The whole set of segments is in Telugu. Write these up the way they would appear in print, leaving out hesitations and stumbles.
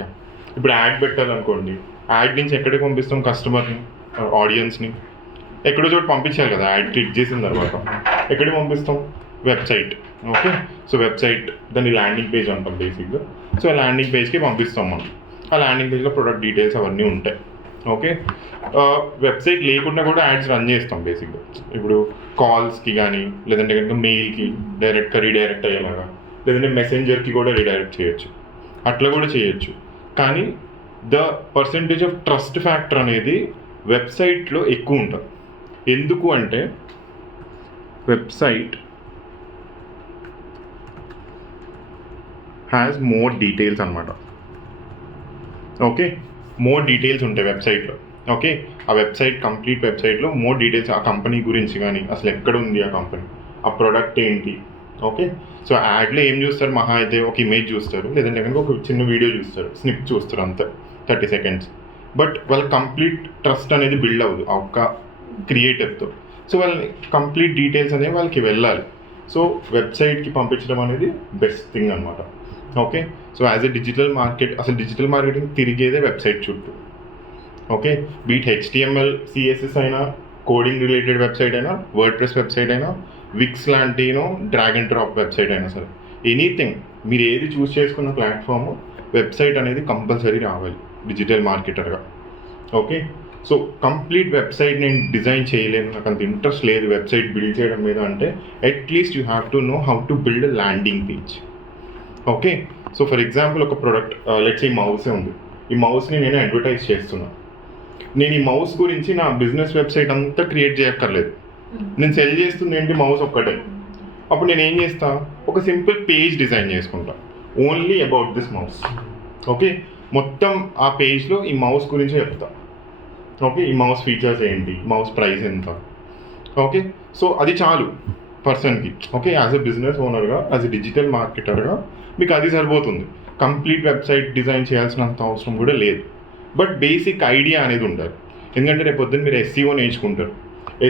యా, ఇప్పుడు యాడ్ పెట్టాలనుకోండి, యాడ్ నుంచి ఎక్కడికి పంపిస్తాం కస్టమర్ని, ఆడియన్స్ని? ఎక్కడో చోటు పంపించాలి కదా. యాడ్ క్లిక్ చేసిన తర్వాత ఎక్కడికి పంపిస్తాం? వెబ్సైట్. ఓకే, సో వెబ్సైట్ దాన్ని ల్యాండింగ్ పేజ్ అంటాం బేసిక్గా. సో ఆ ల్యాండింగ్ పేజ్కి పంపిస్తాం మనం. ఆ ల్యాండింగ్ పేజ్లో ప్రొడక్ట్ డీటెయిల్స్ అవన్నీ ఉంటాయి. ఓకే, వెబ్సైట్ లేకుండా కూడా యాడ్స్ రన్ చేస్తాం బేసిక్గా. ఇప్పుడు కాల్స్కి కానీ, లేదంటే కనుక మెయిల్కి డైరెక్ట్గా రీడైరెక్ట్ అయ్యేలాగా, లేదంటే మెసెంజర్కి కూడా రీడైరెక్ట్ చేయొచ్చు, అట్లా కూడా చేయొచ్చు. కానీ the percentage of trust factor అనేది వెబ్సైట్లో ఎక్కువ ఉంటుంది. ఎందుకు అంటే వెబ్సైట్ హ్యాస్ మోర్ డీటెయిల్స్ అనమాట. ఓకే, మోర్ డీటెయిల్స్ ఉంటాయి వెబ్సైట్లో. ఓకే, ఆ వెబ్సైట్, కంప్లీట్ వెబ్సైట్లో మోర్ డీటెయిల్స్, ఆ కంపెనీ గురించి కానీ, అసలు ఎక్కడ ఉంది ఆ కంపెనీ, ఆ ప్రోడక్ట్ ఏంటి. ఓకే, సో యాడ్లో ఏం చూస్తారు? మహా అయితే ఒక ఇమేజ్ చూస్తారు, లేదంటే కనుక ఒక చిన్న వీడియో చూస్తారు, స్నిప్ చూస్తారు, అంతే 30 seconds. బట్ వాళ్ళ కంప్లీట్ ట్రస్ట్ అనేది బిల్డ్ అవ్వదు ఆ ఒక్క క్రియేటివ్తో. సో వాళ్ళని కంప్లీట్ డీటెయిల్స్ అనేవి వాళ్ళకి వెళ్ళాలి. సో వెబ్సైట్కి పంపించడం అనేది బెస్ట్ థింగ్ అనమాట. Okay, so as a digital market, అసలు డిజిటల్ మార్కెటింగ్ తిరిగేదే వెబ్సైట్ చుట్టూ. ఓకే, బీట్ HTML CSS అయినా, కోడింగ్ రిలేటెడ్ వెబ్సైట్ అయినా, వర్డ్ప్రెస్ వెబ్సైట్ అయినా, విక్స్ లాంటి డ్రాగ్ అండ్ డ్రాప్ వెబ్సైట్ అయినా సరే, ఎనీథింగ్ మీరు ఏది చూస్ చేసుకున్న ప్లాట్ఫామ్, వెబ్సైట్ అనేది కంపల్సరీ రావాలి డిజిటల్ మార్కెటర్గా. ఓకే, సో కంప్లీట్ వెబ్సైట్ నేను డిజైన్ చేయలేను, నాకు అంత ఇంట్రెస్ట్ లేదు వెబ్సైట్ బిల్డ్ చేయడం మీద అంటే, at least you have to know how to build a landing page. Okay, so for example ఒక ప్రోడక్ట్, లెట్స్ ఈ మౌసే ఉంది. ఈ మౌస్ని నేను అడ్వర్టైజ్ చేస్తున్నా. నేను ఈ మౌస్ గురించి నా బిజినెస్ వెబ్సైట్ అంతా క్రియేట్ చేయక్కర్లేదు. నేను సెల్ చేస్తుంది ఏంటి? మౌస్ ఒక్కటే. అప్పుడు నేను ఏం చేస్తా? ఒక సింపుల్ పేజ్ డిజైన్ చేసుకుంటా, only about this mouse. Okay, మొత్తం ఆ పేజ్లో ఈ మౌస్ గురించి చెప్తా. ఓకే, ఈ మౌస్ ఫీచర్స్ ఏంటి, మౌస్ ప్రైస్ ఎంత. ఓకే, సో అది చాలు పర్సన్కి. ఓకే, యాజ్ ఎ బిజినెస్ ఓనర్గా, యాజ్ ఎ డిజిటల్ మార్కెటర్గా మీకు అది సరిపోతుంది. కంప్లీట్ వెబ్సైట్ డిజైన్ చేయాల్సినంత అవసరం కూడా లేదు. బట్ బేసిక్ ఐడియా అనేది ఉండాలి. ఎందుకంటే రేపు పొద్దున్న మీరు SEO నేర్చుకుంటారు.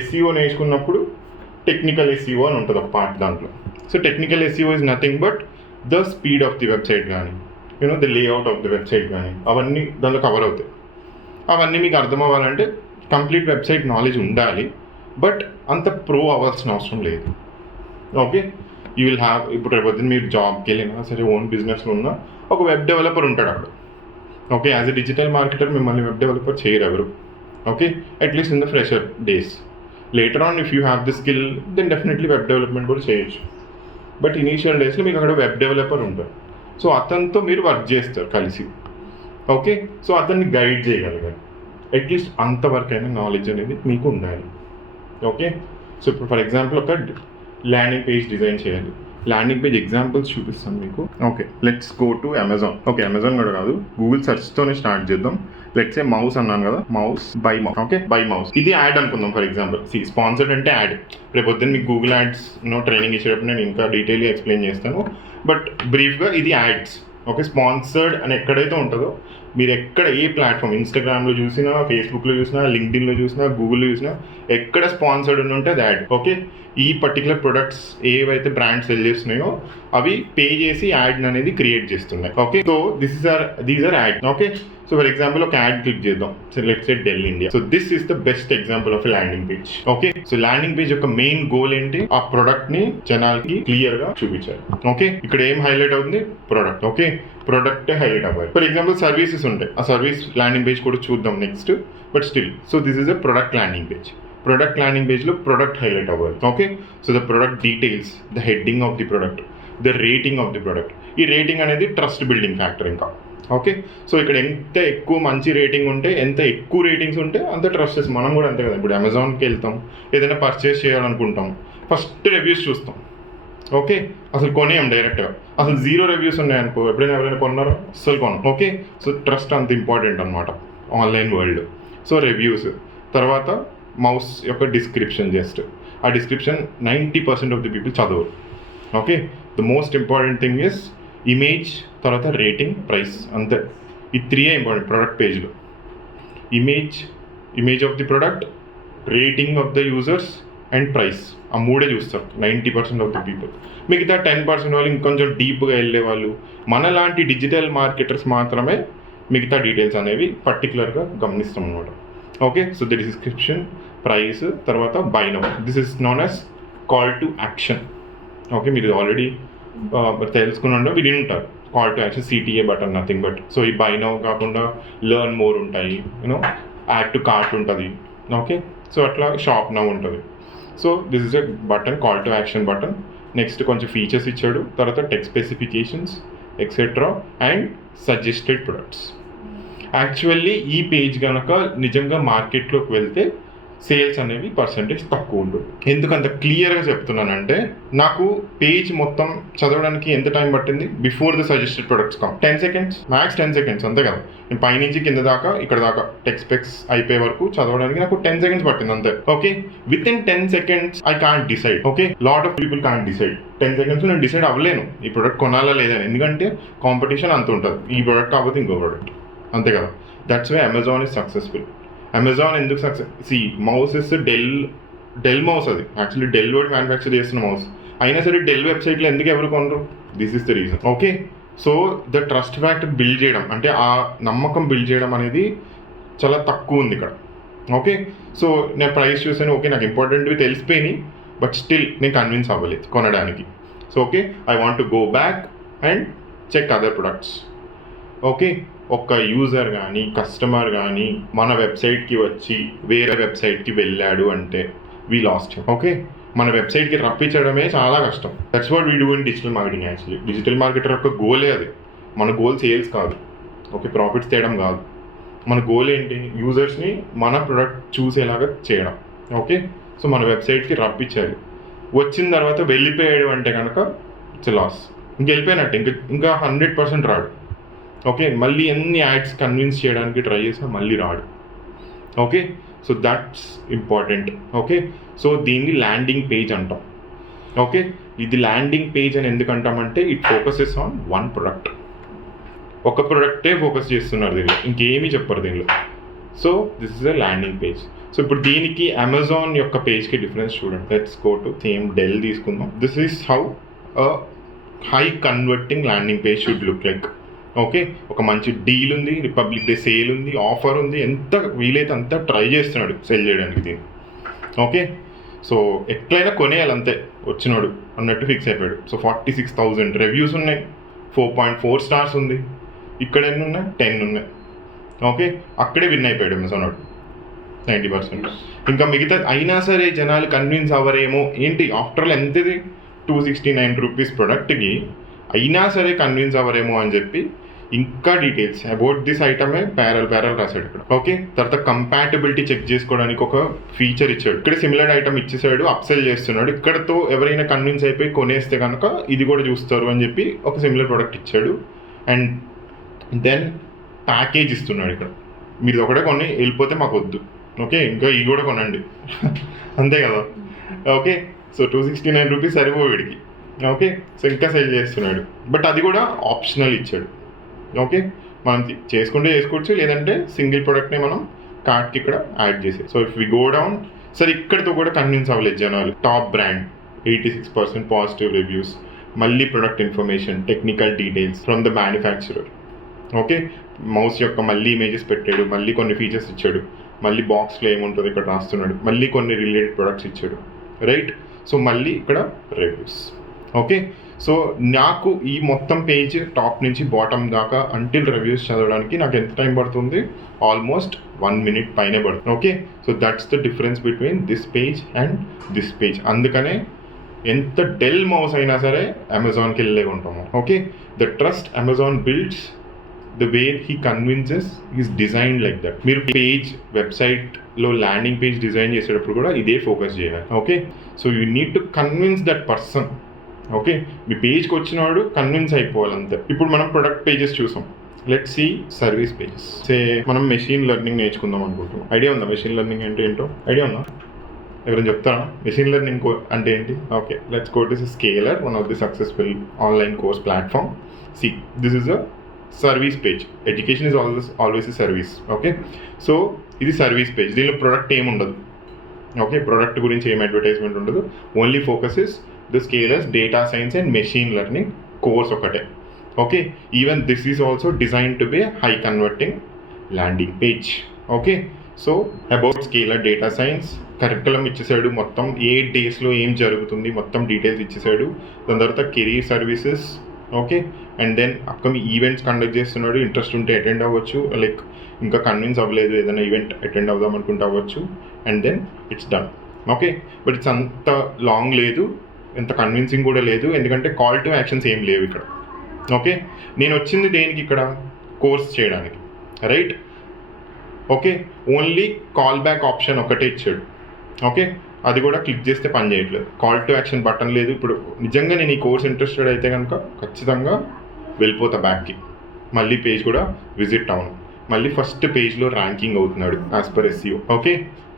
SEO నేర్చుకున్నప్పుడు టెక్నికల్ SEO అని ఉంటుంది ఒక పార్ట్ దాంట్లో. So technical SEO is nothing but the speed of the website కానీ, the layout of the website కానీ, అవన్నీ దాంట్లో కవర్ అవుతాయి. అవన్నీ మీకు అర్థం అవ్వాలంటే కంప్లీట్ వెబ్సైట్ నాలెడ్జ్ ఉండాలి. బట్ అంత ప్రో అవ్వాల్సిన అవసరం లేదు. ఓకే, యూ విల్ హ్యావ్, ఇప్పుడు రేపు పొద్దున్న మీరు జాబ్కి వెళ్ళినా సరే, ఓన్ బిజినెస్లో ఉన్నా, ఒక వెబ్ డెవలపర్ ఉంటాడు అక్కడ. Okay, as a digital marketer మిమ్మల్ని వెబ్ డెవలపర్ చేయరు ఎవరు. Okay, at least in the fresher days. Later on if you have the skill then definitely web development కూడా చేయొచ్చు. బట్ ఇనీషియల్ డేస్లో మీకు అక్కడ వెబ్ డెవలపర్ ఉంటారు. సో అతనితో మీరు వర్క్ చేస్తారు కలిసి. ఓకే, సో అతన్ని గైడ్ చేయగలగాలి. అట్లీస్ట్ అంతవరకైనా నాలెడ్జ్ అనేది మీకు ఉండాలి. ఓకే, సో ఇప్పుడు ఫర్ ఎగ్జాంపుల్ ఒక ల్యాండింగ్ పేజ్ డిజైన్ చేయాలి. ల్యాండింగ్ పేజ్ ఎగ్జాంపుల్స్ చూపిస్తాను మీకు. Okay, let's go to Amazon. Okay, Amazon కూడా కాదు, గూగుల్ సెర్చ్తోనే స్టార్ట్ చేద్దాం. లెట్స్ ఏ మౌస్ అన్నాను కదా, mouse, by mouse. Okay, by mouse, ఇది యాడ్ అనుకుందాం ఫర్ ఎగ్జాంపుల్. స్పాన్సర్డ్ అంటే యాడ్. రేపు పొద్దున్న మీకు గూగుల్ యాడ్స్ ట్రైనింగ్ ఇచ్చేటప్పుడు నేను ఇంకా డీటెయిల్గా ఎక్స్ప్లెయిన్ చేస్తాను. బట్ బ్రీఫ్గా ఇది యాడ్స్. ఓకే, స్పాన్సర్డ్ అని ఎక్కడైతే ఉంటుందో, మీరు ఎక్కడ ఏ ప్లాట్ఫామ్, ఇన్స్టాగ్రామ్లో చూసినా, ఫేస్బుక్లో చూసినా, లింక్డ్ఇన్లో చూసినా, గూగుల్లో చూసినా, ఎక్కడ స్పాన్సర్డ్ అని ఉంటే అది యాడ్. ఓకే, ఈ పర్టికులర్ ప్రొడక్ట్స్ ఏవైతే బ్రాండ్స్ సెల్ చేస్తున్నాయో అవి పే చేసి యాడ్ అనేది క్రియేట్ చేస్తున్నాయి. Okay, so these are ad. Okay, so for example ఒక యాడ్ క్లిక్ చేద్దాం. So let's say Dell India. So this is the best example of landing page. Okay, so landing page యొక్క మెయిన్ గోల్ ఏంటి? ఆ ప్రొడక్ట్ ని జనాలకి క్లియర్ గా చూపించాలి. ఓకే, ఇక్కడ ఏం హైలైట్ అవుతుంది? ప్రొడక్ట్. ఓకే, ప్రొడక్ట్ హైలైట్ అవ్వాలి. ఫర్ ఎగ్జాంపుల్ సర్వీసెస్ ఉంటాయి, ఆ సర్వీస్ ల్యాండింగ్ పేజ్ కూడా చూద్దాం next. But still, so this is a product landing page. Product landing పేజ్లో ప్రొడక్ట్ హైలైట్ అవ్వాలి. Okay, so the product details, the heading of the product, the rating of the product. ఈ రేటింగ్ అనేది ట్రస్ట్ బిల్డింగ్ ఫ్యాక్టర్ ఇంకా. ఓకే, సో ఇక్కడ ఎంత ఎక్కువ మంచి రేటింగ్ ఉంటే, ఎంత ఎక్కువ రేటింగ్స్ ఉంటే అంత ట్రస్ట్. మనం కూడా అంతే కదా. ఇప్పుడు అమెజాన్కి వెళ్తాం, ఏదైనా పర్చేస్ చేయాలనుకుంటాం, ఫస్ట్ రివ్యూస్ చూస్తాం. ఓకే, అసలు కొనేయం డైరెక్ట్గా. అసలు 0 రివ్యూస్ ఉన్నాయనుకో, ఎప్పుడైనా ఎవరైనా కొన్నారో అసలు కొనం. ఓకే, సో ట్రస్ట్ అంత ఇంపార్టెంట్ అనమాట ఆన్లైన్ వరల్డ్. సో రివ్యూస్ తర్వాత మౌస్ యొక్క డిస్క్రిప్షన్, జస్ట్ ఆ డిస్క్రిప్షన్ 90% ఆఫ్ ది పీపుల్ చదవరు. Okay, the most important thing is image, తర్వాత రేటింగ్, ప్రైస్. అంతే, ఈ 3 ఇంపార్టెంట్ ప్రొడక్ట్ పేజ్లో. Image of the product, rating of the users and price. ఆ మూడే చూస్తారు 90% ఆఫ్ ద పీపుల్. మిగతా 10% వాళ్ళు ఇంకొంచెం డీప్గా వెళ్ళే వాళ్ళు, మనలాంటి డిజిటల్ మార్కెటర్స్ మాత్రమే మిగతా డీటెయిల్స్ అనేవి పర్టికులర్గా గమనిస్తాం అనమాట. Okay, so the description, price, తర్వాత buy now. This is known as call to action. Okay, మీరు ఆల్రెడీ తెలుసుకున్నా విని ఉంటారు. Call to action CTA button, nothing but. So ఈ బై నౌ కాకుండా లెర్న్ మోర్ ఉంటాయి, యూనో యాడ్ టు కార్ట్ ఉంటుంది. ఓకే, సో అట్లా షాప్ నౌ ఉంటుంది. So this is a button, call to action button. Next కొంచెం ఫీచర్స్ ఇచ్చాడు, తర్వాత text specifications etcetera and suggested products. Actually ఈ పేజ్ కనుక నిజంగా మార్కెట్లోకి వెళ్తే సేల్స్ అనేవి పర్సంటేజ్ తక్కువ ఉంటుంది. ఎందుకు అంత క్లియర్గా చెప్తున్నానంటే, నాకు పేజ్ మొత్తం చదవడానికి ఎంత టైం పట్టింది before the suggested products come? 10 seconds, max 10 seconds, అంతే కదా. నేను పైనుంచి కింద దాకా ఇక్కడ దాకా టెక్స్ట్ స్పెక్స్ అయిపోయే వరకు చదవడానికి నాకు 10 seconds పట్టింది అంతే. Okay, with in 10 seconds I can't decide. Okay, lot of people can't decide. 10 seconds నేను డిసైడ్ అవ్వలేను ఈ ప్రొడక్ట్ కొనాలా లేదని, ఎందుకంటే కాంపిటీషన్ అంత ఉంటుంది. ఈ ప్రొడక్ట్ కాకపోతే ఇంకో ప్రొడక్ట్, అంతే కదా. That's why Amazon is successful. Amazon ఎందుకు success? Mouse is Dell mouse. అది యాక్చువల్లీ డెల్ వాడు మ్యానుఫ్యాక్చర్ చేస్తున్న మౌస్. అయినా సరే డెల్ వెబ్సైట్లో ఎందుకు ఎవరు కొనరు? This is the reason. Okay, so the trust factor build చేయడం, అంటే ఆ నమ్మకం బిల్డ్ చేయడం అనేది చాలా తక్కువ ఉంది ఇక్కడ. ఓకే, సో నేను ప్రైస్ చూసాను, ఓకే నాకు ఇంపార్టెంట్వి తెలిసిపోయినాయి, బట్ స్టిల్ నేను కన్విన్స్ అవ్వలేదు కొనడానికి. So okay, I want to go back and check other products. Okay, ఒక యూజర్ కానీ కస్టమర్ కానీ మన వెబ్సైట్కి వచ్చి వేరే వెబ్సైట్కి వెళ్ళాడు అంటే వీ లాస్ట్. ఓకే, మన వెబ్సైట్కి రప్పించడమే చాలా కష్టం. That's what we do in digital marketing. Actually digital marketer యొక్క గోలే అది. మన గోల్ సేల్స్ కాదు, ఓకే, ప్రాఫిట్స్ చేయడం కాదు. మన గోల్ ఏంటి? యూజర్స్ని మన ప్రొడక్ట్ చూసేలాగా చేయడం. ఓకే, సో మన వెబ్సైట్కి రప్పించాలి. వచ్చిన తర్వాత వెళ్ళిపోయాడు అంటే కనుక ఇట్స్ లాస్. వెళ్ళిపోయినట్టు ఇంకా 100% రాడు. ఓకే, మళ్ళీ ఎన్ని యాడ్స్ కన్విన్స్ చేయడానికి ట్రై చేసినా మళ్ళీ రాడు. Okay, so that's important. Okay, so దీన్ని ల్యాండింగ్ పేజ్ అంటాం. ఓకే, ఇది ల్యాండింగ్ పేజ్ అని ఎందుకు అంటామంటే it focuses on one product. ఒక ప్రొడక్టే ఫోకస్ చేస్తున్నారు దీనిలో, ఇంకేమీ చెప్పరు దీనిలో. So this is a landing page. So ఇప్పుడు దీనికి అమెజాన్ యొక్క పేజ్కి డిఫరెన్స్ చూడండి. Let's go to same Dell తీసుకుందాం. This is how a high converting landing page should look like. Okay, ఒక మంచి డీల్ ఉంది, రిపబ్లిక్ డే సేల్ ఉంది, ఆఫర్ ఉంది, ఎంత వీలైతే అంతా ట్రై చేస్తున్నాడు సెల్ చేయడానికి దీన్ని. ఓకే, సో ఎట్లయినా కొనేయాలి అంతే వచ్చినాడు అన్నట్టు ఫిక్స్ అయిపోయాడు. సో 46,000 రివ్యూస్ ఉన్నాయి, 4.4 stars ఉంది. ఇక్కడ ఎన్ని ఉన్నాయి? 10 ఉన్నాయి. ఓకే, అక్కడే విన్ అయిపోయాడు అమెజాన్ వాడు 90%. ఇంకా మిగతా అయినా సరే జనాలు కన్విన్స్ అవ్వరేమో ఏంటి, ఆఫ్టర్ ఆల్ ఎంతది 269 రూపీస్ ప్రొడక్ట్కి అయినా సరే కన్విన్స్ అవ్వరేమో అని చెప్పి ఇంకా డీటెయిల్స్ అబౌట్ దిస్ ఐటమే ప్యారల్ రాశాడు ఇక్కడ. ఓకే, తర్వాత కంపాటబిలిటీ చెక్ చేసుకోవడానికి ఒక ఫీచర్ ఇచ్చాడు. ఇక్కడ సిమిలర్ ఐటమ్ ఇచ్చేసాడు, అప్సెల్ చేస్తున్నాడు. ఇక్కడతో ఎవరైనా కన్విన్స్ అయిపోయి కొనేస్తే కనుక ఇది కూడా చూస్తారు అని చెప్పి ఒక సిమిలర్ ప్రోడక్ట్ ఇచ్చాడు. అండ్ దెన్ ప్యాకేజ్ ఇస్తున్నాడు. ఇక్కడ మీరు ఒకటే కొన్ని వెళ్ళిపోతే మాకు వద్దు, ఓకే, ఇంకా ఇవి కూడా కొనండి అంతే కదా. ఓకే, సో 269 రూపీస్ సరిపో వీడికి. ఓకే, సో ఇంకా సెల్ చేస్తున్నాడు, బట్ అది కూడా ఆప్షనల్ ఇచ్చాడు. ఓకే, మనం చేసుకుంటే చేసుకోవచ్చు, లేదంటే సింగిల్ ప్రోడక్ట్ని మనం కార్ట్కి ఇక్కడ యాడ్ చేసే. So if we go down, సరే ఇక్కడితో కూడా కన్విన్స్ అవ్వలేదు జనాలు. టాప్ బ్రాండ్ 86% పాజిటివ్ రివ్యూస్, మళ్ళీ product information, technical details from the manufacturer. Okay, mouse యొక్క మళ్ళీ ఇమేజెస్ పెట్టాడు, మళ్ళీ కొన్ని ఫీచర్స్ ఇచ్చాడు, మళ్ళీ బాక్స్లో ఏముంటుంది ఇక్కడ రాస్తున్నాడు, మళ్ళీ కొన్ని రిలేటెడ్ ప్రొడక్ట్స్ ఇచ్చాడు, రైట్. సో మళ్ళీ ఇక్కడ రివ్యూస్. ఓకే, సో నాకు ఈ మొత్తం పేజ్ టాప్ నుంచి బాటమ్ దాకా అంటిల్ రివ్యూస్ చదవడానికి నాకు ఎంత టైం పడుతుంది? ఆల్మోస్ట్ 1 minute పైనే పడుతుంది. Okay, so that's the difference between this page and this page. అందుకనే ఎంత డెల్ మౌస్ అయినా సరే అమెజాన్కి వెళ్ళే ఉంటాము. Okay, the trust Amazon builds, the way he convinces is design like that. మీరు పేజ్ వెబ్సైట్లో ల్యాండింగ్ పేజ్ డిజైన్ చేసేటప్పుడు కూడా ఇదే ఫోకస్ చేయాలి. Okay, so you need to convince that person. Okay, మీ పేజ్కి వచ్చినవాడు కన్విన్స్ అయిపోవాలి అంతే. ఇప్పుడు మనం ప్రొడక్ట్ పేజెస్ చూసాం. Let's see service pages. Say మనం మెషిన్ లెర్నింగ్ నేర్చుకుందాం అనుకుంటున్నాం. ఐడియా ఉందా మెషిన్ లెర్నింగ్ అంటే ఏంటో? ఐడియా ఉందా? ఎవరైనా చెప్తారా మెషిన్ లెర్నింగ్ అంటే ఏంటి? Okay, let's go to Scaler, one of the successful online course platform. See, this is a service page. Education is always a service. Okay, so ఇది సర్వీస్ పేజ్. దీనిలో ప్రొడక్ట్ ఏముండదు. ఓకే, ప్రొడక్ట్ గురించి ఏం అడ్వర్టైజ్మెంట్ ఉండదు. Only focus is the Scaler's data science and machine learning course ఒకటే. Okay, even this is also design to be high converting landing page. Okay, so about Scaler data science curriculum ఇచ్చేసాడు, మొత్తం 8 daysలో ఏం జరుగుతుంది మొత్తం డీటెయిల్స్ ఇచ్చేసాడు. దాని తర్వాత career services. Okay, and then upcoming events conduct చేస్తున్నాడు, ఇంట్రెస్ట్ ఉంటే అటెండ్ అవ్వచ్చు, లైక్ ఇంకా కన్విన్స్ అవ్వలేదు ఏదైనా ఈవెంట్ అటెండ్ అవుదాం అనుకుంటే అవ్వచ్చు, and then it's done. Okay, but it's అంత లాంగ్ లేదు, ఎంత కన్విన్సింగ్ కూడా లేదు, ఎందుకంటే కాల్ టు యాక్షన్స్ ఏం లేవు ఇక్కడ. ఓకే, నేను వచ్చింది దేనికి ఇక్కడ, కోర్స్ చేయడానికి, right. Okay, only call back option ఒకటే ఇచ్చాడు. ఓకే, అది కూడా క్లిక్ చేస్తే పని చేయట్లేదు, కాల్ టు యాక్షన్ బటన్ లేదు. ఇప్పుడు నిజంగా నేను ఈ కోర్స్ ఇంట్రెస్టెడ్ అయితే కనుక ఖచ్చితంగా వెళ్ళిపోతా బ్యాక్కి, మళ్ళీ పేజ్ కూడా విజిట్ అవును, మళ్ళీ ఫస్ట్ పేజ్లో ర్యాంకింగ్ అవుతున్నాడు as per SEO. Okay,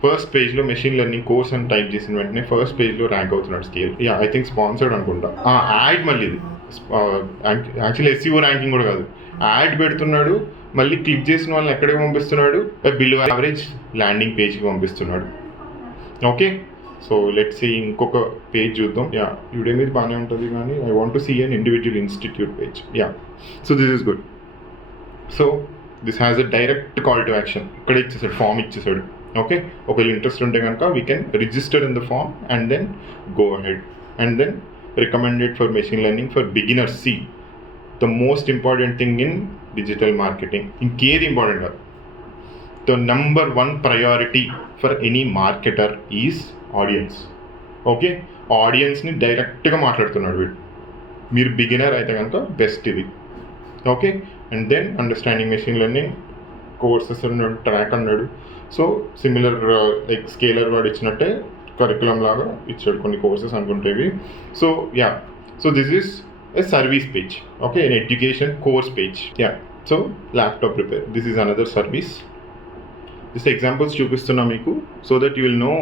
first పేజ్లో మెషిన్ లెర్నింగ్ కోర్స్ అని టైప్ చేసిన వెంటనే ఫస్ట్ పేజ్లో ర్యాంక్ అవుతున్నాడు స్కేల్. ఐ థింక్ స్పాన్సర్డ్ అనుకుంటా. యాడ్ మళ్ళీ ఇది యాక్చువల్లీ SEO ర్యాంకింగ్ కూడా కాదు, యాడ్ పెడుతున్నాడు, మళ్ళీ క్లిక్ చేసిన వాళ్ళని ఎక్కడికి పంపిస్తున్నాడు, బిలో యావరేజ్ ల్యాండింగ్ పేజ్కి పంపిస్తున్నాడు. ఓకే, సో లెట్స్ సీ ఇంకొక పేజ్ చూద్దాం. యుడెమీ బాగానే ఉంటుంది, కానీ I want to see an individual institute page. So this is good. So this has a direct call to action, ఇక్కడ ఇచ్చేసాడు, ఫామ్ ఇచ్చేసాడు. ఓకే, ఒకవేళ ఇంట్రెస్ట్ ఉంటే కనుక we can register in the form and then go ahead. And then recommended for machine learning for beginners. See the most important thing in digital marketing, ఇంకేది ఇంపార్టెంట్ కాదు. The number 1 priority for any marketer is audience. Okay, ఆడియన్స్ని డైరెక్ట్గా మాట్లాడుతున్నాడు వీడు. మీరు బిగినర్ అయితే కనుక బెస్ట్ ఇది. Okay, and then understanding machine learning courses అన్నాడు, ట్రాక్ అన్నాడు. సో సిమిలర్ లైక్ స్కేలర్ వాడు ఇచ్చినట్టే కరికులం లాగా ఇచ్చాడు కొన్ని కోర్సెస్ అనుకుంటేవి. So so this is a service page. Okay, an education course page. So laptop repair, this is another service. This examples చూపిస్తున్నా మీకు, so that you will know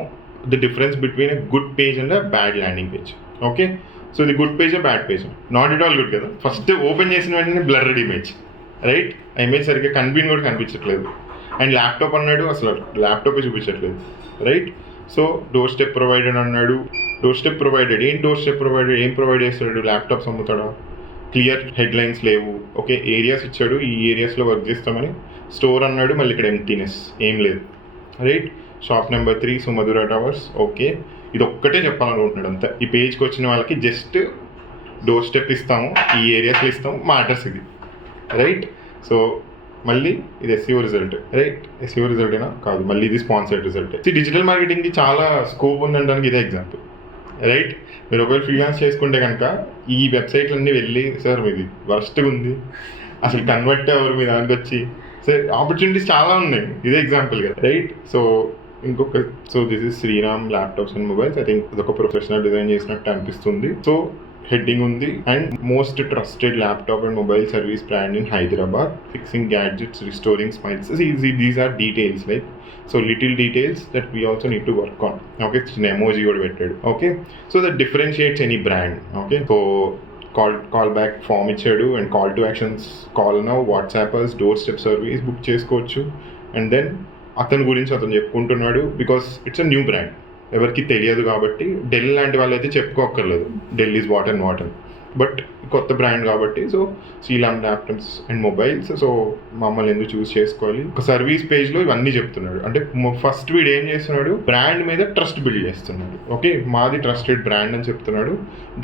the difference between a good page and a bad landing page. Okay, so the good page or bad page, not at all good కదా. ఫస్ట్ ఓపెన్ చేసిన వెంటనే బ్లర్డ్ ఇమేజ్, రైట్. ఆ ఇమేజ్ సరిగ్గా కూడా కనిపించట్లేదు. అండ్ ల్యాప్టాప్ అన్నాడు, అసలు ల్యాప్టాపే చూపించట్లేదు, right. So door step provided అన్నాడు, door step provided, door step provided ఏం ప్రొవైడ్ చేస్తాడు, ల్యాప్టాప్స్ అమ్ముతాడా, క్లియర్ హెడ్లైన్స్ లేవు. ఓకే, ఏరియాస్ ఇచ్చాడు, ఈ ఏరియాస్లో వర్క్ చేస్తామని. స్టోర్ అన్నాడు, మళ్ళీ ఇక్కడ ఎంటీనెస్, ఏం లేదు, రైట్. షాప్ నెంబర్ 3 సుమధుర టవర్స్. ఓకే, ఇది ఒక్కటే చెప్పాలనుకుంటున్నాడు అంతే. ఈ పేజ్కి వచ్చిన వాళ్ళకి జస్ట్ డోర్ స్టెప్ ఇస్తాము, ఈ ఏరియాస్లో ఇస్తాము, మా అడ్రస్ ఇది, రైట్. సో మళ్ళీ ఇది SEO result, right. SEO result అయినా కాదు, మళ్ళీ ఇది స్పాన్సర్డ్ రిజల్ట్. డిజిటల్ మార్కెటింగ్కి చాలా స్కోప్ ఉందనడానికి ఇదే ఎగ్జాంపుల్, రైట్. మీరు ఒకవేళ ఫ్రీలాన్స్ చేసుకుంటే కనుక ఈ వెబ్సైట్లన్నీ వెళ్ళి, సార్ మీది వర్స్ట్గా ఉంది, అసలు కన్వర్ట్ అవ్వరు మీ దానికి వచ్చి, సార్ ఆపర్చునిటీస్ చాలా ఉన్నాయి, ఇదే ఎగ్జాంపుల్గా, రైట్. సో ఇంకొక, so this is Sriram laptops and mobiles. I think ఇదొక ప్రొఫెషనల్ డిజైన్ చేసినట్టు అనిపిస్తుంది. సో హెడ్డింగ్ ఉంది, and most trusted laptop and mobile service brand in Hyderabad, fixing gadgets, restoring smiles. These are details, like so little details that we also need to work on. Okay, చిన్న ఎమోజీ కూడా పెట్టాడు. Okay, so that differentiates any brand. Okay, so call back form ఇచ్చాడు, and call to actions, call now, వాట్సాపర్స్, డోర్ స్టెప్ సర్వీస్ బుక్ చేసుకోవచ్చు. అండ్ దెన్ అతని గురించి అతను చెప్పుకుంటున్నాడు, because it's a new brand, ఎవరికి తెలియదు కాబట్టి. డెల్ లాంటి వాళ్ళు అయితే చెప్పుకోక్కర్లేదు, Dell is what and what అని. బట్ కొత్త బ్రాండ్ కాబట్టి, so Sriram laptops and mobiles, so మమ్మల్ని ఎందుకు చూస్ చేసుకోవాలి. ఒక సర్వీస్ పేజ్లో ఇవన్నీ చెప్తున్నాడు. అంటే ఫస్ట్ వీడు ఏం చేస్తున్నాడు, బ్రాండ్ మీద ట్రస్ట్ బిల్డ్ చేస్తున్నాడు. ఓకే, మాది ట్రస్టెడ్ బ్రాండ్ అని చెప్తున్నాడు.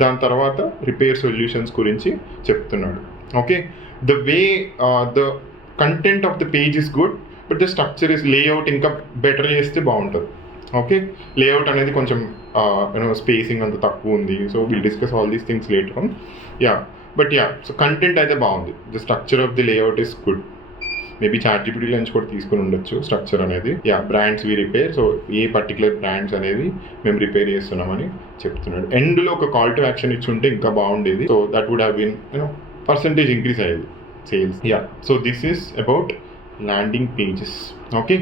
దాని తర్వాత రిపేర్ సొల్యూషన్స్ గురించి చెప్తున్నాడు. Okay, the way the content of the page is good, but the structure is, layout ఇంకా బెటర్ చేస్తే బాగుంటుంది. ఓకే, లేఅవుట్ అనేది కొంచెం స్పేసింగ్ అంత తక్కువ ఉంది. So will discuss all these things later on. But so content అయితే బాగుంది. The structure of the layout is good. Maybe ChatGPT నుంచి కూడా తీసుకుని ఉండొచ్చు స్ట్రక్చర్ అనేది. బ్రాండ్స్ వి రిపేర్, సో ఏ పర్టికులర్ బ్రాండ్స్ అనేది మేము రిపేర్ చేస్తున్నామని చెప్తున్నాడు. ఎండ్లో ఒక కాల్ టు యాక్షన్ ఇచ్చి ఉంటే ఇంకా బాగుండేది. So that would have been percentage increase అయ్యేది sales. So this is about landing pages. Okay,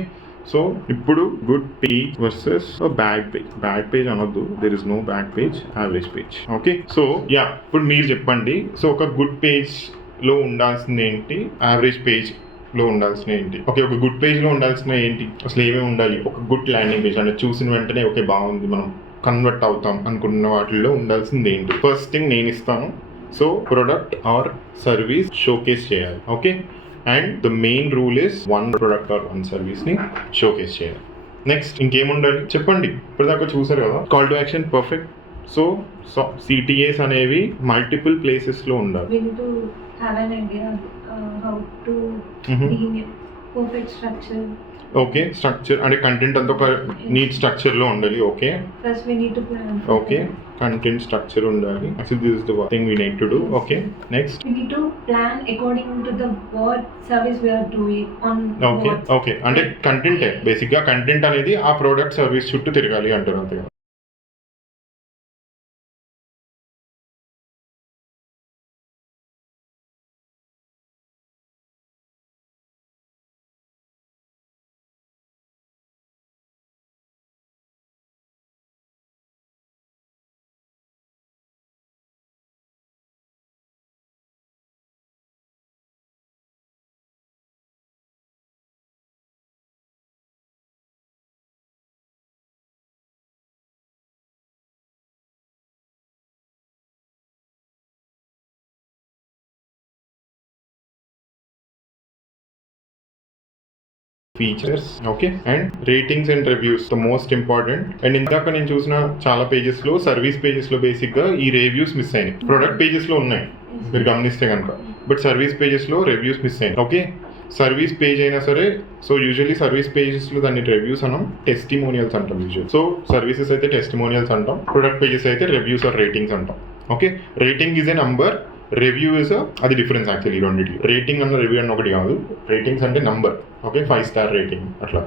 so ఇప్పుడు good page versus bad page. Bad page అనొద్దు, there is no bad page, average page. Okay, so ఇప్పుడు మీరు చెప్పండి, సో ఒక గుడ్ పేజ్లో ఉండాల్సింది ఏంటి, యావరేజ్ పేజ్ లో ఉండాల్సిన ఏంటి, ఓకే ఒక గుడ్ పేజ్లో ఉండాల్సిన ఏంటి, అసలు ఏమేమి ఉండాలి, ఒక గుడ్ ల్యాండింగ్ పేజ్ అంటే చూసిన వెంటనే ఓకే బాగుంది మనం కన్వర్ట్ అవుతాం అనుకున్న వాటిల్లో ఉండాల్సింది ఏంటి. ఫస్ట్ థింగ్ నేను ఇస్తాను. So product or service showcase చేయాలి. Okay, and the main rule is one product or one సర్వీస్ని షోకేస్ చేయాలి. నెక్స్ట్ ఇంకేముండాలి చెప్పండి, ఇప్పటిదాకా చూసారు కదా call to action perfect. So CTAs అనేవి మల్టిపుల్ ప్లేసెస్లో ఉండాలి. ఓకే, స్ట్రక్చర్ అంటే కంటెంట్ అంతా ఒక నీట్ స్ట్రక్చర్లో ఉండాలి. ఓకే, ఓకే కంటెంట్ స్ట్రక్చర్ ఉండాలి. Actually this is the thing we need to do. Okay, next we need to plan according to the what service we are doing on okay what. Okay అంటే కంటెంట్ బేసిక్గా కంటెంట్ అనేది ఆ ప్రోడక్ట్ సర్వీస్ చుట్టూ తిరగాలి అంటారు అంతే. Features okay, and ratings and reviews the most important. And ఇందాక నేను చూసిన చాలా పేజెస్లో సర్వీస్ పేజెస్లో బేసిక్గా ఈ రివ్యూస్ మిస్ అయినాయి. ప్రొడక్ట్ పేజెస్లో ఉన్నాయి మీరు గమనిస్తే కనుక, బట్ సర్వీస్ పేజెస్లో రివ్యూస్ మిస్ అయినాయి. ఓకే, సర్వీస్ పేజ్ అయినా సరే, సో యూజువల్లీ సర్వీస్ పేజెస్లో దాన్ని రివ్యూస్ అనం టెస్టిమోనియల్స్ అంటాం యూజువల్. సో సర్వీసెస్ అయితే టెస్టిమోనియల్స్ అంటాం, ప్రొడక్ట్ పేజెస్ అయితే రివ్యూస్ ఆర్ రేటింగ్స్ అంటాం. Okay, rating is a number, review is అది డిఫరెన్స్ యాక్చువల్లీ రెండింటికి. రేటింగ్ అన్న రివ్యూ అన్న ఒకటి కాదు. రేటింగ్స్ అంటే నంబర్, ఓకే 5 స్టార్ రేటింగ్ అట్లా.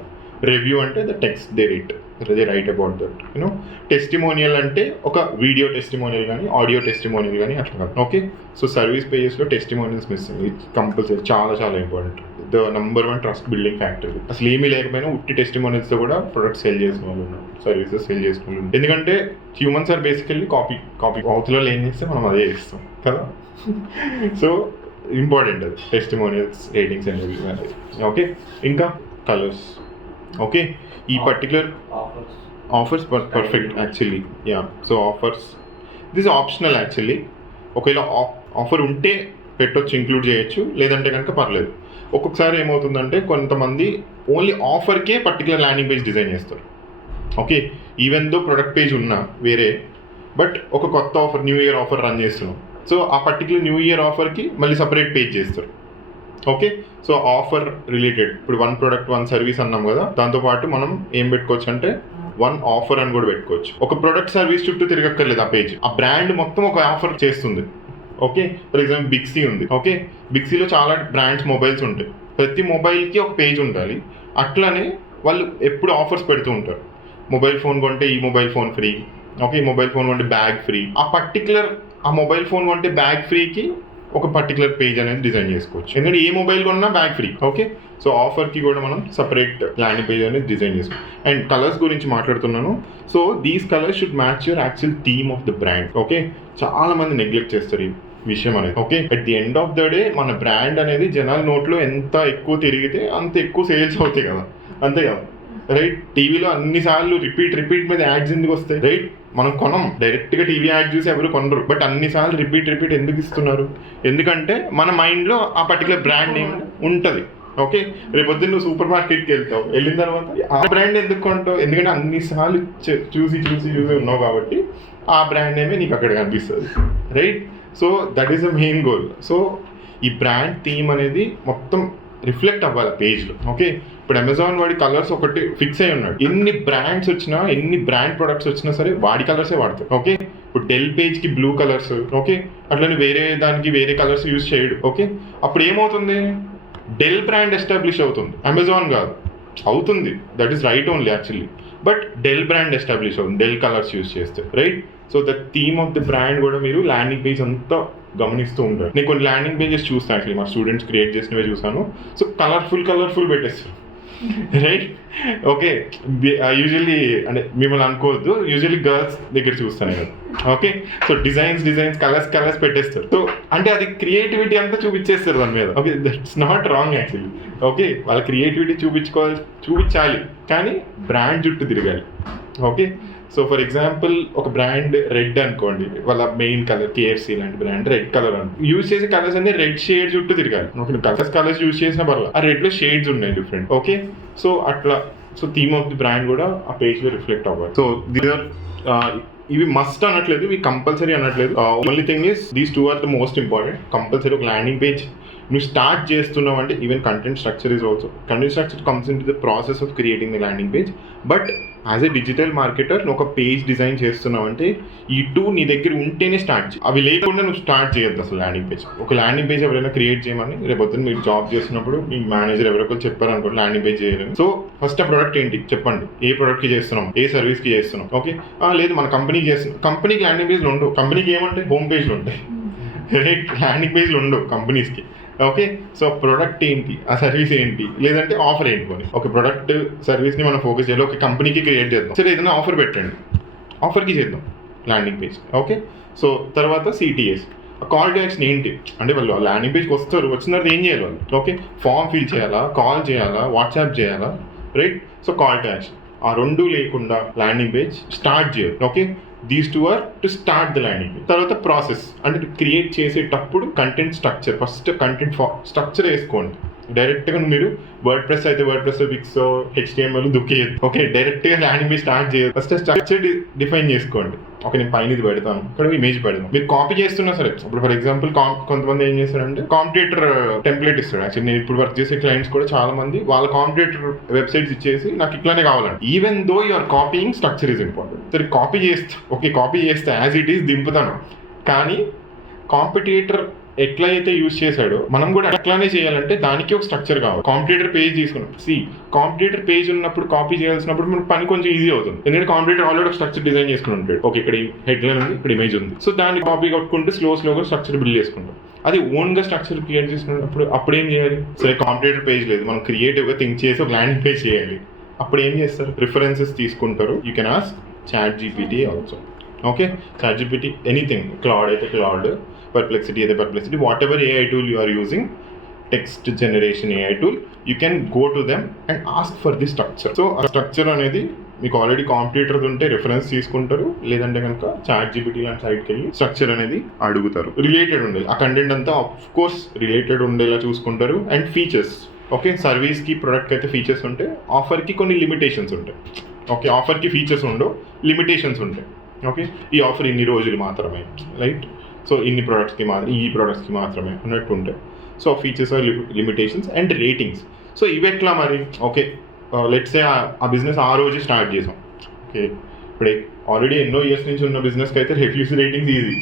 రివ్యూ అంటే the text they write about that you know. Testimonial అంటే ఒక వీడియో టెస్టిమోనియల్ కానీ ఆడియో టెస్టిమోనియల్ కానీ అట్లా కాదు. ఓకే, సో సర్వీస్ పేజెస్లో టెస్టిమోనియల్స్ మిస్ అయ్యి కంపల్సరీ చాలా చాలా important. The number 1 trust building factor. అసలు ఏమీ లేకపోయినా ఉట్టి టెస్టిమోనియల్స్తో కూడా ప్రొడక్ట్ సెల్ చేసిన వాళ్ళు ఉన్నారు, సర్వీసెస్ సెల్ చేసిన వాళ్ళు. ఎందుకంటే హ్యూమన్స్ ఆర్ బేసికల్లీ కాపీ అవతలలో ఏం చేస్తే మనం అదే చేస్తాం కదా. సో ఇంపార్టెంట్ అది టెస్టిమోనియల్స్, రేటింగ్స్ అండ్ రివ్యూస్ అనేది. ఓకే, ఇంకా కలర్స్. ఓకే, ఈ particular offers perfect actually. Yeah, so offers this optional actually. ఒకవేళ ఆఫర్ ఉంటే పెట్టొచ్చు, ఇంక్లూడ్ చేయొచ్చు, లేదంటే కనుక పర్లేదు. ఒక్కొక్కసారి ఏమవుతుందంటే కొంతమంది ఓన్లీ ఆఫర్కే పర్టికులర్ ల్యాండింగ్ పేజ్ డిజైన్ చేస్తారు. Okay, even though product page ఉన్నా వేరే, బట్ ఒక కొత్త offer new year offer run చేస్తున్నాం, సో ఆ పర్టికులర్ న్యూ ఇయర్ ఆఫర్కి మళ్ళీ సపరేట్ పేజ్ చేస్తారు. ఓకే, సో ఆఫర్ రిలేటెడ్ ఇప్పుడు 1 ప్రోడక్ట్ 1 సర్వీస్ అన్నాం కదా, దాంతోపాటు మనం ఏం పెట్టుకోవచ్చు అంటే 1 ఆఫర్ అని కూడా పెట్టుకోవచ్చు. ఒక ప్రొడక్ట్ సర్వీస్ చుట్టూ తిరగక్కర్లేదు ఆ పేజ్, ఆ బ్రాండ్ మొత్తం ఒక ఆఫర్ చేస్తుంది. ఓకే, ఫర్ ఎగ్జాంపుల్ బిగ్సీ ఉంది. ఓకే, బిగ్సీలో చాలా బ్రాండ్స్ మొబైల్స్ ఉంటాయి, ప్రతి మొబైల్కి ఒక పేజ్ ఉండాలి. అట్లానే వాళ్ళు ఎప్పుడు ఆఫర్స్ పెడుతూ ఉంటారు. మొబైల్ ఫోన్ కొంటే ఈ మొబైల్ ఫోన్ ఫ్రీ, ఓకే ఈ మొబైల్ ఫోన్ కొంటే బ్యాగ్ ఫ్రీ. ఆ మొబైల్ ఫోన్ కొంటే బ్యాగ్ ఫ్రీకి ఒక పర్టికులర్ పేజ్ అనేది డిజైన్ చేసుకోవచ్చు, ఎందుకంటే ఏ మొబైల్ కొన్నా బ్యాగ్ ఫ్రీ. ఓకే, సో ఆఫర్కి కూడా మనం సపరేట్ ల్యాండింగ్ పేజ్ అనేది డిజైన్ చేసుకోవచ్చు. అండ్ కలర్స్ గురించి మాట్లాడుతున్నాను. So these colours should match your actual theme of the brand. Okay, చాలా మంది నెగ్లెక్ట్ చేస్తారు ఈ విషయం అనేది. Okay, at the end of the day మన బ్రాండ్ అనేది జనాల నోట్లో ఎంత ఎక్కువ తిరిగితే అంత ఎక్కువ సేల్స్ అవుతాయి కదా, అంతే కదా రైట్. టీవీలో అన్నిసార్లు రిపీట్ మీద యాడ్స్ ఎందుకు వస్తాయి రైట్. మనం కొనం, డైరెక్ట్గా టీవీ యాడ్ చూసి ఎవరు కొనరు, బట్ అన్నిసార్లు రిపీట్ ఎందుకు ఇస్తున్నారు, ఎందుకంటే మన మైండ్లో ఆ పర్టికులర్ బ్రాండ్ నేమ్ ఉంటుంది. ఓకే, రేపొద్దున నువ్వు సూపర్ మార్కెట్కి వెళ్తావు, వెళ్ళిన తర్వాత ఆ బ్రాండ్ ఎందుకు కొంటావు, ఎందుకంటే అన్నిసార్లు చూసి ఉన్నావు కాబట్టి ఆ బ్రాండ్ నేమే నీకు అక్కడ కనిపిస్తుంది right. So that is the main goal. So ఈ బ్రాండ్ థీమ్ అనేది మొత్తం రిఫ్లెక్ట్ అవ్వాలి పేజ్లో. ఓకే, ఇప్పుడు అమెజాన్ వాడి కలర్స్ ఒకటి ఫిక్స్ అయి ఉన్నాడు, ఎన్ని బ్రాండ్స్ వచ్చినా ఎన్ని బ్రాండ్ ప్రొడక్ట్స్ వచ్చినా సరే వాడి కలర్సే వాడతారు. ఓకే, ఇప్పుడు డెల్ పేజ్కి బ్లూ కలర్స్, ఓకే అట్లనే వేరే దానికి వేరే కలర్స్ యూజ్ చేయడు. ఓకే, అప్పుడు ఏమవుతుంది, డెల్ బ్రాండ్ ఎస్టాబ్లిష్ అవుతుంది, అమెజాన్ కాదు. అవుతుంది, that is right only actually, but Dell brand establish అవుతుంది డెల్ కలర్స్ యూజ్ చేస్తే right. So the theme of the brand కూడా మీరు ల్యాండింగ్ పేజ్ అంతా గమనిస్తూ ఉంటారు. నేను కొన్ని ల్యాండింగ్ పేజెస్ చూస్తాను యాక్చువల్లీ, మా స్టూడెంట్స్ క్రియేట్ చేసినవే చూసాను. సో కలర్ఫుల్ పెట్టేస్తారు రైట్. ఓకే, యూజువల్లీ అంటే మిమ్మల్ని అనుకోవద్దు, యూజువల్లీ గర్ల్స్ దగ్గర చూస్తాను కదా. ఓకే, సో డిజైన్స్ కలర్స్ పెట్టేస్తారు. సో అంటే అది క్రియేటివిటీ అంతా చూపించేస్తారు దాని మీద. Okay, that's not wrong actually. Okay, వాళ్ళ క్రియేటివిటీ చూపించాలి, కానీ బ్రాండ్ చుట్టూ తిరగాలి. ఓకే, సో ఫర్ ఎగ్జాంపుల్ ఒక బ్రాండ్ రెడ్ అనుకోండి, వాళ్ళ మెయిన్ కలర్ KFC లాంటి బ్రాండ్ రెడ్ కలర్ అని యూజ్ చేసే కలర్స్ అన్ని రెడ్ షేడ్ చుట్టూ తిరగాలి. ఓకే, కలర్స్ యూజ్ చేసిన పర్లేదు, ఆ రెడ్ లో షేడ్స్ ఉన్నాయి డిఫరెంట్. ఓకే, సో అట్లా so theme of the brand కూడా ఆ పేజ్ లో రిఫ్లెక్ట్ అవ్వాలి. సో దీస్ ఆర్ ఇవి మస్ట్ అనట్లేదు, ఇవి కంపల్సరీ అనట్లేదు. Only thing is these 2 are the most important. Compulsory ఒక ల్యాండింగ్ పేజ్ నువ్వు స్టార్ట్ చేస్తున్నావు అంటే even content structure is also. Content structure comes in to the process of creating the landing page. But as a digital marketer నువ్వు ఒక పేజ్ డిజైన్ చేస్తున్నావు అంటే ఈ 2 నీ దగ్గర ఉంటేనే స్టార్ట్ చేయి. అవి లేకుండా నువ్వు స్టార్ట్ చేయొద్దు అసలు ల్యాండింగ్ పేజ్. ఒక ల్యాండింగ్ పేజ్ ఎవరైనా క్రియేట్ చేయమని రేపొద్దున మీరు జాబ్ చేస్తున్నప్పుడు మీ మేనేజర్ ఎవరొకరు చెప్పారు అనుకోండి ల్యాండింగ్ పేజ్ చేయాలని. సో ఫస్ట్ ఆ ప్రోడక్ట్ ఏంటి చెప్పండి, ఏ ప్రోడక్ట్కి చేస్తున్నాం, ఏ సర్వీస్కి చేస్తున్నాం. ఓకే, లేదు మన కంపెనీకి చేస్తున్నాం. కంపెనీకి ల్యాండింగ్ పేజ్లు ఉండవు. కంపెనీకి ఏమంటాయి, హోమ్ పేజ్లు ఉంటాయి. రైట్, ల్యాండింగ్ పేజ్లు ఉండవు కంపెనీస్కి. ఓకే, సో ప్రొడక్ట్ ఏంటి, ఆ సర్వీస్ ఏంటి, లేదంటే ఆఫర్ ఏంటి కొని. ఒక ప్రొడక్ట్ సర్వీస్ని మనం ఫోకస్ చేయాలి. ఒక కంపెనీకి క్రియేట్ చేద్దాం, సరే ఏదైనా ఆఫర్ పెట్టండి, ఆఫర్కి చేద్దాం ల్యాండింగ్ పేజ్. ఓకే, సో తర్వాత CTS కాల్ టు యాక్షన్ ఏంటి అంటే వాళ్ళు ల్యాండింగ్ పేజ్కి వస్తారు, వచ్చిన తర్వాత ఏం చేయాలి వాళ్ళు. ఓకే, ఫామ్ ఫిల్ చేయాలా, కాల్ చేయాలా, వాట్సాప్ చేయాలా, right. So call to action ఆ 2 లేకుండా ల్యాండింగ్ పేజ్ స్టార్ట్ చేయాలి. Okay, these 2 are to start the landing page. తర్వాత ప్రాసెస్ అంటే క్రియేట్ చేసేటప్పుడు content structure, first content structure వేసుకోండి. డైరెక్ట్గా మీరు వర్డ్ ప్రెస్ అయితే వర్డ్ ప్రెస్ విక్స్ HTML దుక్కేయద్దు. ఓకే, డైరెక్ట్గా ల్యాండింగ్ పేజ్ స్టార్ట్ చేయదు. ఫస్ట్ స్ట్రక్చర్ డిఫైన్ చేసుకోండి. ఓకే, నేను పైన ఇది పెడతాను, ఇక్కడ ఇమేజ్ పెడతాను. మీరు కాపీ చేస్తున్నా సరే, ఇప్పుడు ఫర్ ఎగ్జాంపుల్ కొంతమంది ఏం చేస్తారంటే కాంపిటేటర్ టెంప్లెట్ ఇస్తాడు. యాక్చువల్లీ నేను ఇప్పుడు వర్క్ చేసే క్లయింట్స్ కూడా చాలా మంది వాళ్ళ కాంపిటేటర్ వెబ్సైట్స్ ఇచ్చేసి నాకు ఇట్లానే కావాలండి. Even though you're copying, structure is important. సరే కాపీ చేస్తే యాజ్ ఇట్ ఈస్ దింపుతాను, కానీ కాంపిటేటర్ ఎట్లయితే యూజ్ చేశాడో మనం కూడా అట్లానే చేయాలంటే దానికి ఒక స్ట్రక్చర్ కావాలి. కాంపిటేటర్ పేజ్ తీసుకున్నాం, కాంపిటేటర్ పేజ్ ఉన్నప్పుడు కాపీ చేయాల్సినప్పుడు మనకు పని కొంచెం ఈజీ అవుతుంది. ఎందుకంటే కాంపిటేటర్ ఆల్రెడీ ఒక స్ట్రక్చర్ డిజైన్ చేసుకుని ఉంటాడు. ఓకే, ఇక్కడ హెడ్లైన్ ఉంది, ఇక్కడ ఇమేజ్ ఉంది, సో దాన్ని కాపీ కొట్టుకుంటూ స్లోగా స్ట్రక్చర్ బిల్డ్ చేసుకుంటాం. అది ఓన్గా స్ట్రక్చర్ క్రియేట్ చేసుకున్నప్పుడు అప్పుడు ఏం చేయాలి, సరే కాంపిటేటర్ పేజ్ లేదు, మనం క్రియేటివ్గా థింక్ చేసి ఒక ల్యాండింగ్ పేజ్ చేయాలి. అప్పుడు ఏం చేస్తారు, రిఫరెన్సెస్ తీసుకుంటారు. You can ask ChatGPT also. Okay, ChatGPT anything, cloud అయితే క్లౌడ్, Perplexity అయితే Perplexity, whatever AI tool you are using, text generation AI tool, you can go to them and ask for the structure. So ఆ స్ట్రక్చర్ అనేది మీకు ఆల్రెడీ కాంపిటేటర్ ఉంటే రిఫరెన్స్ తీసుకుంటారు, లేదంటే కనుక ChatGPT లాంటి సైట్కి వెళ్ళి స్ట్రక్చర్ అనేది అడుగుతారు. రిలేటెడ్ ఉండాలి, ఆ కంటెంట్ అంతా ఆఫ్ కోర్స్ రిలేటెడ్ ఉండేలా చూసుకుంటారు. అండ్ ఫీచర్స్, ఓకే, సర్వీస్కి ప్రొడక్ట్కి అయితే ఫీచర్స్ ఉంటాయి, ఆఫర్కి కొన్ని లిమిటేషన్స్ ఉంటాయి. ఓకే, ఆఫర్కి ఫీచర్స్ ఉండవు, లిమిటేషన్స్ ఉంటాయి. ఓకే, ఈ ఆఫర్ ఇన్ని రోజులు మాత్రమే, రైట్. సో ఇన్ని ప్రోడక్ట్స్కి మాత్రం, ఈ ప్రోడక్ట్స్కి మాత్రమే అన్నట్టు ఉంటాయి. So features or limitations and ratings. So ఇవి ఎట్లా మరి, ఓకే లెట్స్ సే ఆ బిజినెస్ ఆ రోజు స్టార్ట్ చేసాం. ఓకే, ఇప్పుడు ఆల్రెడీ ఎన్నో ఇయర్స్ నుంచి ఉన్న బిజినెస్కి అయితే రివ్యూస్ రేటింగ్స్ ఈజీ,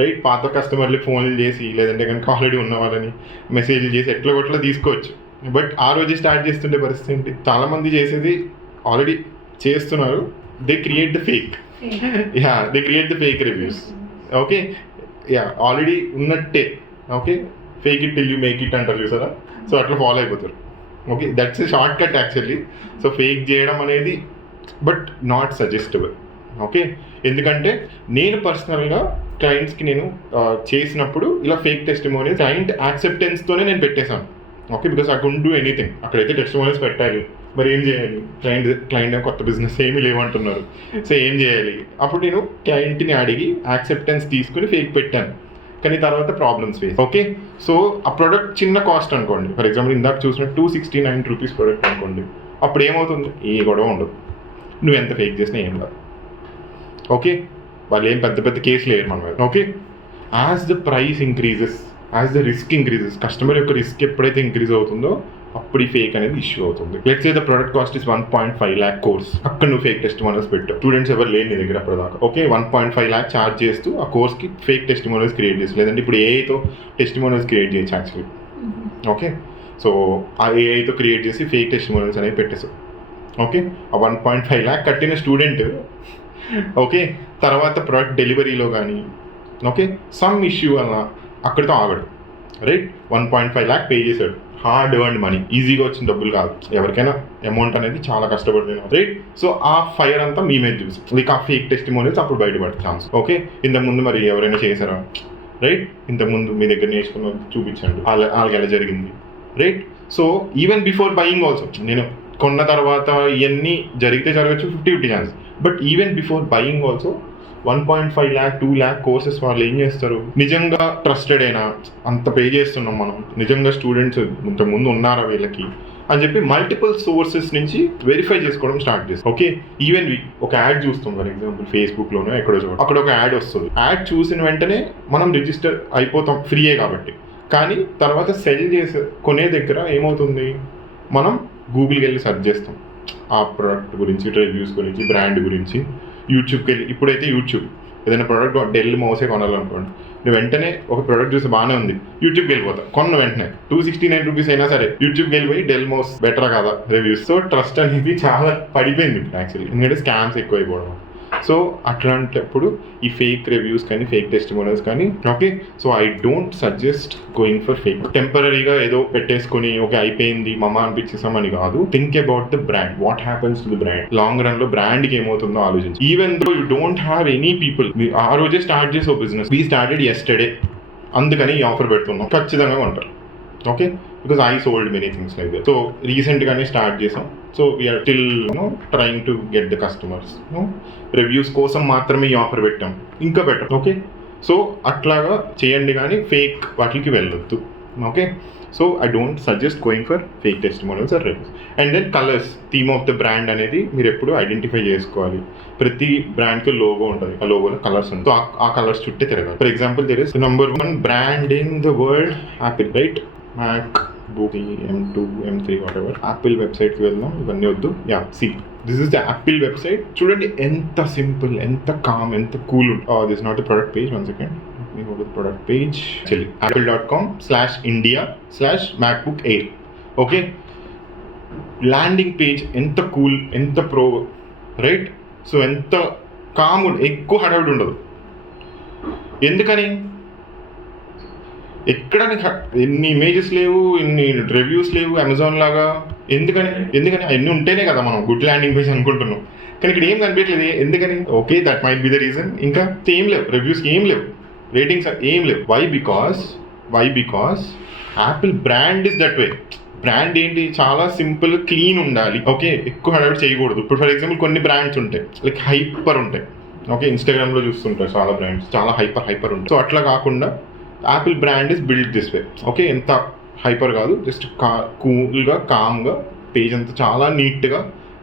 రైట్. పాత కస్టమర్లకి ఫోన్లు చేసి లేదంటే కనుక ఆల్రెడీ ఉన్న వాళ్ళని మెసేజ్లు చేసి ఎట్లా తీసుకోవచ్చు. బట్ ఆ రోజు స్టార్ట్ చేస్తుండే పరిస్థితి ఏంటి, చాలామంది చేసేది ఆల్రెడీ చేస్తున్నారు, they create the fake reviews. Okay, already ఉన్నట్టే. Okay, fake it till you make it అంటారు చూసారా, సో అట్లా ఫాలో అయిపోతారు. Okay, that's a shortcut actually. So fake చేయడం అనేది బట్ నాట్ సజెస్టబుల్. ఓకే, ఎందుకంటే నేను పర్సనల్గా క్లయింట్స్కి నేను చేసినప్పుడు ఇలా ఫేక్ టెస్టిమోనియల్స్ క్లయింట్ యాక్సెప్టెన్స్తోనే నేను పెట్టేశాను. Okay, because I couldn't do anything. అక్కడైతే టెస్టిమోనియల్స్ పెట్టాలి, మరి ఏం చేయాలి, క్లయింట్ కొత్త బిజినెస్ ఏమీ లేవంటున్నారు, సో ఏం చేయాలి. అప్పుడు నేను క్లయింట్ని అడిగి యాక్సెప్టెన్స్ తీసుకుని ఫేక్ పెట్టాను, కానీ తర్వాత ప్రాబ్లమ్స్ ఫేస్. ఓకే, సో ఆ ప్రోడక్ట్ చిన్న కాస్ట్ అనుకోండి, ఫర్ ఎగ్జాంపుల్ ఇందాక చూసిన 269 రూపీస్ ప్రోడక్ట్ అనుకోండి, అప్పుడు ఏమవుతుంది, ఏ గొడవ ఉండదు, నువ్వు ఎంత ఫేక్ చేసినా ఏం కాదు. ఓకే, వాళ్ళు ఏం పెద్ద కేసులు లేరు మన మీద. Okay, as the price increases, as the risk increases, customer యొక్క రిస్క్ ఎప్పుడైతే ఇంక్రీజ్ అవుతుందో అప్పుడు ఈ ఫేక్ అనేది ఇష్యూ అవుతుంది. Let's say the product cost is 1.5 lakh course, అక్కడ నువ్వు ఫేక్ టెస్టిమోనియల్స్ పెట్టు, స్టూడెంట్స్ ఎవరు లేని నీ దగ్గర అప్పటిదాకా. ఓకే, 1.5 lakh ఛార్జ్ చేస్తూ ఆ కోర్స్కి ఫేక్ టెస్టిమోనియల్స్ క్రియేట్ చేసి, లేదంటే ఇప్పుడు ఏఐతో టెస్టిమోనియల్స్ క్రియేట్ చేయొచ్చు యాక్చువల్లీ. ఓకే, సో ఆ ఏఐతో క్రియేట్ చేసి ఫేక్ టెస్టిమోనియల్స్ అనేవి పెట్టేసావు. ఓకే, ఆ 1.5 lakh కట్టిన స్టూడెంట్ ఓకే తర్వాత ప్రొడక్ట్ డెలివరీలో కానీ ఓకే సమ్ ఇష్యూ అలా అక్కడితో ఆగడు, రైట్. 1.5 lakh పే చేశాడు, హార్డ్ ఎర్న్డ్ మనీ, ఈజీగా వచ్చిన డబ్బులు కాదు. ఎవరికైనా అమౌంట్ అనేది చాలా కష్టపడుతుంది, రైట్? సో ఆ ఫైర్ అంతా మీ మీద చూసి లైక్ ఆ ఫేక్ టెస్టిమోనియల్స్ అప్పుడు బయటపడే ఛాన్స్. ఓకే, ఇంతకుముందు మరి ఎవరైనా చేశారా, రైట్? ఇంతకుముందు మీ దగ్గర నేర్చుకున్న చూపించండి వాళ్ళకి ఎలా జరిగింది, right? So even before buying also, నేను కొన్న తర్వాత ఇవన్నీ జరిగితే జరగచ్చు 50-50 chance, but even before buying also 1.5 lakh 2 lakh courses వాళ్ళు ఏం చేస్తారు, నిజంగా ట్రస్టెడ్ అయినా అంత పే చేస్తున్నాం మనం, నిజంగా స్టూడెంట్స్ ఇంతకుముందు ఉన్నారా వీళ్ళకి అని చెప్పి మల్టిపుల్ సోర్సెస్ నుంచి వెరిఫై చేసుకోవడం స్టార్ట్ చేస్తాం. ఓకే, ఈవెన్ ఒక యాడ్ చూస్తాం, ఫర్ ఎగ్జాంపుల్ ఫేస్బుక్లోనో ఎక్కడో చూడ, అక్కడ ఒక యాడ్ వస్తుంది. యాడ్ చూసిన వెంటనే మనం రిజిస్టర్ అయిపోతాం, ఫ్రీయే కాబట్టి. కానీ తర్వాత సెల్ చేసే కొనే దగ్గర ఏమవుతుంది, మనం గూగుల్కి వెళ్ళి సెర్చ్ చేస్తాం ఆ ప్రోడక్ట్ గురించి, రివ్యూస్ గురించి, బ్రాండ్ గురించి. యూట్యూబ్కి వెళ్ళి, ఇప్పుడైతే యూట్యూబ్ ఏదైనా ప్రోడక్ట్ డెల్ మౌసే కొనాలనుకోండి, నేను వెంటనే ఒక ప్రోడక్ట్ చూసి బాగానే ఉంది, యూట్యూబ్కి వెళ్ళిపోతా, కొన్న వెంటనే 269 రూపీస్ అయినా సరే యూట్యూబ్కి వెళ్ళిపోయి డెల్ మౌస్ బెటర్ కదా రివ్యూస్. సో ట్రస్ట్ అనేది చాలా పడిపోయింది యాక్చువల్లీ, ఎందుకంటే స్కామ్స్ ఎక్కువ అయిపోవడం. సో అట్లాంటప్పుడు ఈ ఫేక్ రివ్యూస్ కానీ ఫేక్ టెస్టిమోనియల్స్ కానీ, okay, so I don't suggest going for fake. టెంపరీగా ఏదో పెట్టేసుకుని ఓకే అయిపోయింది మమ్మ అనిపించేసామని కాదు. Think about the brand, what happens to the brand, long run లో బ్రాండ్కి ఏమవుతుందో ఆలోచించి. Even though you don't have any people, ఆ రోజే స్టార్ట్ చేసే బిజినెస్, వీ స్టార్టెడ్ యెస్టర్డే, అందుకని ఈ ఆఫర్ పెడుతున్నాం, ఖచ్చితంగా ఉంటారు. Okay, because I sold many things like that. So రీసెంట్గానే స్టార్ట్ చేసాం. So we're still trying to get the customers. Reviews కోసం మాత్రమే ఈ ఆఫర్ పెట్టాం, ఇంకా బెటర్. ఓకే, సో అట్లాగా చేయండి కానీ ఫేక్ వాటికి వెళ్ళొద్దు. Okay, so I don't suggest going for fake testimonials or reviews. And then colours, theme of the brand అనేది మీరు ఎప్పుడు ఐడెంటిఫై చేసుకోవాలి. ప్రతి బ్రాండ్కి లోగో ఉంటుంది, ఆ లోగోలో కలర్స్ ఉంటుంది. సో ఆ కలర్స్ చుట్టే తిరగాలి. For example there is number 1 brand in the world Apple, right? MacBook M2 M3 whatever. Apple వెబ్సైట్కి వెళ్దాం, ఇవన్నీ వద్దు. Yeah, see this is the Apple website. చూడండి ఎంత సింపుల్, ఎంత కామ్, ఎంత cool. This not the product page, 1 second. Product page చెల్లి apple.com/India/MacBook Air. Okay, landing page ఎంత కూల్, ఎంత ప్రో, రైట్? సో ఎంత కామ్, ఎక్కువ హడావిడి ఉండదు. ఎందుకని? ఎక్కడ ఎన్ని ఇమేజెస్ లేవు, ఎన్ని రివ్యూస్ లేవు అమెజాన్ లాగా. ఎందుకని అన్నీ ఉంటేనే కదా మనం గుడ్ ల్యాండింగ్ పేజ్ అనుకుంటున్నాం. కానీ ఇక్కడ ఏం కనిపించలేదు. ఎందుకని? Okay, that might be the reason. ఇంకా ఏం లేవు, రివ్యూస్ ఏం లేవు, రేటింగ్స్ ఏం లేవు. Why because Apple brand is that way. Brand ఏంటి, చాలా సింపుల్, క్లీన్ ఉండాలి. ఓకే, ఎక్కువ హడావిడి చేయకూడదు. ఇప్పుడు ఫర్ ఎగ్జాంపుల్ కొన్ని బ్రాండ్స్ ఉంటాయి లైక్ హైపర్ ఉంటాయి. ఓకే, ఇన్స్టాగ్రామ్లో చూస్తుంటారు చాలా బ్రాండ్స్, చాలా హైపర్ ఉంటాయి. సో అట్లా కాకుండా Apple brand is build this way. Okay, ఎంత హైపర్ కాదు, జస్ట్ కూల్గా, కామ్గా, పేజ్ అంతా చాలా నీట్గా,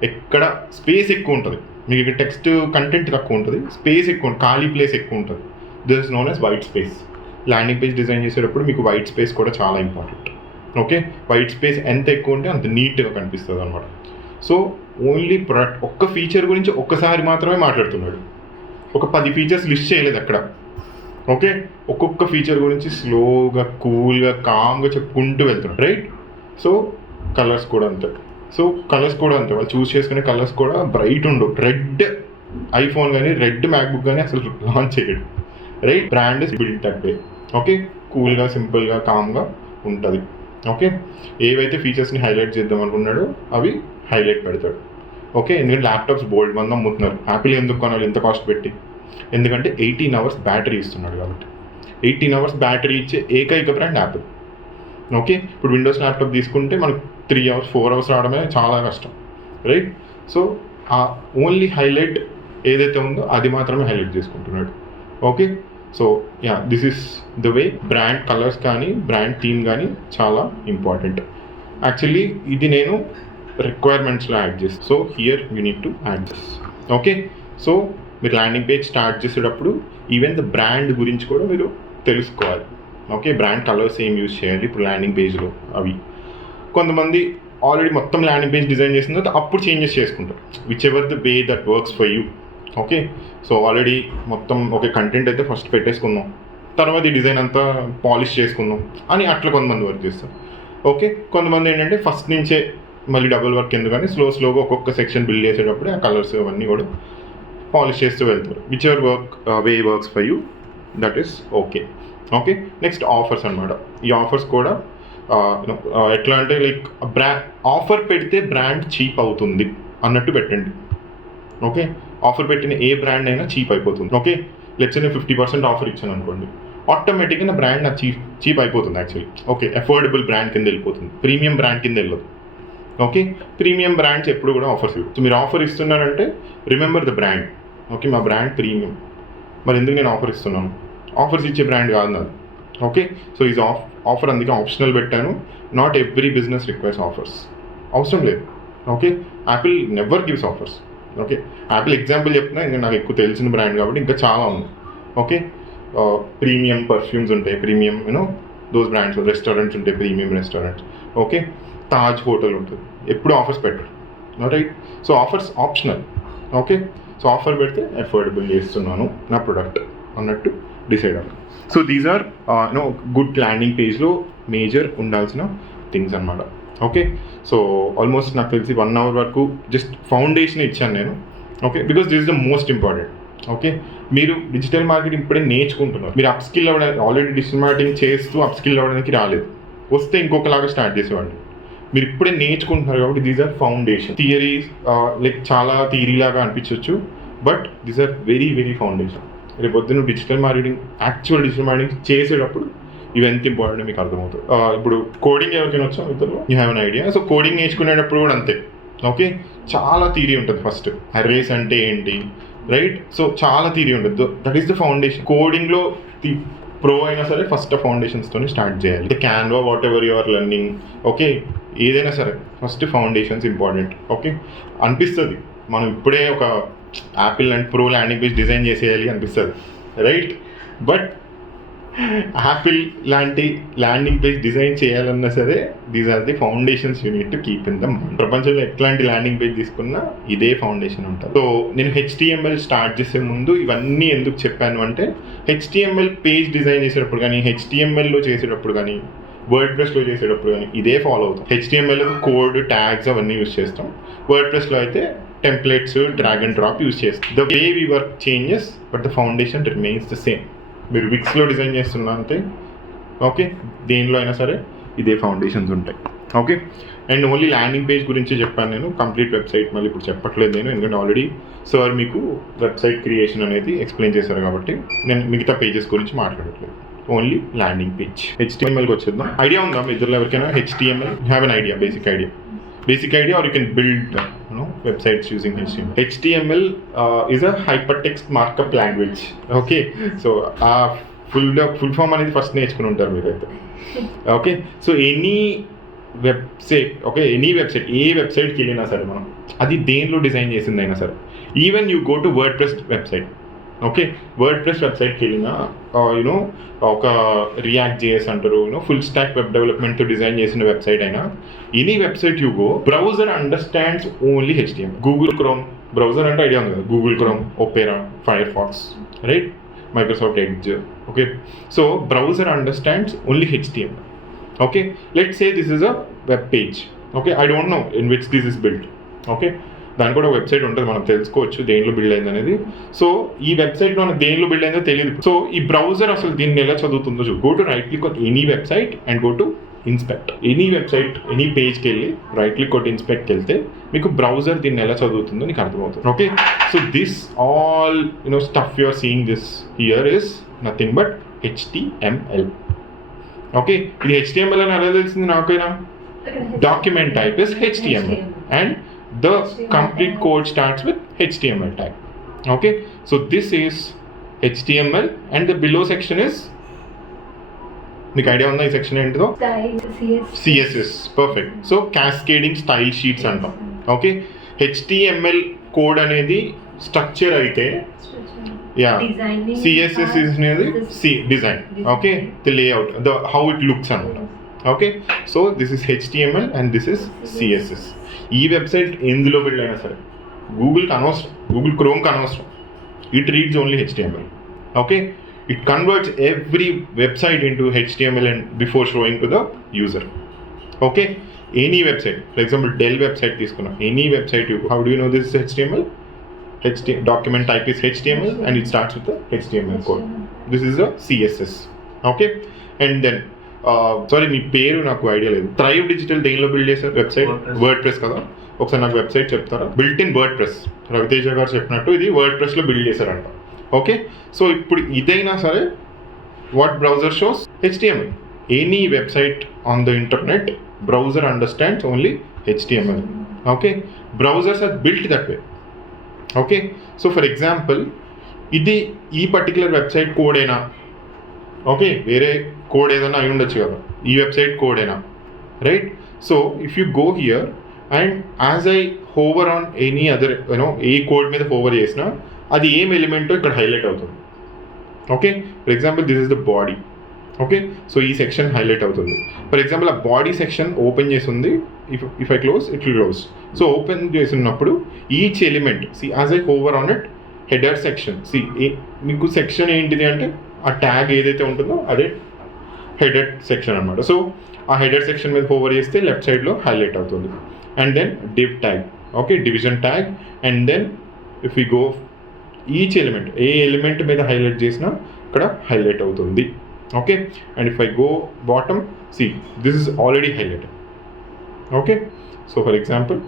ఎక్కడ స్పేస్ ఎక్కువ ఉంటుంది మీకు, ఇక్కడ టెక్స్ట్ కంటెంట్ తక్కువ ఉంటుంది, స్పేస్ ఎక్కువ ఉంటుంది, ఖాళీ ప్లేస్ ఎక్కువ ఉంటుంది. This is known as white space. Landing page design చేసేటప్పుడు మీకు వైట్ స్పేస్ కూడా చాలా ఇంపార్టెంట్. ఓకే, వైట్ స్పేస్ ఎంత ఎక్కువ ఉంటే అంత నీట్గా కనిపిస్తుంది అనమాట. సో ఓన్లీ ప్రొడక్ట్ ఒక్క ఫీచర్ గురించి ఒక్కసారి మాత్రమే మాట్లాడుతున్నాడు, ఒక 10 ఫీచర్స్ లిస్ట్ చేయలేదు అక్కడ. ఓకే, ఒక్కొక్క ఫీచర్ గురించి స్లోగా, కూల్గా, కామ్గా చెప్పుకుంటూ వెళ్తున్నాడు, రైట్? సో కలర్స్ కూడా అంతే. వాళ్ళు చూస్ చేసుకునే కలర్స్ కూడా బ్రైట్ ఉండవు. రెడ్ ఐఫోన్ కానీ రెడ్ మ్యాక్బుక్ కానీ అసలు లాంచ్ చేయడు, right? Brand is build that way. Okay, కూల్గా, సింపుల్గా, కామ్గా ఉంటుంది. ఓకే, ఏవైతే ఫీచర్స్ని హైలైట్ చేద్దాం అనుకున్నాడో అవి హైలైట్ పెడతాడు. ఓకే, ఎందుకంటే ల్యాప్టాప్స్ బోల్డ్ మంది అమ్ముతున్నారు. యాపిల్ ఎందుకు కొనాలి ఎంత కాస్ట్ పెట్టి? ఎందుకంటే 18 hours బ్యాటరీ ఇస్తున్నాడు కాబట్టి. 18 hours బ్యాటరీ ఇచ్చే ఏకైక బ్రాండ్ యాపిల్. ఓకే, ఇప్పుడు విండోస్ ల్యాప్టాప్ తీసుకుంటే మనకు 3 hours 4 hours రావడమే చాలా కష్టం, రైట్? సో ఆ ఓన్లీ హైలైట్ ఏదైతే ఉందో అది మాత్రమే హైలైట్ చేసుకుంటున్నాడు. Okay, so yeah, this is the way. Brand colours కానీ బ్రాండ్ థీమ్ కానీ చాలా ఇంపార్టెంట్. యాక్చువల్లీ ఇది నేను రిక్వైర్మెంట్స్లో యాడ్ చేస్తాను. So here you need to add this. Okay, so మీరు ల్యాండింగ్ పేజ్ స్టార్ట్ చేసేటప్పుడు ఈవెన్ ద బ్రాండ్ గురించి కూడా మీరు తెలుసుకోవాలి. ఓకే, బ్రాండ్ కలర్స్ ఏం యూజ్ చేయాలి ఇప్పుడు ల్యాండింగ్ పేజ్లో అవి. కొంతమంది ఆల్రెడీ మొత్తం ల్యాండింగ్ పేజ్ డిజైన్ చేసిన తర్వాత అప్పుడు చేంజెస్ చేసుకుంటారు, which ever the way that works for you. Okay, so already మొత్తం ఓకే కంటెంట్ అయితే ఫస్ట్ పెట్టేసుకుందాం, తర్వాత ఈ డిజైన్ అంతా పాలిష్ చేసుకుందాం అని అట్లా కొంతమంది వర్క్ చేస్తారు. ఓకే, కొంతమంది ఏంటంటే ఫస్ట్ నుంచే మళ్ళీ డబుల్ వర్క్ ఎందుకని స్లోగా ఒక్కొక్క సెక్షన్ బిల్డ్ చేసేటప్పుడు ఆ కలర్స్ అవన్నీ కూడా పాలిష్ చేస్తూ వెళ్తారు. Which ever way works for you, that is okay. Okay, next offers అనమాట. ఈ ఆఫర్స్ కూడా ఎట్లా అంటే లైక్ ఆఫర్ పెడితే బ్రాండ్ చీప్ అవుతుంది అన్నట్టు పెట్టండి. ఓకే, ఆఫర్ పెట్టిన ఏ బ్రాండ్ అయినా చీప్ అయిపోతుంది. ఓకే, లెట్స్ నేను 50% ఆఫర్ ఇచ్చాను అనుకోండి, ఆటోమేటిక్గా నా బ్రాండ్ నాకు చీప్ అయిపోతుంది యాక్చువల్లీ. ఓకే, అఫోర్డబుల్ బ్రాండ్ కింద వెళ్ళిపోతుంది, ప్రీమియం బ్రాండ్ కింద వెళ్ళదు. ఓకే, ప్రీమియం బ్రాండ్స్ ఎప్పుడు కూడా ఆఫర్స్ ఇవ్వదు. సో మీరు ఆఫర్ ఇస్తున్నారంటే రిమెంబర్ ద బ్రాండ్. ఓకే, మా బ్రాండ్ ప్రీమియం, మరి ఎందుకు నేను ఆఫర్ ఇస్తున్నాను? ఆఫర్స్ ఇచ్చే బ్రాండ్ కాదు నాది. ఓకే, సో ఈజ్ ఆఫర్ అందుకే ఆప్షనల్ పెట్టాను. Not every business requires offers, అవసరం లేదు. Okay, Apple never gives offers. Okay, Apple example చెప్తున్నా, ఎందుకంటే నాకు ఎక్కువ తెలిసిన బ్రాండ్ కాబట్టి. ఇంకా చాలా ఉంది. ఓకే, ప్రీమియం పర్ఫ్యూమ్స్ ఉంటాయి, ప్రీమియం దోస్ బ్రాండ్స్, రెస్టారెంట్స్ ఉంటాయి, premium restaurants. Okay, Taj hotel ఉంటుంది, ఎప్పుడు ఆఫర్స్ పెట్టరు. Right, so offers optional. Okay, so offer పెడితే అఫోర్డబుల్ చేస్తున్నాను నా ప్రొడక్ట్ అన్నట్టు డిసైడ్ అవ్వాలి. So these are good landing పేజ్లో మేజర్ ఉండాల్సిన థింగ్స్ అనమాట. ఓకే, సో ఆల్మోస్ట్ నాకు తెలిసి 1 hour వరకు జస్ట్ ఫౌండేషన్ ఇచ్చాను నేను. Okay, because this is the most important. Okay, మీరు డిజిటల్ మార్కెటింగ్ ఇప్పుడే నేర్చుకుంటున్నారు, మీరు అప్ స్కిల్ అవ్వడానికి, ఆల్రెడీ డిజిటల్ మార్కెటింగ్ చేస్తూ అప్ స్కిల్ అవ్వడానికి రాలేదు, వస్తే ఇంకొకలాగా స్టార్ట్ చేసేవాడిని. మీరు ఇప్పుడే నేర్చుకుంటున్నారు కాబట్టి these are foundation. Theories like చాలా థియరీ లాగా అనిపించవచ్చు, but these are very very foundation. రేపు పొద్దున్న digital marketing, actual digital marketing చేసేటప్పుడు ఇవి ఎంత ఇంపార్టెంట్ మీకు అర్థమవుతుంది. ఇప్పుడు కోడింగ్ ఎవరికైనా వచ్చా ఇతరులు, you have an idea. So coding నేర్చుకునేటప్పుడు కూడా అంతే. ఓకే, చాలా థియరీ ఉంటుంది. ఫస్ట్ అరేస్ అంటే ఏంటి, రైట్? సో చాలా థియరీ ఉంటుంది. That is the foundation. కోడింగ్లో ప్రో అయినా సరే ఫస్ట్ ఫౌండేషన్స్తోనే స్టార్ట్ చేయాలి. Canva, whatever your learning, okay, ఏదైనా సరే ఫస్ట్ ఫౌండేషన్స్ ఇంపార్టెంట్. ఓకే, అనిపిస్తుంది మనం ఇప్పుడే ఒక Apple and pro landing page design చేసేయాలి అనిపిస్తుంది, రైట్? బట్ యాపిల్ లాంటి ల్యాండింగ్ పేజ్ డిజైన్ చేయాలన్నా సరే these are the foundations you need to keep in the mind. ప్రపంచంలో ఎట్లాంటి ల్యాండింగ్ పేజ్ తీసుకున్నా ఇదే ఫౌండేషన్ ఉంటుంది. సో నేను HTML స్టార్ట్ చేసే ముందు ఇవన్నీ ఎందుకు చెప్పాను అంటే, HTML పేజ్ డిజైన్ చేసేటప్పుడు కానీ, HTMLలో చేసేటప్పుడు కానీ, వర్డ్ప్రెస్లో చేసేటప్పుడు కానీ ఇదే ఫాలో అవుతాం. HTML కోడ్, ట్యాగ్స్ అవన్నీ యూజ్ చేస్తాం. వర్డ్ప్రెస్లో అయితే templates, drag and drop use చేస్తాం. The way we work changes but the foundation remains the same. మీరు విక్స్లో డిజైన్ చేస్తున్నా అంతే. ఓకే, దేనిలో అయినా సరే ఇదే ఫౌండేషన్స్ ఉంటాయి. Okay, and only landing page గురించి చెప్పాను నేను, కంప్లీట్ వెబ్సైట్ మళ్ళీ ఇప్పుడు చెప్పట్లేదు నేను, ఎందుకంటే ఆల్రెడీ సార్ మీకు వెబ్సైట్ క్రియేషన్ అనేది ఎక్స్ప్లెయిన్ చేశారు కాబట్టి నేను మిగతా పేజెస్ గురించి మాట్లాడట్లేదు. Only landing page. HTMLకి వచ్చేద్దాం. ఐడియా ఉందా మీ ఇద్దరు ఎవరికైనా HTML? You have an idea, basic idea, or you can build websites using HTML. HTML is a hypertext markup language. Okay, so full form అనేది ఫస్ట్ నేర్చుకుని ఉంటారు మీరైతే. Okay, so any website, okay, any website, ఏ వెబ్సైట్కి వెళ్ళినా సరే మనం అది దేనిలో డిజైన్ చేసిందైనా సరే, even you go to WordPress website. Okay, WordPress వెబ్సైట్కి వెళ్ళినా ఒక రియాక్ట్ JS అంటారు, ఫుల్ స్టాక్ వెబ్ డెవలప్మెంట్తో డిజైన్ చేసిన వెబ్సైట్ అయినా, any website you go, browser understands only HTML. Google Chrome browser అంటే ఐడియా ఉంది కదా, Google Chrome, Opera, Firefox, right? Microsoft edge. Okay, so browser understands only HTML. Okay, let's say this is a web page. Okay, I don't know in which this is build. Okay, దానికి కూడా వెబ్సైట్ ఉంటుంది, మనం తెలుసుకోవచ్చు దేనిలో బిల్డ్ అయింది అనేది. సో ఈ వెబ్సైట్ మనకు దేనిలో బిల్డ్ అయిందో తెలియదు. సో ఈ బ్రౌజర్ అసలు దీన్ని ఎలా చదువుతుందో చూ. Go to right click on any website and go to inspect. Any website, any పేజ్కి వెళ్ళి రైట్ క్లిక్ కొట్టి ఇన్స్పెక్ట్కి వెళ్తే మీకు బ్రౌజర్ దీన్ని ఎలా చదువుతుందో నీకు అర్థమవుతుంది. Okay, so this all stuff you are seeing this here is nothing but HTML. Okay, ఇది HTML అని ఎలా తెలిసింది నాకైనా? Document type is HTML and the complete code starts with HTML tag. Okay, so this is HTML and the below section is, మీకు ఐడియా ఉందా ఈ సెక్షన్ ఏంటిదో? CSS. Perfect. So cascading style sheets అంటాం. ఓకే, HTML కోడ్ అనేది స్ట్రక్చర్ అయితే, CSS అనేది design. Okay, the layout, the how it looks అనమాట. Okay, so this is HTML and this is CSS. ఈ వెబ్సైట్ ఎందులో బిల్డ్ అయినా సరే గూగుల్కి అనవసరం, గూగుల్ క్రోమ్కి అనవసరం, it reads only HTML. Okay, it converts every website into HTML and before showing to the user. Okay, any website, for example Dell website తీసుకున్నాం, any website how do you know this is HTML? Document type is HTML and it starts with the HTML code. This is a CSS. Okay, and then sorry మీ పేరు నాకు ఐడియా లేదు. థ్రైవ్ డిజిటల్ దేనిలో బిల్డ్ చేశారు వెబ్సైట్? వర్డ్ ప్రెస్ కదా. ఒకసారి నాకు వెబ్సైట్ చెప్తారా? Built in WordPress. Raviteja గారు చెప్పినట్టు ఇది వర్డ్ ప్రెస్లో బిల్డ్ చేశారంట. ఓకే, సో ఇప్పుడు ఇదైనా సరే what browser shows? HTML. Any website on the internet browser understands only HTML. Okay, browsers are built that way. Okay, so for example ఇది ఈ పర్టికులర్ వెబ్సైట్ కోడేనా? ఓకే, వేరే కోడ్ ఏదైనా అయి ఉండొచ్చు కదా, ఈ వెబ్సైట్ కోడేనా? Right. So if you go here and as I hover on any other ఏ కోడ్ మీద హోవర్ చేసినా అది ఏం ఎలిమెంటో ఇక్కడ హైలైట్ అవుతుంది. Okay, for example this is the body. Okay, so ఈ సెక్షన్ హైలైట్ అవుతుంది. ఫర్ ఎగ్జాంపుల్ ఆ బాడీ సెక్షన్ ఓపెన్ చేసి ఉంది. If I close it will close. So open చేసినప్పుడు each element as I hover on it header section. మీకు సెక్షన్ ఏంటిది అంటే ఆ ట్యాగ్ ఏదైతే ఉంటుందో అదే హెడర్ సెక్షన్ అనమాట. సో ఆ హెడర్ సెక్షన్ మీద హోవర్ చేస్తే లెఫ్ట్ సైడ్లో హైలైట్ అవుతుంది. And then div tag. Okay, division tag. And then if you go each element ఏ ఎలిమెంట్ మీద హైలైట్ చేసినా ఇక్కడ హైలైట్ అవుతుంది. Okay, and if I go bottom, this is already highlighted. Okay, so for example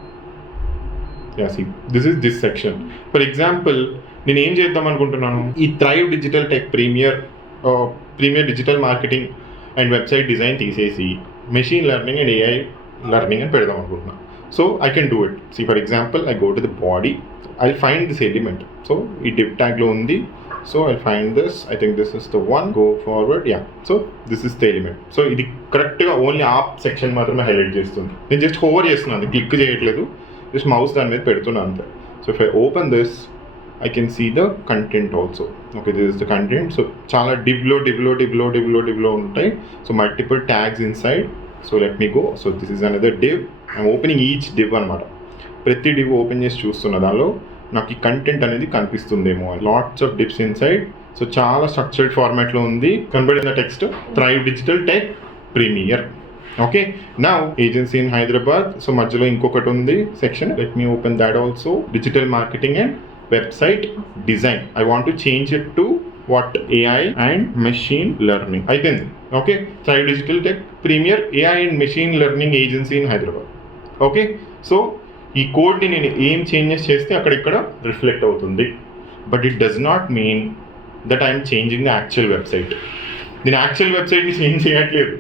this is this section. For example నేను ఏం చేద్దాం అనుకుంటున్నాను, ఈ Thrive digital tech premier digital marketing and website design తీసేసి machine learning and AI learning అని పెడదాం అనుకుంటున్నాను. So I can do it. For example I go to the body, I find this element. So ఈ డివ్ ట్యాగ్లో ఉంది. So I find this, I think this is the one. Go forward, so this is the element. So ఇది కరెక్ట్గా ఓన్లీ ఆ సెక్షన్ మాత్రమే హైలైట్ చేస్తుంది. నేను జస్ట్ హోవర్ చేస్తున్నాను, క్లిక్ చేయట్లేదు, జస్ట్ మౌస్ దాని మీద పెడుతున్నాను అంతే. So if I open this I can see the content also. Okay, this is the content. So chala divlo ఉంటాయి. So multiple tags inside. So let me go. So this is another div. I'm opening each div అనమాట. ప్రతి div ఓపెన్ చేసి చూస్తున్నా, దానిలో నాకు ఈ కంటెంట్ అనేది కనిపిస్తుందేమో. Lots of divs inside. So చాలా స్ట్రక్చర్డ్ ఫార్మాట్లో ఉంది. కనబడిన text Thrive digital tech premier. Okay, now agency in Hyderabad. So మధ్యలో ఇంకొకటి ఉంది section. Let me open that also. Digital marketing and website design. I want to change it to what? AI and machine learning. అయిపోయింది. Okay, Thrive digital tech Premier AI and machine learning agency in Hyderabad. Okay, so ఈ కోడ్ని నేను ఏం చేంజెస్ చేస్తే అక్కడిక్కడ రిఫ్లెక్ట్ అవుతుంది. But it does not mean that I'm changing the actual website. నేను యాక్చువల్ వెబ్సైట్ని చేంజ్ చేయట్లేదు.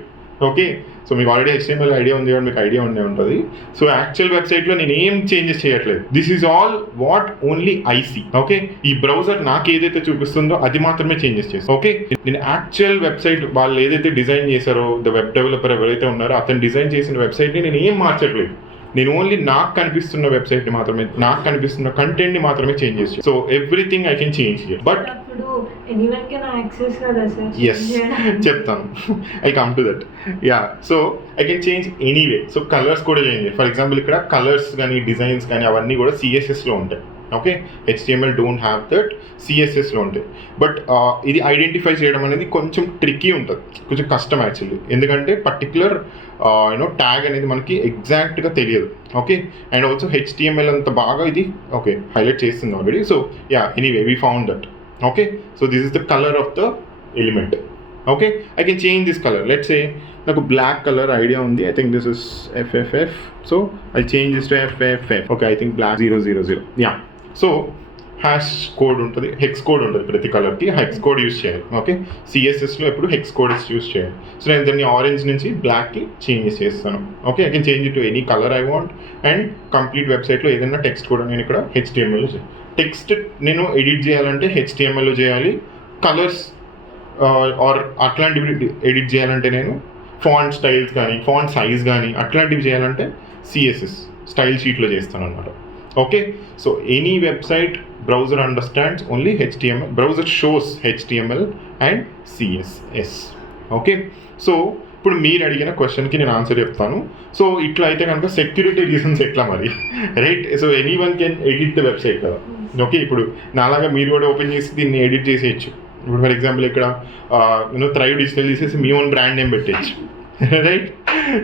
ఓకే, సో మీకు ఆల్రెడీ HTML ఐడియా ఉంది కాబట్టి మీకు ఐడియా ఉండే ఉంటుంది. సో యాక్చువల్ వెబ్సైట్లో నేను ఏం చేంజెస్ చేయట్లేదు. This is all what only I see. Okay, ఈ బ్రౌజర్ నాకు ఏదైతే చూపిస్తుందో అది మాత్రమే చేంజెస్ చేస్తాను. ఓకే, నేను యాక్చువల్ వెబ్సైట్ వాళ్ళు ఏదైతే డిజైన్ చేశారో, ద వెబ్ డెవలపర్ ఎవరైతే ఉన్నారో అతను డిజైన్ చేసిన వెబ్సైట్ని నేను ఏం మార్చట్లేదు. నేను ఓన్లీ నాకు కనిపిస్తున్న వెబ్సైట్ని మాత్రమే, నాకు కనిపిస్తున్న కంటెంట్ని మాత్రమే చేంజ్ చేసి. So everything I can change here. But yes, చెప్తాను. I come to that. So I can change anyway. So colours కూడా చేంజ్. ఫర్ ఎగ్జాంపుల్ ఇక్కడ కలర్స్ కానీ డిజైన్స్ కానీ అవన్నీ కూడా CSSలో ఉంటాయి. Okay, HTML don't have that, CSSలో ఉంటాయి. బట్ ఇది ఐడెంటిఫై చేయడం అనేది కొంచెం ట్రిక్కీ ఉంటుంది, కొంచెం కష్టం యాక్చువల్లీ. ఎందుకంటే పర్టికులర్ ట్యాగ్ అనేది మనకి ఎగ్జాక్ట్గా తెలియదు. ఓకే, అండ్ ఆల్సో HTML అంత బాగా ఇది హైలైట్ చేస్తుంది already. So anyway we found that. Okay, so this is the colour of the element. Okay, I can change this colour. Let's say నాకు బ్లాక్ కలర్ ఐడియా ఉంది. I think this is FFF. So I change this to FFF. Okay, I think black 000. So hash code ఉంటుంది, హెక్స్ కోడ్ ఉంటుంది ప్రతి కలర్కి. హెక్స్ కోడ్ యూస్ చేయాలి. ఓకే, CSSలో ఎప్పుడు హెక్స్ కోడ్ యూస్ చేయాలి. సో నేను దాన్ని ఆరెంజ్ నుంచి బ్లాక్కి చేంజెస్ చేస్తాను. Okay, I can change it to any colour I want. And complete వెబ్సైట్లో ఏదైనా టెక్స్ట్ కూడా నేను ఇక్కడ HTMLలో చేయాలి. టెక్స్ట్ నేను ఎడిట్ చేయాలంటే HTMLలో చేయాలి. కలర్స్ ఆర్ అట్లాంటివి ఎడిట్ చేయాలంటే నేను ఫాంట్ స్టైల్స్ కానీ ఫాంట్ సైజ్ కానీ అట్లాంటివి చేయాలంటే CSS స్టైల్ షీట్లో చేస్తాను అనమాట. Okay, so any website browser understands only HTML. Browser shows HTML and CSS. Okay, so ఇప్పుడు మీరు అడిగిన క్వశ్చన్కి నేను ఆన్సర్ చెప్తాను. సో ఇట్లా అయితే కనుక సెక్యూరిటీ రీజన్స్ ఎట్లా మరి, right? So any one can edit the website కదా. ఓకే, ఇప్పుడు నాలాగా మీరు కూడా ఓపెన్ చేసి దీన్ని ఎడిట్ చేసేయచ్చు. ఇప్పుడు ఫర్ ఎగ్జాంపుల్ ఇక్కడ థ్రైవ్ డిజిటల్ తీసేసి మీ ఓన్ బ్రాండ్ నేమ్ పెట్టేయచ్చు, రైట్?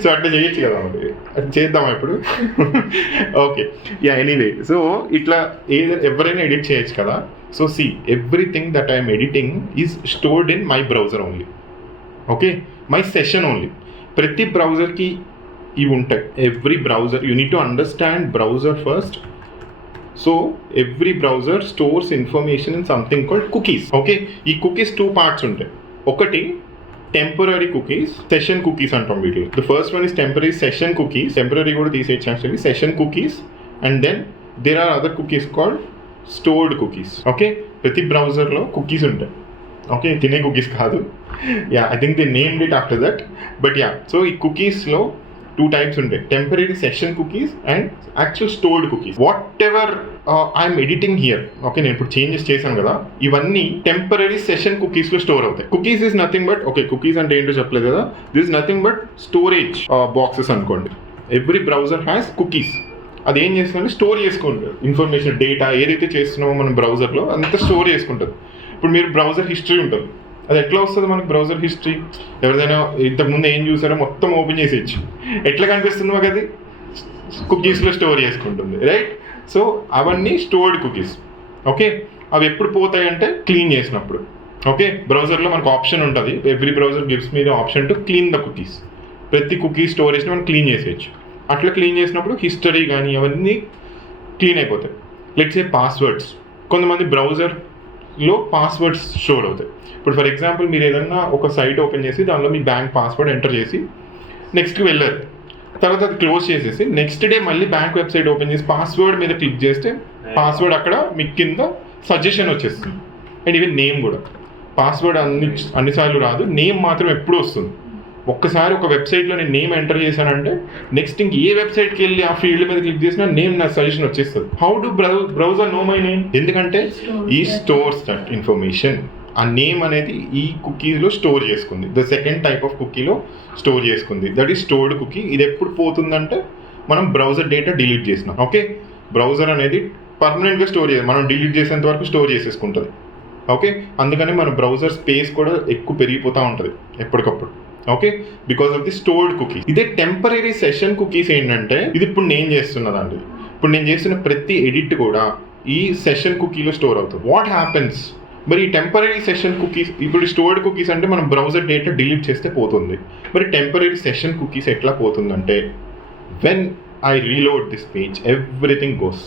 సో అట్లా చేయొచ్చు కదా, మరి అట్లా చేద్దామా ఇప్పుడు? ఓకే, ఎనీవే, సో ఇట్లా ఎవరైనా ఎడిట్ చేయొచ్చు కదా. So everything that I'm editing is stored in my browser only. Okay, my session only. ప్రతి బ్రౌజర్కి ఇవి ఉంటాయి. Every browser you need to understand browser first. So every browser stores information in something called cookies. Okay, ఈ కుకీస్ 2 parts ఉంటాయి. ఒకటి టెంపరరీ కుకీస్, సెషన్ కుకీస్ అంటాం వీటిలో. The first one is temporary session cookies. Temporary కూడా తీసేయచ్చు actually. Session cookies and then there are other cookies called stored cookies. Okay, ప్రతి బ్రౌజర్లో కుకీస్ ఉంటాయి. ఓకే, తినే కుకీస్ కాదు. Yeah, I think they named it after that. But yeah, so ఈ కుకీస్లో 2 types ఉంటాయి. Temporary session cookies and actual stored cookies. Whatever I'm editing here, okay, నేను ఇప్పుడు చేంజెస్ చేశాను కదా, ఇవన్నీ టెంపరరీ సెషన్ కుకీస్లో స్టోర్ అవుతాయి. Cookies is nothing but, okay, cookies అంటే ఏంటో చెప్పలేదు కదా, this is nothing but storage boxes అనుకోండి. Every browser has cookies. అది ఏం చేస్తుందంటే స్టోర్ చేసుకుంటుంది ఇన్ఫర్మేషన్, డేటా ఏదైతే చేస్తున్నామో మనం బ్రౌజర్లో అంతా స్టోర్ చేసుకుంటుంది. ఇప్పుడు మీరు బ్రౌజర్ హిస్టరీ ఉంటుంది, అది ఎట్లా వస్తుంది మనకు బ్రౌజర్ హిస్టరీ? ఎవరిదైనా ఇంతకుముందు ఏం చూసారో మొత్తం ఓపెన్ చేసేయచ్చు. ఎట్లా కనిపిస్తుంది మాకు? అది కుకీస్లో స్టోర్ చేసుకుంటుంది, రైట్? సో అవన్నీ స్టోర్డ్ కుకీస్. ఓకే, అవి ఎప్పుడు పోతాయి అంటే క్లీన్ చేసినప్పుడు. ఓకే, బ్రౌజర్లో మనకు ఆప్షన్ ఉంటుంది. Every browser gives me the option to clean the cookies. ప్రతి కుకీ స్టోరేజ్ని మనం క్లీన్ చేసేయచ్చు. అట్లా క్లీన్ చేసినప్పుడు హిస్టరీ కానీ అవన్నీ క్లీన్ అయిపోతాయి. Let's say passwords. కొంతమంది బ్రౌజర్లో పాస్వర్డ్స్ స్టోర్ అవుతాయి. ఇప్పుడు ఫర్ ఎగ్జాంపుల్ మీరు ఏదన్నా ఒక సైట్ ఓపెన్ చేసి దానిలో మీ బ్యాంక్ పాస్వర్డ్ ఎంటర్ చేసి నెక్స్ట్కి వెళ్ళారు, తర్వాత అది క్లోజ్ చేసేసి నెక్స్ట్ డే మళ్ళీ బ్యాంక్ వెబ్సైట్ ఓపెన్ చేసి పాస్వర్డ్ మీద క్లిక్ చేస్తే పాస్వర్డ్ అక్కడ మీకు కింద సజెషన్ వచ్చేస్తుంది. అండ్ ఈవెన్ నేమ్ కూడా. పాస్వర్డ్ అన్నిసార్లు రాదు, నేమ్ మాత్రం ఎప్పుడు వస్తుంది. ఒక్కసారి ఒక వెబ్సైట్లో నేను నేమ్ ఎంటర్ చేశానంటే నెక్స్ట్ ఇంక ఏ వెబ్సైట్కి వెళ్ళి ఆ ఫీల్డ్ మీద క్లిక్ చేసినా నేమ్ నా సజెషన్ వచ్చేస్తుంది. How do browser know my name? ఎందుకంటే ఈ స్టోర్స్ దట్ ఇన్ఫర్మేషన్. ఆ నేమ్ అనేది ఈ కుకీలో స్టోర్ చేసుకుంది. ద సెకండ్ టైప్ ఆఫ్ కుకీలో స్టోర్ చేసుకుంది, దట్ ఈస్ స్టోర్డ్ కుకీ. ఇది ఎప్పుడు పోతుందంటే మనం బ్రౌజర్ డేటా డిలీట్ చేసినాం. ఓకే, బ్రౌజర్ అనేది పర్మనెంట్గా స్టోర్ చేయాలి, మనం డిలీట్ చేసేంత వరకు స్టోర్ చేసేసుకుంటుంది. ఓకే, అందుకని మన బ్రౌజర్ స్పేస్ కూడా ఎక్కువ పెరిగిపోతూ ఉంటుంది ఎప్పటికప్పుడు. Okay, because of the stored cookies. ఇదే టెంపరరీ సెషన్ కుకీస్ ఏంటంటే ఇది ఇప్పుడు నేను చేస్తున్నదండి. ఇప్పుడు నేను చేస్తున్న ప్రతి ఎడిట్ కూడా ఈ సెషన్ కుకీలో స్టోర్ అవుతుంది. What happens? మరి ఈ టెంపరరీ సెషన్ కుకీస్, ఇప్పుడు స్టోర్డ్ కుకీస్ అంటే మనం బ్రౌజర్ డేటా డిలీట్ చేస్తే పోతుంది. మరి టెంపరరీ సెషన్ కుకీస్ ఎట్లా పోతుందంటే when I reload this page everything goes,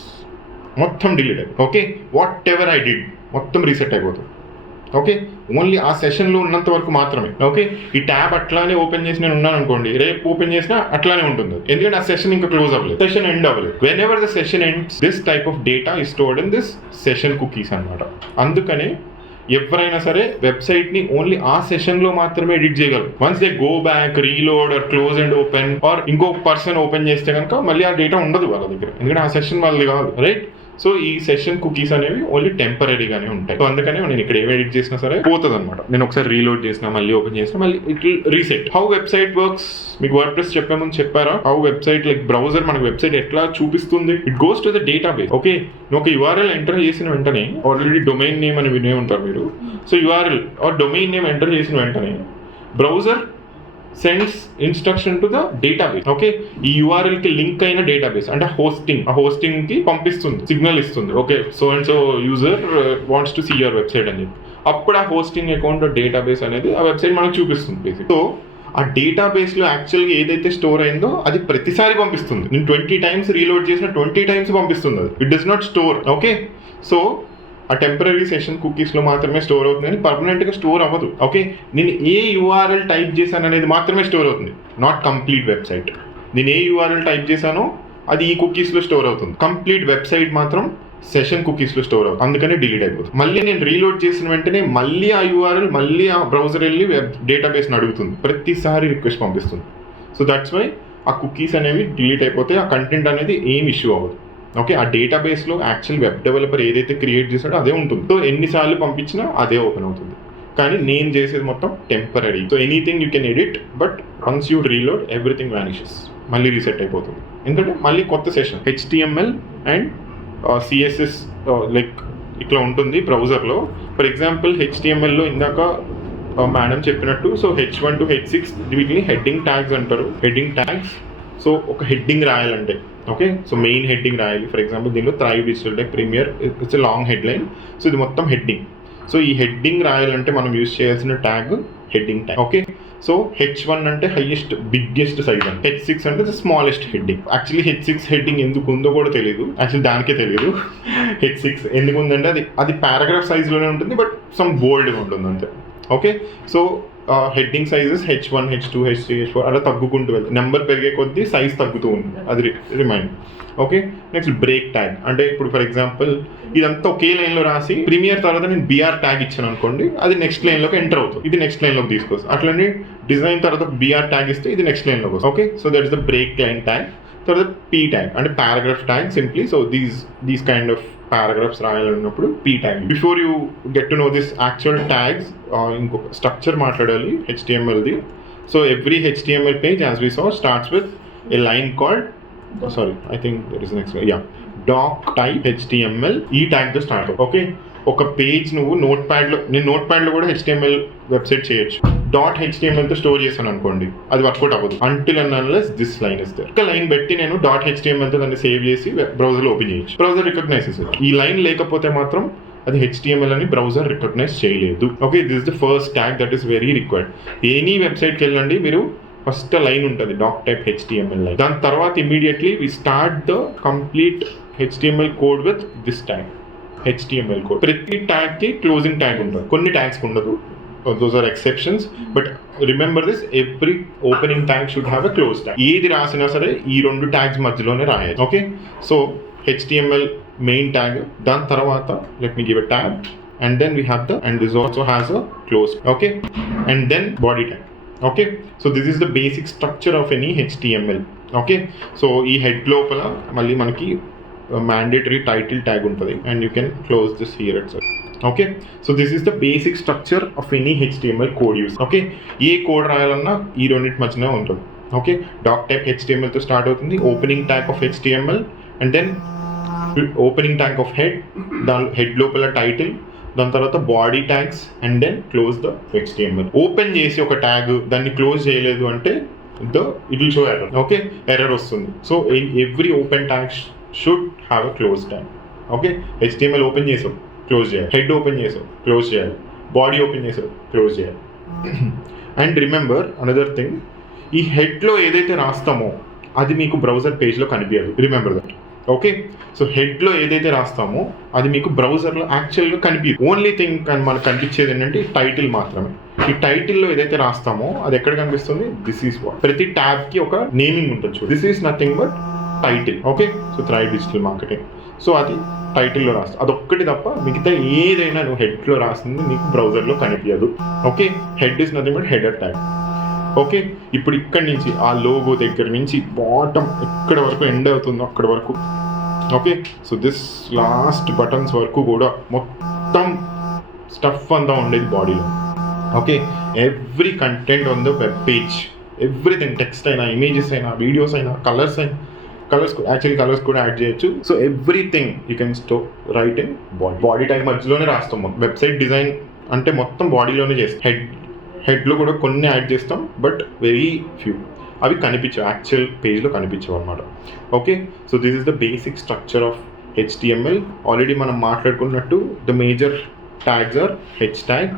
మొత్తం డిలీట్ అయిపోతుంది. Okay, whatever I did మొత్తం రీసెట్ అయిపోతుంది. ఓకే, ఓన్లీ ఆ సెషన్లో ఉన్నంత వరకు మాత్రమే. ఓకే, ఈ ట్యాబ్ అట్లానే ఓపెన్ చేసి నేను ఉన్నాను అనుకోండి, రేపు ఓపెన్ చేసినా అట్లానే ఉంటుంది, ఎందుకంటే ఆ సెషన్ ఇంకా క్లోజ్ అవ్వలేదు, సెషన్ ఎండ్ అవ్వలేదు. When ever the session ends this type of data is stored in this session cookies అనమాట. అందుకనే ఎవరైనా సరే వెబ్సైట్ని ఓన్లీ ఆ సెషన్లో మాత్రమే ఎడిట్ చేయగలరు. Once they go back, reload or close and open or ఇంకో పర్సన్ ఓపెన్ చేస్తే కనుక మళ్ళీ ఆ డేటా ఉండదు వాళ్ళ దగ్గర, ఎందుకంటే ఆ సెషన్ వాళ్ళది కాదు, రైట్? సో ఈ సెషన్ కుకీస్ అనేవి ఓన్లీ టెంపరీగానే ఉంటాయి. సో అందుకనే నేను ఇక్కడ ఏం ఎడిట్ చేసినా సరే పోతుంది అనమాట. నేను ఒకసారి రీలోడ్ చేసినా, మళ్ళీ ఓపెన్ చేసినా, మళ్ళీ it will reset. How website works మీకు వర్డ్ ప్రెస్ చెప్పే ముందు చెప్పారా? హౌ వెబ్సైట్ లైక్ బ్రౌజర్ మనకు వెబ్సైట్ ఎట్లా చూపిస్తుంది? It goes to the database. Okay, నువ్వు ఒక URL ఎంటర్ చేసిన వెంటనే, ఆల్రెడీ డొమైన్ నేమ్ అని వినే ఉంటారు మీరు. So URL or domain name enter చేసిన వెంటనే browser sends instruction to the database. Okay, ఈ URL కి లింక్ అయిన డేటాబేస్ అంటే ఆ హోస్టింగ్ కి పంపిస్తుంది, సిగ్నల్ ఇస్తుంది. Okay, so and so user wants to see your website అని చెప్పి, అప్పుడు ఆ హోస్టింగ్ అకౌంట్ డేటాబేస్ అనేది ఆ వెబ్సైట్ మనకు చూపిస్తుంది బేసిక్. సో ఆ డేటాబేస్లో యాక్చువల్గా ఏదైతే స్టోర్ అయిందో అది ప్రతిసారి పంపిస్తుంది. నేను 20 times రీలోడ్ చేసిన 20 times పంపిస్తుంది అది. It does not store. Okay, so ఆ టెంపరీ సెషన్ కుకీస్లో మాత్రమే స్టోర్ అవుతుంది కానీ పర్మనెంట్గా స్టోర్ అవ్వదు. ఓకే, నేను ఏ URL టైప్ చేశాను అనేది మాత్రమే స్టోర్ అవుతుంది, నాట్ కంప్లీట్ వెబ్సైట్. నేను ఏ URL టైప్ చేశానో అది ఈ కుకీస్లో స్టోర్ అవుతుంది. కంప్లీట్ వెబ్సైట్ మాత్రం సెషన్ కుకీస్లో స్టోర్ అవుతుంది, అందుకనే డిలీట్ అయిపోతుంది. మళ్ళీ నేను రీలోడ్ చేసిన వెంటనే మళ్ళీ ఆ URL మళ్ళీ ఆ బ్రౌజర్ వెళ్ళి డేటాబేస్ని అడుగుతుంది, ప్రతిసారి రిక్వెస్ట్ పంపిస్తుంది. సో దట్స్ వై ఆ కుకీస్ అనేవి డిలీట్ అయిపోతే ఆ కంటెంట్ అనేది ఏం ఇష్యూ అవ్వదు. ఓకే, ఆ డేటాబేస్లో యాక్చువల్ వెబ్ డెవలపర్ ఏదైతే క్రియేట్ చేశాడో అదే ఉంటుంది. సో ఎన్నిసార్లు పంపించినా అదే ఓపెన్ అవుతుంది. కానీ నేను చేసేది మొత్తం temporary. So anything you can edit, but once you reload everything vanishes, మళ్ళీ రీసెట్ అయిపోతుంది. ఎందుకంటే మళ్ళీ కొత్త session HTML and CSS like ఇట్లా ఉంటుంది బ్రౌజర్లో. ఫర్ ఎగ్జాంపుల్ HTMLలో ఇందాక మేడం చెప్పినట్టు, సో H1 to H6 వీటిని హెడ్డింగ్ ట్యాగ్స్ అంటారు. హెడ్డింగ్ ట్యాగ్స్, సో ఒక హెడ్డింగ్ రాయాలంటే, ఓకే, సో మెయిన్ హెడ్డింగ్ రాయాలి. ఫర్ ఎగ్జాంపుల్ దీనిలో Thrive digital tech Premier, it's a long headline. So ఇది మొత్తం హెడ్డింగ్. సో ఈ హెడ్డింగ్ రాయాలంటే మనం యూజ్ చేయాల్సిన tag heading tag. Okay, so H1 అంటే హైయెస్ట్ బిగ్గెస్ట్ సైజ్ అంటే, H6 అంటే the smallest heading. Actually H6 heading ఎందుకు ఉందో కూడా తెలియదు, యాక్చువల్లీ దానికే తెలియదు H6 ఎందుకు ఉందంటే అది పారాగ్రాఫ్ సైజ్లోనే ఉంటుంది, బట్ సమ్ బోల్డ్గా ఉంటుంది అంతే. Okay, so heading sizes H1, H2, H3, H4 అలా తగ్గుకుంటూ వెళ్తాయి. నెంబర్ పెరిగే కొద్దీ సైజ్ తగ్గుతూ ఉంటుంది, అది remind. Okay, next break tag అంటే ఇప్పుడు ఫర్ ఎగ్జాంపుల్ ఇదంతా ఒకే లైన్లో రాసి ప్రీమియర్ తర్వాత నేను BR ట్యాగ్ ఇచ్చాను అనుకోండి, అది నెక్స్ట్ లైన్లోకి ఎంటర్ అవుతుంది, ఇది నెక్స్ట్ లైన్లోకి తీసుకొస్తుంది. అట్లనే డిజైన్ తర్వాత BR ట్యాగ్ ఇస్తే ఇది నెక్స్ట్ లైన్లోకి వస్తుంది. Okay, so that is the break line tag. తర్వాత P ట్యాగ్ అంటే paragraph tag simply. So these kind of paragraphs రాయాలన్నప్పుడు P tag. Before you get to know this actual tags, ఇంకొక స్ట్రక్చర్ మాట్లాడాలి HTMLది. So every HTML page as we saw starts with a line called, sorry I think that is next, yeah, dock type HTML. ఈ ట్యాగ్తో స్టార్ట్. ఓకే, ఒక పేజ్ నువ్వు నేను నోట్ ప్యాడ్లో కూడా HTML వెబ్సైట్ చేయొచ్చు. .htmlతో స్టోర్ చేశాను అనుకోండి, అది వర్కౌట్ అవ్వదు until and unless this line is there. ఒక లైన్ పెట్టి నేను .htmlతో దాన్ని సేవ్ చేసి బ్రౌజర్లో ఓపెన్ చేయొచ్చు, బ్రౌజర్ రికగ్నైజెస్. ఈ లైన్ లేకపోతే మాత్రం అది HTML అని బ్రౌజర్ రికగ్నైజ్ చేయలేదు. Okay, this is the first tag that is very required. Any వెబ్సైట్కి వెళ్ళండి మీరు, ఫస్ట్ లైన్ ఉంటుంది డాక్ టైప్ HTML లైన్. దాని తర్వాత immediately we start the complete HTML code with this tag HTML code. ప్రతి ట్యాగ్ కి క్లోజింగ్ ట్యాగ్ ఉంటుంది, కొన్ని ట్యాగ్స్ ఉండదు, those are exceptions. But remember this, every opening tag should have a close tag. ఏది రాసినా సరే ఈ రెండు ట్యాగ్స్ మధ్యలోనే రాయాలి. Okay, so HTML main tag, దాని తర్వాత let me give a tag, and then we have and this also has a close. Okay, and then body tag. Okay, so this is the basic structure of any HTML. Okay, so ఈ హెడ్ లోపల మళ్ళీ మనకి మ్యాండేటరీ టైటిల్ ట్యాగ్ ఉంటుంది, and you can close this here itself. Okay, so this is the basic structure of any HTML code use. Okay, ఏ కోడ్ రాయాలన్నా ఈ రెండింటి మధ్యనే ఉంటుంది. ఓకే, డాక్ టైప్ HTMLతో స్టార్ట్ అవుతుంది, opening tag of HTML, and then opening tag of head, దాని హెడ్ లోపల టైటిల్, దాని తర్వాత body tags, and then close the HTML. Open చేసి ఒక ట్యాగ్ దాన్ని క్లోజ్ చేయలేదు అంటే it will show error. Okay, error వస్తుంది. So every open tag should have a close tag. Okay, HTML open చేసావు, క్లోజ్ చేయాలి. హెడ్ ఓపెన్ చేసావు, క్లోజ్ చేయాలి. బాడీ ఓపెన్ చేసావు, క్లోజ్ చేయాలి. అండ్ రిమెంబర్ అనదర్ థింగ్, ఈ హెడ్లో ఏదైతే రాస్తామో అది మీకు బ్రౌజర్ పేజ్లో కనిపించదు. Remember that. ఓకే, సో హెడ్లో ఏదైతే రాస్తామో అది మీకు బ్రౌజర్లో యాక్చువల్గా కనిపించదు. ఓన్లీ థింగ్ మనకు కనిపించేది ఏంటంటే టైటిల్ మాత్రమే. ఈ టైటిల్లో ఏదైతే రాస్తామో అది ఎక్కడ కనిపిస్తుంది, దిస్ ఈస్ వాట్. ప్రతి ట్యాబ్కి ఒక నేమింగ్ ఉంటుంది చూడు, this is nothing but title. Okay, so thrive digital marketing, so అది టైటిల్లో రాస్తా, అదొక్కటి తప్ప మిగతా ఏదైనా నువ్వు హెడ్లో రాసింది నీకు బ్రౌజర్లో కనిపించదు. Okay, head is nothing but header tag. Okay, ఇప్పుడు ఇక్కడి నుంచి ఆ లోగో దగ్గర నుంచి బాటమ్ ఎక్కడ వరకు ఎండ్ అవుతుందో అక్కడ వరకు. Okay, so this last buttons వరకు కూడా మొత్తం స్టఫ్ అంతా ఉండేది బాడీలో. Okay, every content on the web page, everything, text అయినా, ఇమేజెస్ అయినా, వీడియోస్ అయినా, కలర్స్ అయినా, కలర్స్ కూడా యాడ్ చేయొచ్చు. So everything you can store right in body tag మధ్యలోనే రాస్తాం. వెబ్సైట్ డిజైన్ అంటే మొత్తం బాడీలోనే చేస్తాం. హెడ్లో కూడా కొన్ని యాడ్ చేస్తాం, బట్ వెరీ ఫ్యూ, అవి కనిపించవు, యాక్చువల్ పేజ్లో కనిపించవు అనమాట. Okay, so this is the basic structure of HTML. Already మనం మాట్లాడుకున్నట్టు the major tags are H tag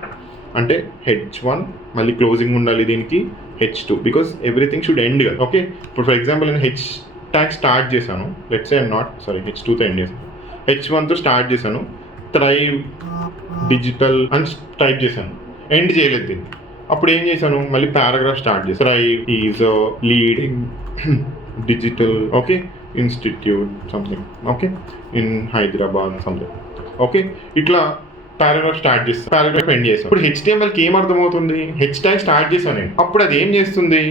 అంటే H1, మళ్ళీ క్లోజింగ్ ఉండాలి దీనికి, H2, because everything should end కదా. ఓకే, ఇప్పుడు ఫర్ ఎగ్జాంపుల్ నేను హెచ్ ట్యాగ్ స్టార్ట్ చేశాను, లెట్స్ సే H2తో ఎండ్ చేశాను, H1తో స్టార్ట్ చేశాను, థ్రైవ్ డిజిటల్ అని టైప్ చేశాను, ఎండ్ చేయలేదు దీన్ని. అప్పుడు ఏం చేశాను, మళ్ళీ పారాగ్రాఫ్ స్టార్ట్ చేశాను, Thrive is leading digital okay institute something, okay in Hyderabad something. Okay, ఇట్లా పారాగ్రాఫ్ స్టార్ట్ చేస్తాను, పారాగ్రాఫ్ ఎండ్ చేస్తాను. ఇప్పుడు HTMLకి ఏం అర్థమవుతుంది, హెచ్ ట్యాగ్ స్టార్ట్ చేశాను నేను, అప్పుడు అది ఏం చేస్తుంది,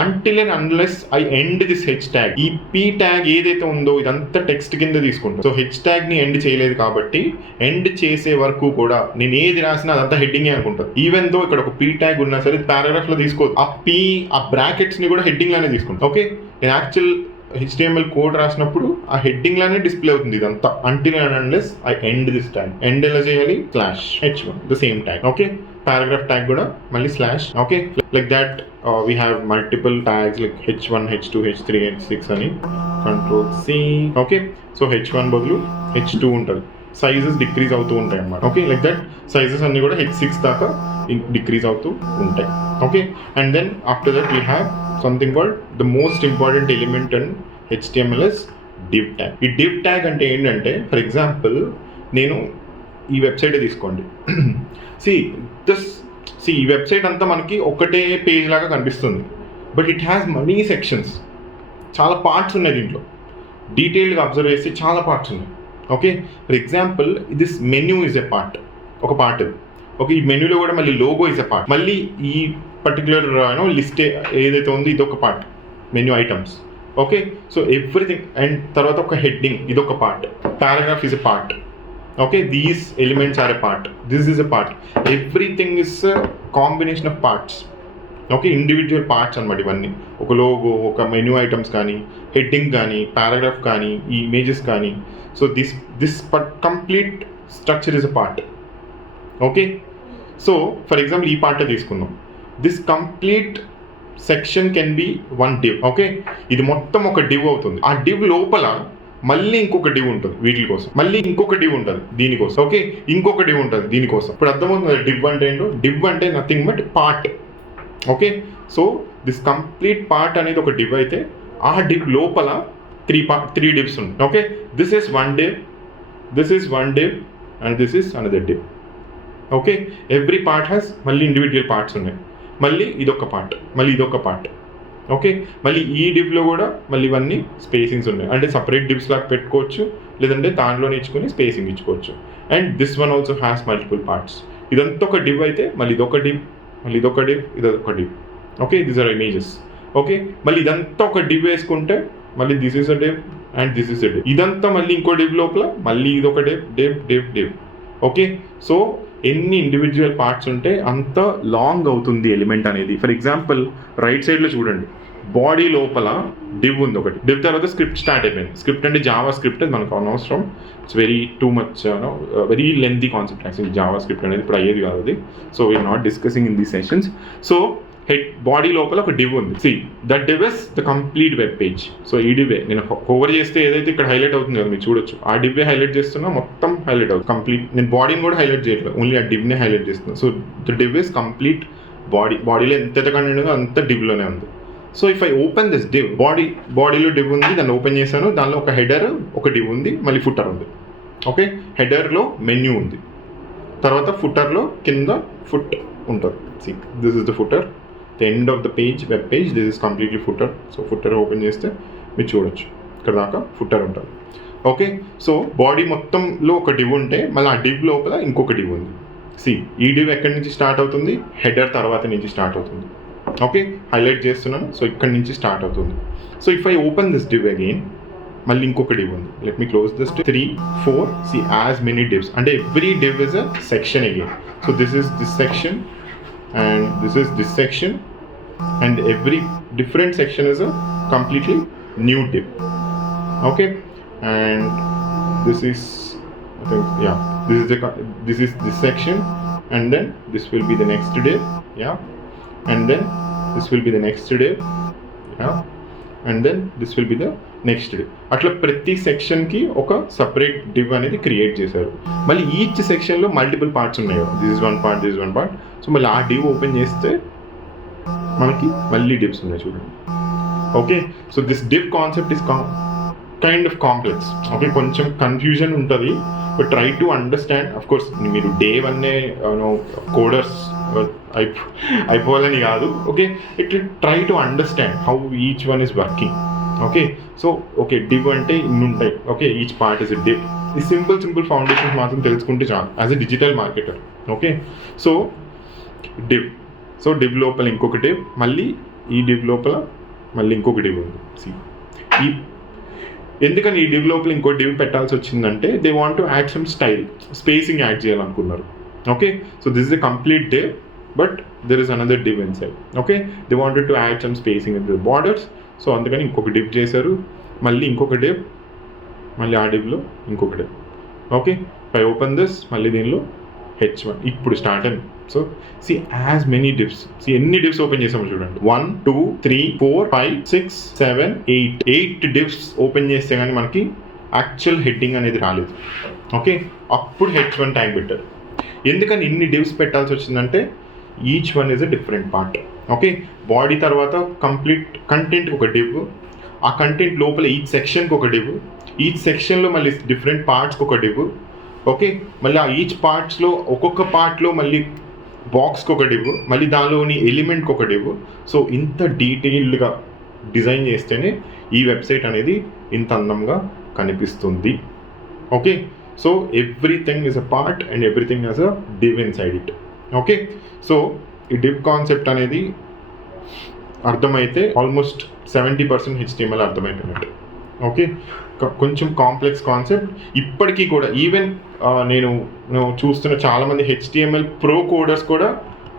until and unless I end this H tag, ఈ P ట్యాగ్ ఏదైతే ఉందో ఇదంతా టెక్స్ట్ కింద తీసుకుంటాం. సో హెచ్ ట్యాగ్ని ఎండ్ చేయలేదు కాబట్టి ఎండ్ చేసే వరకు కూడా నేను ఏది రాసినా అదంతా హెడ్డింగే అనుకుంటాను. ఈవెన్ దో ఇక్కడ ఒక P ట్యాగ్ ఉన్నా సరే పారాగ్రాఫ్లో తీసుకోదు, ఆ బ్రాకెట్స్ని కూడా హెడ్డింగ్ లానే తీసుకుంటాను. ఓకే, నేను యాక్చువల్ HTML కోడ్ రాసినప్పుడు ఆ హెడ్డింగ్ లానే డిస్ప్లే అవుతుంది ఇదంతా, until and unless I end this tag. End ఎలా చేయాలి, /H1 the same tag. Okay, paragraph tag కూడా మళ్ళీ /. Okay, like that we have multiple tags like H1, H2, H3, H6 అని, Ctrl+C. ఓకే, సో H1 బదులు H2 ఉంటుంది, సైజెస్ డిక్రీజ్ అవుతూ ఉంటాయి అన్నమాట. ఓకే, లైక్ దట్ సైజెస్ అన్నీ కూడా H6 దాకా డిక్రీజ్ అవుతూ ఉంటాయి. Okay, and then after that we have something called the most important element in HTML is div tag. ఈ div tag అంటే ఏంటంటే, ఫర్ ఎగ్జాంపుల్ నేను ఈ వెబ్సైట్ తీసుకోండి. ఈ వెబ్సైట్ అంతా మనకి ఒకటే పేజ్ లాగా కనిపిస్తుంది, but it has money sections. చాలా పార్ట్స్ ఉన్నాయి దీంట్లో. డీటెయిల్డ్గా అబ్జర్వ్ చేస్తే చాలా పార్ట్స్ ఉన్నాయి. Okay, for example this menu is a part, ఒక పార్ట్. ఓకే, ఈ మెన్యూలో కూడా మళ్ళీ లోగో ఇస్ ఎ పార్ట్. మళ్ళీ ఈ పర్టికులర్ లిస్ట్ ఏదైతే ఉందో ఇది ఒక part, menu items. Okay, so everything. And తర్వాత ఒక హెడ్డింగ్, ఇది ఒక part. Paragraph is a part. Okay, these elements are a part, this is a part. Everything is combination of parts. Okay, individual parts అనమాట ఇవన్నీ. ఒక లోగో, ఒక మెన్యూ ఐటమ్స్ కానీ, హెడ్డింగ్ కానీ, పారాగ్రాఫ్ కానీ, ఈ ఇమేజెస్ కానీ. So this complete structure is a part. Okay, so for example ఈ పార్ట్ తీసుకుందాం. This complete section can be one div. Okay, ఇది మొత్తం ఒక div అవుతుంది. ఆ div లోపల మళ్ళీ ఇంకొక div ఉంటుంది వీటి కోసం, మళ్ళీ ఇంకొక div ఉంటుంది దీనికోసం. ఓకే, ఇంకొక div ఉంటుంది దీనికోసం. ఇప్పుడు అర్థమవుతుంది div అంటే ఏంటో. div అంటే nothing but part. Okay, so this complete part అనేది ఒక div అయితే, ఆ div లోపల త్రీ divs ఉంటాయి. Okay, this is one div, this is one div and this is another div. Okay, every part has మళ్ళీ ఇండివిజువల్ పార్ట్స్ ఉన్నాయి. మళ్ళీ ఇదొక పార్ట్, మళ్ళీ ఇదొక పార్ట్. ఓకే, మళ్ళీ ఈ డివ్లో కూడా మళ్ళీ ఇవన్నీ స్పేసింగ్స్ ఉన్నాయి. అంటే సపరేట్ డివ్స్ లాగా పెట్టుకోవచ్చు, లేదంటే దాంట్లోనే ఇచ్చుకొని స్పేసింగ్ ఇచ్చుకోవచ్చు. And this one also has multiple parts. ఇదంతా ఒక div అయితే మళ్ళీ ఇదొక div, మళ్ళీ ఇదొక div, ఇదొక div. Okay, these are images. Okay, మళ్ళీ ఇదంతా ఒక div వేసుకుంటే మళ్ళీ this is a div and this is a div. ఇదంతా మళ్ళీ ఇంకో div లోపల మళ్ళీ ఇదొక div. ఓకే, సో ఎన్ని ఇండివిజువల్ పార్ట్స్ ఉంటే అంత లాంగ్ అవుతుంది ఎలిమెంట్ అనేది. ఫర్ ఎగ్జాంపుల్ రైట్ సైడ్లో చూడండి, బాడీ లోపల div ఉంది ఒకటి. div తర్వాత స్క్రిప్ట్ స్టార్ట్ అయిపోయింది. స్క్రిప్ట్ అంటే జావా స్క్రిప్ట్, మనకు అనవసరం. It's very too much very lengthy concept actually JavaScript అనేది. ఇప్పుడు అయ్యేది కాదు అది. So we're not discussing in these sessions. So body లోపల ఒక div ఉంది. That div is the complete web page. So ఈ div నేను ఓవర్ చేస్తే ఏదైతే ఇక్కడ హైలైట్ అవుతుంది కదా మీరు చూడొచ్చు, ఆ div హైలైట్ చేస్తున్నా, మొత్తం హైలైట్ అవుతుంది కంప్లీట్. నేను బాడీని కూడా హైలైట్ చేయట్లేదు, ఓన్లీ ఆ div హైలైట్ చేస్తున్నా. So the div is complete బాడీలో ఎంత కంటెంట్ ఉందో అంత divలోనే ఉంది. So if I open this div, బాడీలో div ఉంది, దాన్ని ఓపెన్ చేశాను. దానిలో ఒక హెడర్, ఒక div ఉంది, మళ్ళీ ఫుటర్ ఉంది. ఓకే, హెడర్లో మెన్యూ ఉంది, తర్వాత ఫుటర్లో కింద ఫుట్ ఉంటుంది. This is the footer. The end of the page, web page, this is completely footer. So footer open చేస్తే మీరు చూడొచ్చు, ఇక్కడ దాకా ఫుటర్ ఉంటుంది. ఓకే, సో బాడీ మొత్తంలో ఒక div ఉంటే మళ్ళీ ఆ div లోపల ఇంకొక div ఉంది. ఈ div ఎక్కడి నుంచి స్టార్ట్ అవుతుంది? హెడర్ తర్వాత నుంచి స్టార్ట్ అవుతుంది. ఓకే, హైలైట్ చేస్తున్నాను. సో ఇక్కడ నుంచి స్టార్ట్ అవుతుంది. So if I open this div again, మళ్ళీ ఇంకొక div ఉంది. Let me close this. 3, 4, as many divs. అంటే every div is a section again. So this is this section and this is this section, and every different section is a completely new div. Okay, and this is, I think, yeah, this is this section, and then this will be the next div, yeah, and then this will be the next div, yeah, and then this will be the next div. అట్లా ప్రతి సెక్షన్కి ఒక సపరేట్ div అనేది క్రియేట్ చేశారు. మళ్ళీ ఈచ్ సెక్షన్లో మల్టిపుల్ పార్ట్స్ ఉన్నాయి. This is one part, this one part. So మళ్ళీ ఆ div ఓపెన్ చేస్తే మనకి మళ్ళీ divs ఉన్నాయి చూడండి. Okay, so this div concept is kind of complex. Okay, కొంచెం కన్ఫ్యూజన్ ఉంటుంది, but try to understand. Of course మీరు డే వన్నే కోడర్స్ అయిపోవాలని కాదు. Okay, it try to understand how each one is working. Okay, so okay, div అంటే ఇన్ని ఉంటాయి. Okay, each part is a div. ఈ సింపుల్ ఫౌండేషన్స్ మాత్రం తెలుసుకుంటే చాలు as a digital marketer. Okay, so div లోపల ఇంకొక div, మళ్ళీ ఈ div లోపల మళ్ళీ ఇంకొక div ఉంది. ఎందుకని ఈ div లోపల ఇంకో div పెట్టాల్సి వచ్చిందంటే they want to add some style, spacing add చేయాలనుకున్నారు. Okay, so this is a complete div, but there is another div inside. Okay, they wanted to add some spacing in the borders. So అందుకని ఇంకొక div చేశారు, మళ్ళీ ఇంకొక div, మళ్ళీ ఆ divలో ఇంకొక div. Okay, I open this, మళ్ళీ దీనిలో H1 ఇప్పుడు స్టార్ట్ అయింది. So as many divs. ఎన్ని divs ఓపెన్ చేసాము చూడండి. 1, 2, 3, 4, 5, 6, 7, 8 divs ఓపెన్ చేస్తే కానీ మనకి యాక్చువల్ హెడ్డింగ్ అనేది రాలేదు. ఓకే, అప్పుడు H1 ట్యాగ్ పెట్టారు. ఎందుకని ఇన్ని డివ్స్ పెట్టాల్సి వచ్చిందంటే each one is a different part. Okay, body తర్వాత కంప్లీట్ కంటెంట్కి ఒక డివ్, ఆ కంటెంట్ లోపల ఈచ్ సెక్షన్కి ఒక డివ్, ఈచ్ సెక్షన్లో మళ్ళీ డిఫరెంట్ పార్ట్స్కి ఒక డివ్. ఓకే, మళ్ళీ ఆ ఈచ్ పార్ట్స్లో ఒక్కొక్క పార్ట్లో మళ్ళీ బాక్స్కి ఒక డివ్, మళ్ళీ దానిలోని ఎలిమెంట్కి ఒక డివ్. సో ఇంత డీటెయిల్డ్గా డిజైన్ చేస్తేనే ఈ వెబ్సైట్ అనేది ఇంత అందంగా కనిపిస్తుంది. Okay, so everything is a part and everything as a div in side it. Okay, so ఈ డివ్ కాన్సెప్ట్ అనేది అర్థమైతే ఆల్మోస్ట్ 70% HTML అర్థమైపోయినట్టు. ఓకే, కొంచెం కాంప్లెక్స్ కాన్సెప్ట్ ఇప్పటికీ కూడా ఈవెన్ నేను చూస్తున్న చాలామంది HTML ప్రో కోడర్స్ కూడా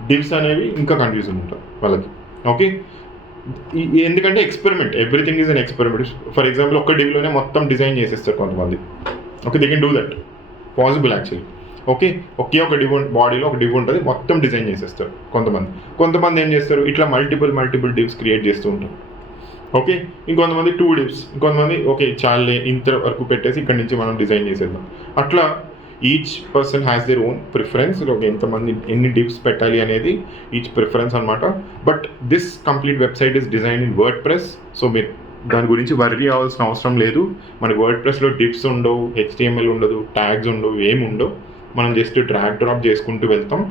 డివ్స్ అనేవి ఇంకా కన్ఫ్యూజన్ ఉంటారు వాళ్ళకి. ఓకే, ఎందుకంటే experiment, everything is an experiment. For example ఒక డివ్లోనే మొత్తం డిజైన్ చేసేస్తారు కొంతమంది. Okay, they can do that, possible actually. Okay, ఒకే ఒక డివ్ బాడీలో ఒక డివ్ ఉంటుంది, మొత్తం డిజైన్ చేసేస్తారు కొంతమంది ఏం చేస్తారు, ఇట్లా మల్టిపుల్ డివ్స్ క్రియేట్ చేస్తూ ఉంటారు. ఓకే, ఇంకొంతమంది 2 డివ్స్, ఇంకొంతమంది ఓకే చాలే ఇంత వరకు పెట్టేసి ఇక్కడ నుంచి మనం డిజైన్ చేసేద్దాం. అట్లా each person has their own preference. ఎంతమంది ఎన్ని డివ్స్ పెట్టాలి అనేది ఈచ్ ప్రిఫరెన్స్ అనమాట. But this complete website is design in word press. So మీరు దాని గురించి వర్రీ అవ్వాల్సిన అవసరం లేదు. మనకి వర్డ్ ప్రెస్లో డివ్స్ ఉండవు, HTML ఉండదు, ట్యాగ్స్ ఉండవు, ఏమి ఉండవు. మనం జస్ట్ డ్రాగ్ డ్రాప్ చేసుకుంటూ వెళ్తాం.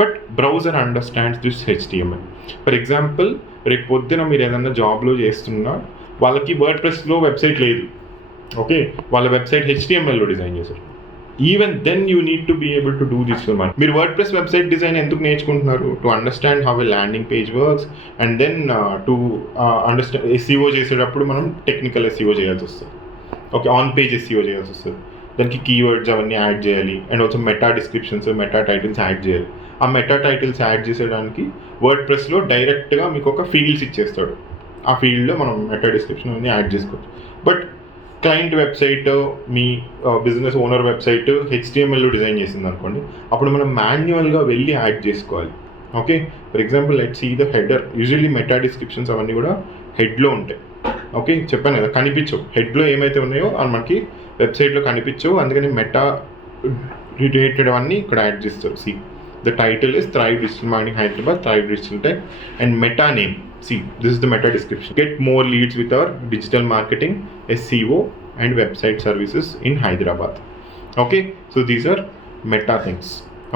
But browser understands this HTML. For example రేపు పొద్దున మీరు ఏదైనా జాబ్లో చేస్తున్నా వాళ్ళకి వర్డ్ ప్రెస్లో వెబ్సైట్ లేదు. ఓకే, వాళ్ళ వెబ్సైట్ HTMLలో డిజైన్ చేశారు. Even then you need to be able to do this. మీరు వర్డ్ ప్రెస్ వెబ్సైట్ డిజైన్ ఎందుకు నేర్చుకుంటున్నారు? To understand how a landing page works and then to understand SEO చేసేటప్పుడు మనం టెక్నికల్ SEO చేయాల్సి వస్తుంది. ఓకే, ఆన్ పేజ్ SEO చేయాల్సి వస్తుంది. దానికి కీవర్డ్స్ అవన్నీ యాడ్ చేయాలి and also meta descriptions, meta titles add చేయాలి. ఆ మెటా టైటిల్స్ యాడ్ చేసేయడానికి వర్డ్ ప్రెస్లో డైరెక్ట్గా మీకు ఒక ఫీల్డ్స్ ఇచ్చేస్తాడు. ఆ ఫీల్డ్లో మనం మెటా డిస్క్రిప్షన్ అన్నీ యాడ్ చేసుకోవచ్చు. బట్ క్లయింట్ వెబ్సైట్, మీ బిజినెస్ ఓనర్ వెబ్సైట్ HTMLలో డిజైన్ చేసింది అనుకోండి, అప్పుడు మనం మాన్యువల్గా వెళ్ళి యాడ్ చేసుకోవాలి. Okay, for example let's see the header. Usually meta descriptions అవన్నీ కూడా హెడ్లో ఉంటాయి. ఓకే, చెప్పాను కదా, కనిపించవు. హెడ్లో ఏమైతే ఉన్నాయో అవి మనకి వెబ్సైట్లో కనిపించవు. అందుకని మెటా రిలేటెడ్ అవన్నీ ఇక్కడ యాడ్ చేస్తారు. See the title is thrive digital marketing Hyderabad, thrive digital tech and meta name. See, this is the meta description. Get more leads with our digital marketing, SEO and website services in Hyderabad. Okay, so these are meta things.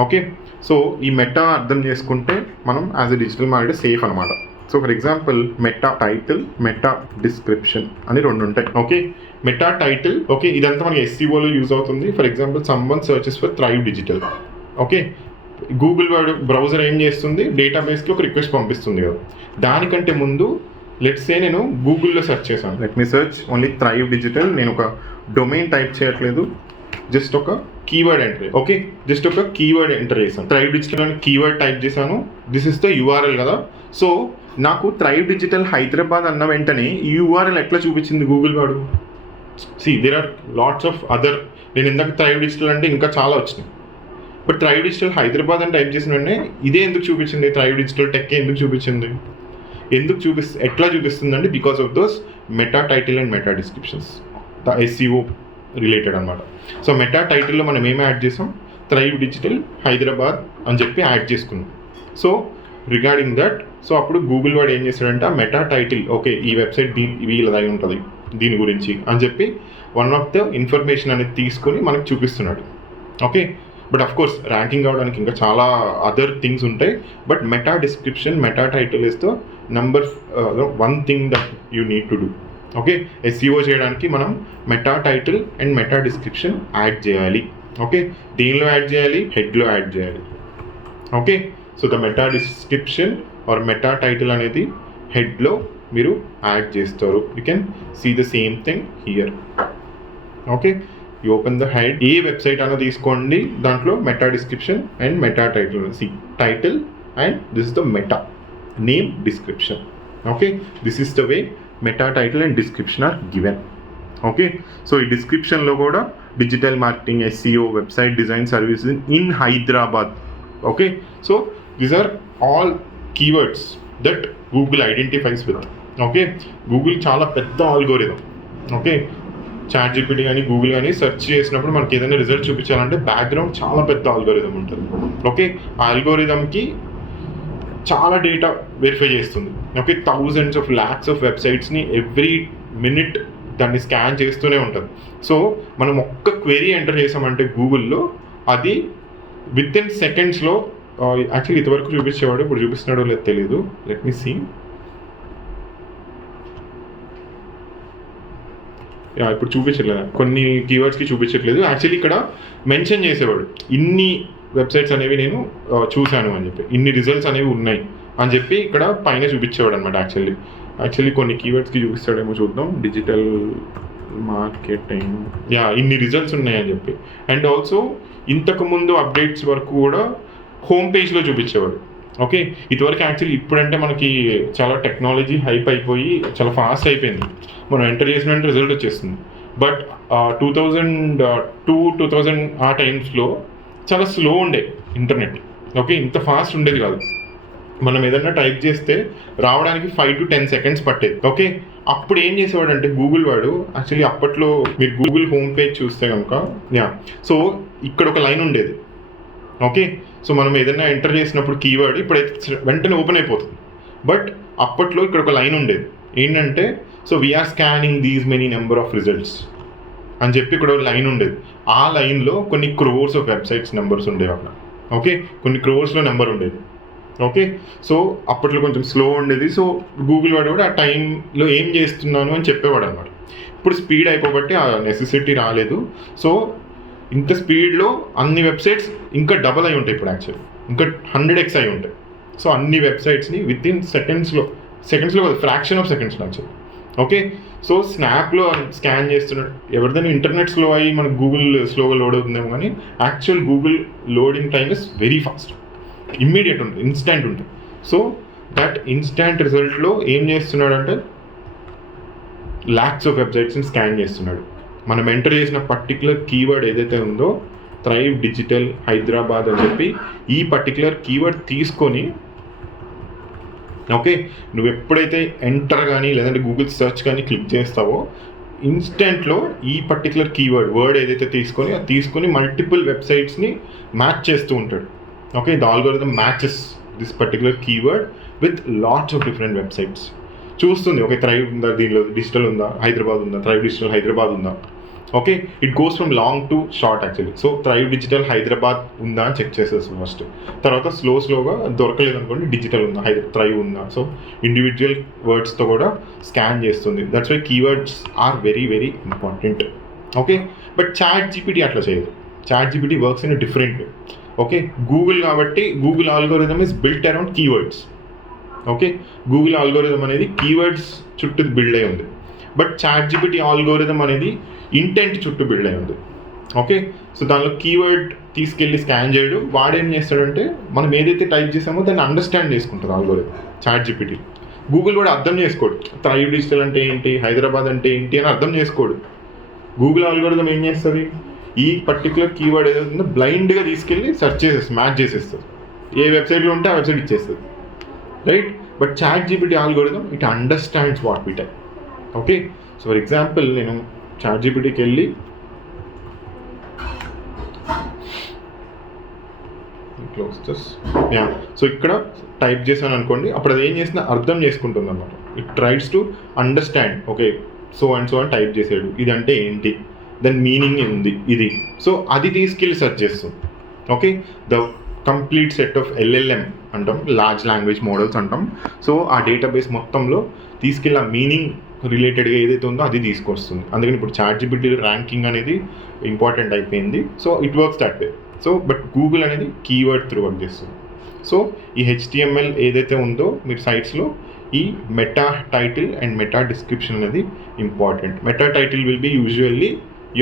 Okay, so ఈ మెటా అర్థం చేసుకుంటే మనం as a digital marketer safe అనమాట. So for example meta title, meta description అని 2 ఉంటాయి. ఓకే, మెటా టైటిల్, ఓకే, ఇదంతా మనకి SEOలో యూజ్ అవుతుంది. For example someone searches for Thrive Digital. Okay, Google browser ఏం చేస్తుంది, డేటాబేస్కి ఒక రిక్వెస్ట్ పంపిస్తుంది కదా. దానికంటే ముందు లెట్స్ సే నేను గూగుల్లో సెర్చ్ చేశాను. Let me search only Thrive Digital. నేను ఒక డొమైన్ టైప్ చేయట్లేదు, జస్ట్ ఒక కీవర్డ్ ఎంటర్. ఓకే, జస్ట్ ఒక కీవర్డ్ ఎంటర్ చేశాను. థ్రైవ్ డిజిటల్ అని కీవర్డ్ టైప్ చేశాను. దిస్ ఇస్ ద URL కదా. సో నాకు థ్రైవ్ డిజిటల్ హైదరాబాద్ అన్న వెంటనే ఈ URL ఎట్లా చూపించింది గూగుల్ వాడు? There are lots of other. నేను ఇందాక థ్రైవ్ డిజిటల్ అంటే ఇంకా చాలా వచ్చినాయి. బట్ థ్రైవ్ డిజిటల్ హైదరాబాద్ అని టైప్ చేసిన వెంటనే ఇదే ఎందుకు చూపించింది? థ్రైవ్ డిజిటల్ టెక్ ఎందుకు చూపించింది? ఎట్లా చూపిస్తుందండి? Because of those meta title and meta descriptions, the SEO related అనమాట. సో మెటా టైటిల్లో మనం ఏమి యాడ్ చేసాం? థ్రైవ్ డిజిటల్ హైదరాబాద్ అని చెప్పి యాడ్ చేసుకున్నాం. సో రిగార్డింగ్ దట్, సో అప్పుడు గూగుల్ వాడు ఏం చేస్తాడంటే ఆ మెటా టైటిల్, ఓకే ఈ వెబ్సైట్ వీళ్ళదై ఉంటుంది దీని గురించి అని చెప్పి వన్ ఆఫ్ ద ఇన్ఫర్మేషన్ అనేది తీసుకొని మనకు చూపిస్తున్నాడు. Okay, but of course ranking అవ్వడానికి ఇంకా చాలా అదర్ థింగ్స్ ఉంటాయి. But meta description, meta title is the number 1 thing that you need to do. Okay, SEO చేయడానికి మనం meta title and meta description add చేయాలి. ఓకే, దీనిలో యాడ్ చేయాలి, హెడ్లో యాడ్ చేయాలి. Okay, so the meta description or meta title అనేది హెడ్లో మీరు యాడ్ చేస్తారు. You can see the same thing here. Okay, you open the head. ఏ వెబ్సైట్ అయినా తీసుకోండి, దాంట్లో meta description and meta title. See title and this is the meta name description. Okay, this is the way meta title and description are given. Okay, so ఈ డిస్క్రిప్షన్లో కూడా digital marketing, SEO, website design services in Hyderabad. Okay, so these are all keywords that Google identifies with. Okay, Google చాలా పెద్ద ఆల్గోరిథం. ఓకే, చాట్ జీపీటీ కానీ గూగుల్ కానీ సెర్చ్ చేసినప్పుడు మనకి ఏదైనా రిజల్ట్ చూపించాలంటే బ్యాక్గ్రౌండ్ చాలా పెద్ద ఆల్గోరిథం ఉంటుంది. ఓకే, ఆ ఆల్గోరిథంకి చాలా డేటా వెరిఫై చేస్తుంది. Okay, thousands of lakhs of వెబ్సైట్స్ని ఎవ్రీ మినిట్ దాన్ని స్కాన్ చేస్తూనే ఉంటుంది. సో మనం ఒక్క క్వెరీ ఎంటర్ చేసామంటే గూగుల్లో అది విత్ ఇన్ సెకండ్స్లో, యాక్చువల్లీ ఇంతవరకు చూపించేవాడు, ఇప్పుడు చూపిస్తున్నాడో లేదో తెలియదు. Let me see. ఇప్పుడు చూపించట్లేదు, కొన్ని కీవర్డ్స్కి చూపించట్లేదు. యాక్చువల్లీ ఇక్కడ మెన్షన్ చేసేవాడు ఇన్ని వెబ్సైట్స్ అనేవి నేను చూశాను అని చెప్పి, ఇన్ని రిజల్ట్స్ అనేవి ఉన్నాయి అని చెప్పి ఇక్కడ పైన చూపించేవాడు అనమాట. యాక్చువల్లీ కొన్ని కీవర్డ్స్కి చూపిస్తాడేమో చూద్దాం. డిజిటల్ మార్కెటింగ్, ఇన్ని రిజల్ట్స్ ఉన్నాయని చెప్పి. అండ్ ఆల్సో ఇంతకుముందు అప్డేట్స్ వరకు కూడా హోమ్ పేజ్లో చూపించేవాడు. ఓకే, ఇదివరకు యాక్చువల్లీ ఇప్పుడంటే మనకి చాలా టెక్నాలజీ హైప్ అయిపోయి చాలా ఫాస్ట్ అయిపోయింది, మనం ఎంటర్ చేసిన రిజల్ట్ వచ్చేస్తుంది. బట్ 2002-2000 ఆ టైమ్స్లో చాలా స్లో ఉండే ఇంటర్నెట్. ఓకే, ఇంత ఫాస్ట్ ఉండేది కాదు. మనం ఏదన్నా టైప్ చేస్తే రావడానికి 5 to 10 seconds పట్టేది. ఓకే, అప్పుడు ఏం చేసేవాడు అంటే గూగుల్ వాడు, యాక్చువల్లీ అప్పట్లో మీరు గూగుల్ హోమ్ పేజ్ చూస్తే కనుక సో ఇక్కడ ఒక లైన్ ఉండేది. ఓకే, సో మనం ఏదైనా ఎంటర్ చేసినప్పుడు కీవర్డ్ ఇప్పుడైతే వెంటనే ఓపెన్ అయిపోతుంది. బట్ అప్పట్లో ఇక్కడ ఒక లైన్ ఉండేది ఏంటంటే, so we're scanning these many number of results అని చెప్పి ఇక్కడ ఒక లైన్ ఉండేది. ఆ లైన్లో కొన్ని క్రోర్స్ ఆఫ్ వెబ్సైట్స్ నెంబర్స్ ఉండేవి అక్కడ. ఓకే, కొన్ని క్రోర్స్లో నెంబర్ ఉండేది. ఓకే, సో అప్పట్లో కొంచెం స్లో ఉండేది. సో గూగుల్ వాడు కూడా ఆ టైంలో ఏం చేస్తున్నాను అని చెప్పేవాడు అనమాట. ఇప్పుడు స్పీడ్ అయిపోబట్టి ఆ నెసెసిటీ రాలేదు. సో ఇంత స్పీడ్లో అన్ని వెబ్సైట్స్ ఇంకా డబల్ అయి ఉంటాయి ఇప్పుడు, యాక్చువల్లీ ఇంకా 100x అయి ఉంటాయి. సో అన్ని వెబ్సైట్స్ని విత్ ఇన్ సెకండ్స్లో కాదు, ఫ్రాక్షన్ ఆఫ్ సెకండ్స్లో యాక్చువల్లీ. ఓకే, సో స్నాప్లో స్కాన్ చేస్తున్నాడు, ఎవరిదైనా ఇంటర్నెట్ స్లో అయ్యి మనకు గూగుల్ స్లోగా లోడ్ అవుతుందేమో, కానీ actual Google loading time is very fast, immediate ఉంటుంది, ఇన్స్టెంట్ ఉంటుంది. సో దట్ ఇన్స్టెంట్ రిజల్ట్లో ఏం చేస్తున్నాడు అంటే ల్యాక్స్ ఆఫ్ వెబ్సైట్స్ని స్కాన్ చేస్తున్నాడు. మనం ఎంటర్ చేసిన పర్టికులర్ కీవర్డ్ ఏదైతే ఉందో, థ్రైవ్ డిజిటల్ హైదరాబాద్ అని చెప్పి ఈ పర్టికులర్ కీవర్డ్ తీసుకొని, ఓకే, నువ్వు ఎప్పుడైతే ఎంటర్ కానీ లేదంటే గూగుల్ సెర్చ్ కానీ క్లిక్ చేస్తావో ఇన్స్టెంట్లో ఈ పర్టికులర్ కీవర్డ్ వర్డ్ ఏదైతే తీసుకొని మల్టిపుల్ వెబ్సైట్స్ని మ్యాచ్ చేస్తూ ఉంటాడు. Okay, the algorithm matches this particular keyword with lots of different websites. చూస్తుంది, ఓకే, థ్రైవ్ ఉందా, దీనిలో డిజిటల్ ఉందా, హైదరాబాద్ ఉందా, థ్రైవ్ డిజిటల్ హైదరాబాద్ ఉందా. Okay, it goes from long to short actually. So thrive Digital Hyderabad ఉందా అని చెక్ చేసేస్తుంది ఫస్ట్. తర్వాత స్లోగా దొరకలేదు అనుకోండి, డిజిటల్ ఉందా, థ్రైవ్ ఉందా. సో ఇండివిజువల్ వర్డ్స్తో కూడా స్కాన్ చేస్తుంది. That's why keywords are very very important. Okay, but ChatGPT అట్లా చేయదు. ChatGPT works in different way. Okay, Google కాబట్టి Google algorithm is built around keywords. Okay, Google algorithm అనేది కీవర్డ్స్ చుట్టూ బిల్డ్ అయి ఉంది. బట్ చాట్ జీపీటీ ఆల్గోరిథం అనేది ఇంటెంట్ చుట్టూ బిల్డ్ అయి ఉంది. ఓకే, సో దానిలో కీవర్డ్ తీసుకెళ్ళి స్కాన్ చేయడం, వాడేం చేస్తాడంటే మనం ఏదైతే టైప్ చేసామో దాన్ని అండర్స్టాండ్ చేసుకుంటుంది ఆల్గోరిథం. చాట్ జీపీటీ గూగుల్ కూడా అర్థం చేసుకోడు, థ్రైవ్ డిజిటల్ అంటే ఏంటి, హైదరాబాద్ అంటే ఏంటి అని అర్థం చేసుకోడు. గూగుల్ ఆల్గోరిథం ఏం చేస్తుంది, ఈ పర్టికులర్ కీవర్డ్ ఏదైతుందో బ్లైండ్గా తీసుకెళ్ళి సెర్చ్ చేసేస్తుంది, మ్యాచ్ చేసేస్తుంది, ఏ వెబ్సైట్లో ఉంటే ఆ వెబ్సైట్ ఇచ్చేస్తుంది, right. But ChatGPT algorithm it understands what we type. Okay, so for example నేను చాట్ జీపీటీకి వెళ్ళి సో ఇక్కడ టైప్ చేశాను అనుకోండి, అప్పుడు అది ఏం చేసినా అర్థం చేసుకుంటుంది అనమాట. It tries to understand, okay so and so అని టైప్ చేసాడు, ఇది అంటే ఏంటి, దాని మీనింగ్ ఉంది ఇది, సో అది తీసుకెళ్ళి సెర్చ్ చేస్తుంది. Okay, the complete set of LLM అంటాం, లార్జ్ లాంగ్వేజ్ మోడల్స్ అంటాం. సో ఆ డేటాబేస్ మొత్తంలో తీసుకెళ్ళి ఆ మీనింగ్ రిలేటెడ్గా ఏదైతే ఉందో అది తీసుకొస్తుంది. అందుకని ఇప్పుడు చాట్ జీపీటీ ర్యాంకింగ్ అనేది ఇంపార్టెంట్ అయిపోయింది. So it works that way. So but Google అనేది కీవర్డ్ త్రూ వర్క్ చేస్తుంది. సో ఈ HTML ఏదైతే ఉందో మీరు సైట్స్లో, ఈ meta title and meta description అనేది important. Meta title will be usually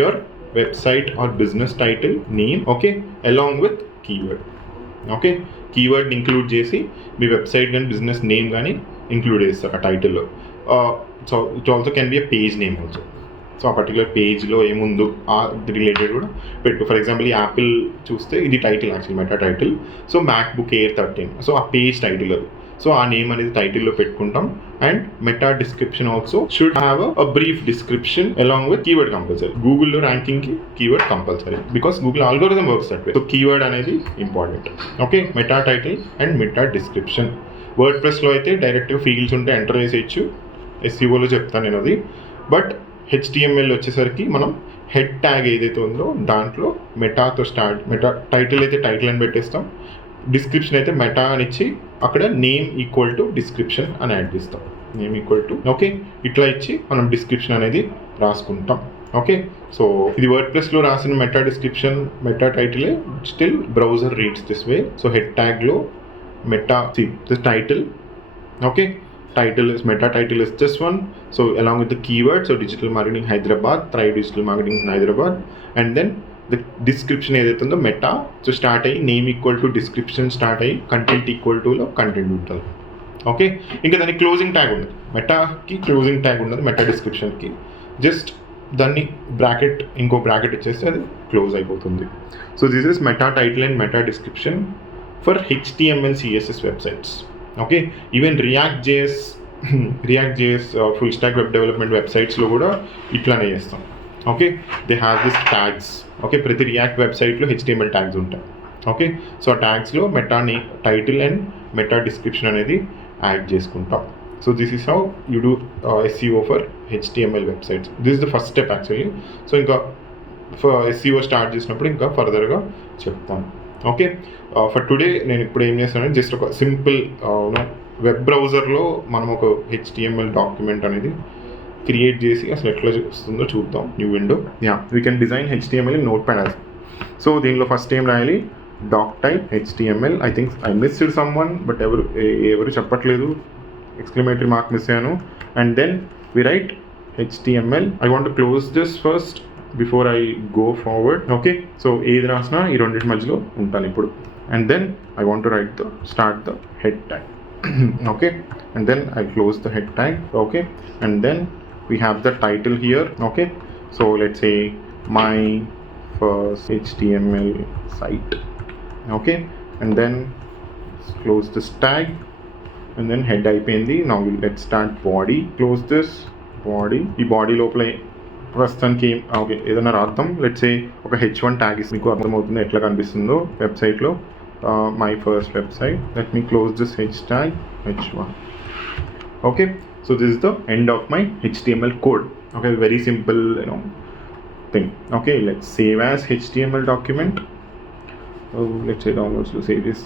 your website or business title name, okay, along with keyword. Okay, కీవర్డ్ని ఇంక్లూడ్ చేసి మీ వెబ్సైట్ కానీ బిజినెస్ నేమ్ కానీ ఇంక్లూడ్ చేస్తారు ఆ టైటిల్లో. So it also can be a page name also. So ఆ పర్టికులర్ పేజ్లో ఏముందో ఆ రిలేటెడ్ కూడా పెట్టు. ఫర్ ఎగ్జాంపుల్ ఈ యాపిల్ చూస్తే ఇది title, actual meta title. So MacBook Air 13, so ఆ పేజ్ టైటిల్ అది. సో ఆ నేమ్ అనేది టైటిల్లో పెట్టుకుంటాం. And meta description also should have a brief description along with keyword compulsory. గూగుల్లో ర్యాంకింగ్కి keyword compulsory because Google algorithm works that way. So keyword అనేది important. Okay, meta title and meta description. వర్డ్ ప్రెస్లో అయితే డైరెక్ట్గా ఫీల్డ్స్ ఉంటే ఎంటర్ చేసేయచ్చు. ఎస్ఈఓలో చెప్తాను నేను అది. బట్ HTML వచ్చేసరికి మనం హెడ్ ట్యాగ్ ఏదైతే ఉందో దాంట్లో మెటాతో స్టార్ట్, మెటా టైటిల్ అయితే టైటిల్ అని పెట్టేస్తాం, డిస్క్రిప్షన్ అయితే మెటా అని ఇచ్చి అక్కడ నేమ్ ఈక్వల్ టు డిస్క్రిప్షన్ అని యాడ్ చేస్తాం. నేమ్ ఈక్వల్ టు ఓకే, ఇట్లా ఇచ్చి మనం డిస్క్రిప్షన్ అనేది రాసుకుంటాం. ఓకే, సో ఇది వర్డ్ ప్రెస్లో రాసిన మెటా డిస్క్రిప్షన్, మెటా టైటిలే. Still browser reads this way. So head ట్యాగ్లో meta this title. Okay, title is meta title is this one. So along with the keyword, so digital marketing Hyderabad, try digital marketing in Hyderabad, and then the description ఏదైతే ఉందో మెటా. సో స్టార్ట్ అయ్యి name equal to description start అయ్యి కంటెంట్ ఈక్వల్ టులో కంటెంట్ ఉంటుంది. ఓకే, ఇంకా దానికి క్లోజింగ్ ట్యాగ్ ఉండదు. మెటాకి క్లోజింగ్ ట్యాగ్ ఉండదు, మెటా డిస్క్రిప్షన్కి జస్ట్ దాన్ని బ్రాకెట్, ఇంకో బ్రాకెట్ ఇచ్చేస్తే అది క్లోజ్ అయిపోతుంది. So this is meta title and meta description for HTML CSS websites. Okay, even React.js full stack web development వెబ్సైట్స్లో కూడా ఇట్లానే చేస్తాం. Okay, they have this tags. Okay, ప్రతి రియాక్ట్ వెబ్సైట్లో HTML ట్యాగ్స్ ఉంటాయి. ఓకే, సో ఆ ట్యాగ్స్లో మెటాని టైటిల్ అండ్ మెటా డిస్క్రిప్షన్ అనేది యాడ్ చేసుకుంటాం. So this is how you do SEO for HTML websites. This is the first step actually. So ఇంకా SEO స్టార్ట్ చేసినప్పుడు ఇంకా ఫర్దర్గా చెప్తాను. ఓకే, ఫర్ టుడే నేను ఇప్పుడు ఏం చేస్తానంటే జస్ట్ ఒక సింపుల్ వెబ్ బ్రౌజర్లో మనం ఒక HTML డాక్యుమెంట్ అనేది క్రియేట్ చేసి అసలు ఎట్లా వస్తుందో చూద్దాం. New window. We can design HTML in notepad as. So దీనిలో ఫస్ట్ ఏం రాయాలి, dock type HTML. I think I missed some one, but ఎవరు చెప్పట్లేదు, ఎక్స్క్లమేటరీ మార్క్ మిస్ అయ్యాను. And then we write HTML. I want to close this first before I go forward. Okay, so ఏది రాసినా ఈ రెండింటి మధ్యలో ఉంటాను ఇప్పుడు. And then I want to write the start the head tag. Okay, and then I close the head tag. Okay, and then we have the title here. Okay, so let's say my first HTML site. Okay, and then close this tag, and then head అయిపోయింది. Now let's start body. Close this body. ఈ బాడీ లోపల ప్రస్తుతానికి ఓకే ఏదైనా రాద్దాం. లెట్స్ సే ఒక H1 ట్యాగ్ ఇస్తే మీకు అర్థమవుతుంది ఎట్లా కనిపిస్తుందో వెబ్సైట్లో. My first website. Let me close this H tag H1. Okay, so this is the end of my HTML code. Okay, very simple thing. Okay, let's save as HTML document. Let's say downloads to save this.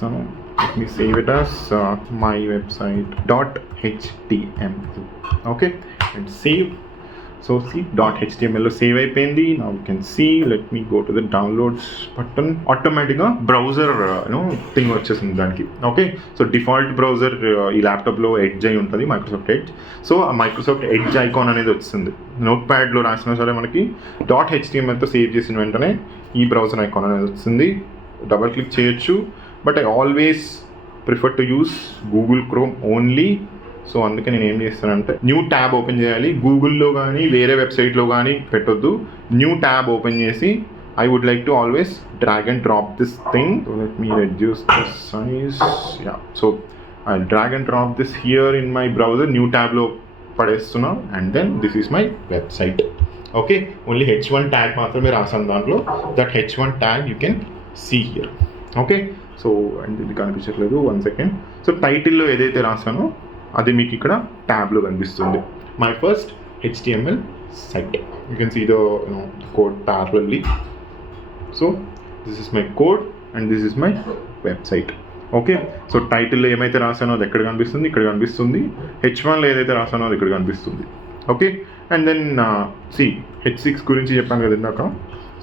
Let me save it as my website .html. Okay, and save. So see .html లో సేవ్ అయిపోయింది. Now you can see, let me go to the downloads button. ఆటోమేటిక్గా బ్రౌజర్ థింగ్ వచ్చేసింది దానికి. ఓకే, సో డిఫాల్ట్ బ్రౌజర్ ఈ ల్యాప్టాప్లో ఎడ్జ్ అయి ఉంటుంది, మైక్రోసాఫ్ట్ ఎడ్జ్. సో ఆ మైక్రోసాఫ్ట్ ఎడ్జ్ ఐకాన్ అనేది వచ్చింది. నోట్ ప్యాడ్లో రాసినా సరే మనకి .htmlతో సేవ్ చేసిన వెంటనే ఈ బ్రౌజర్ ఐకాన్ అనేది వచ్చింది. డబల్ క్లిక్ చేయొచ్చు, but I always prefer to use Google chrome only. So అందుకే నేను ఏం చేస్తానంటే న్యూ ట్యాబ్ ఓపెన్ చేయాలి. గూగుల్లో కానీ వేరే వెబ్సైట్లో కానీ పెట్టొద్దు. న్యూ ట్యాబ్ ఓపెన్ చేసి I would like to always drag and drop this thing. So let me reduce the size. So I drag and drop this here in my browser. New ట్యాబ్లో పడేస్తున్నా. And then this is my website. Okay, only H1 tag మాత్రమే రాసాను దాంట్లో. That H1 tag you can see here. Okay, so and ఇది కనిపించట్లేదు, 1 సెకండ్. సో టైటిల్లో ఏదైతే రాసానో అది మీకు ఇక్కడ ట్యాబ్లో కనిపిస్తుంది. My first HTML site. You can see the code parallelly. So this is my code and this is my website. Okay, so టైటిల్లో ఏమైతే రాసానో అది ఎక్కడ కనిపిస్తుంది, ఇక్కడ కనిపిస్తుంది. H1లో ఏదైతే రాసానో అది ఇక్కడ కనిపిస్తుంది. Okay, and then see H6 గురించి చెప్పాను కదా ఇందాక.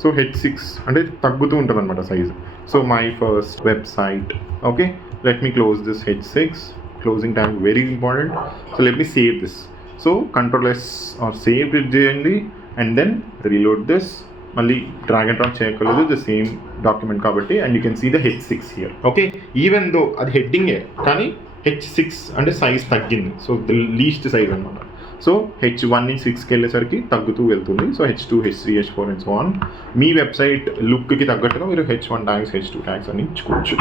సో H6 అంటే తగ్గుతూ ఉంటుంది అనమాట size. So my first website. Okay, let me close this H6. Closing tag very important. So let me save this. So Control S or save it చేయండి and then reload this. మళ్ళీ డ్రాగ్ అండ్ డ్రాప్ చేయగలదు ద సేమ్ డాక్యుమెంట్ కాబట్టి. And you can see the H6 here. Okay, even though అది హెడ్డింగే కానీ H6 అంటే సైజ్ తగ్గింది. సో ద లీస్ట్ సైజ్ అనమాట. సో H1 నుంచి 6కి వెళ్ళేసరికి తగ్గుతూ వెళ్తుంది. So H2, H3, H4 and so on. మీ వెబ్సైట్ లుక్కి తగ్గట్టుగా మీరు H1 ట్యాగ్స్, H2 ట్యాగ్స్ అని ఇచ్చుకోవచ్చు.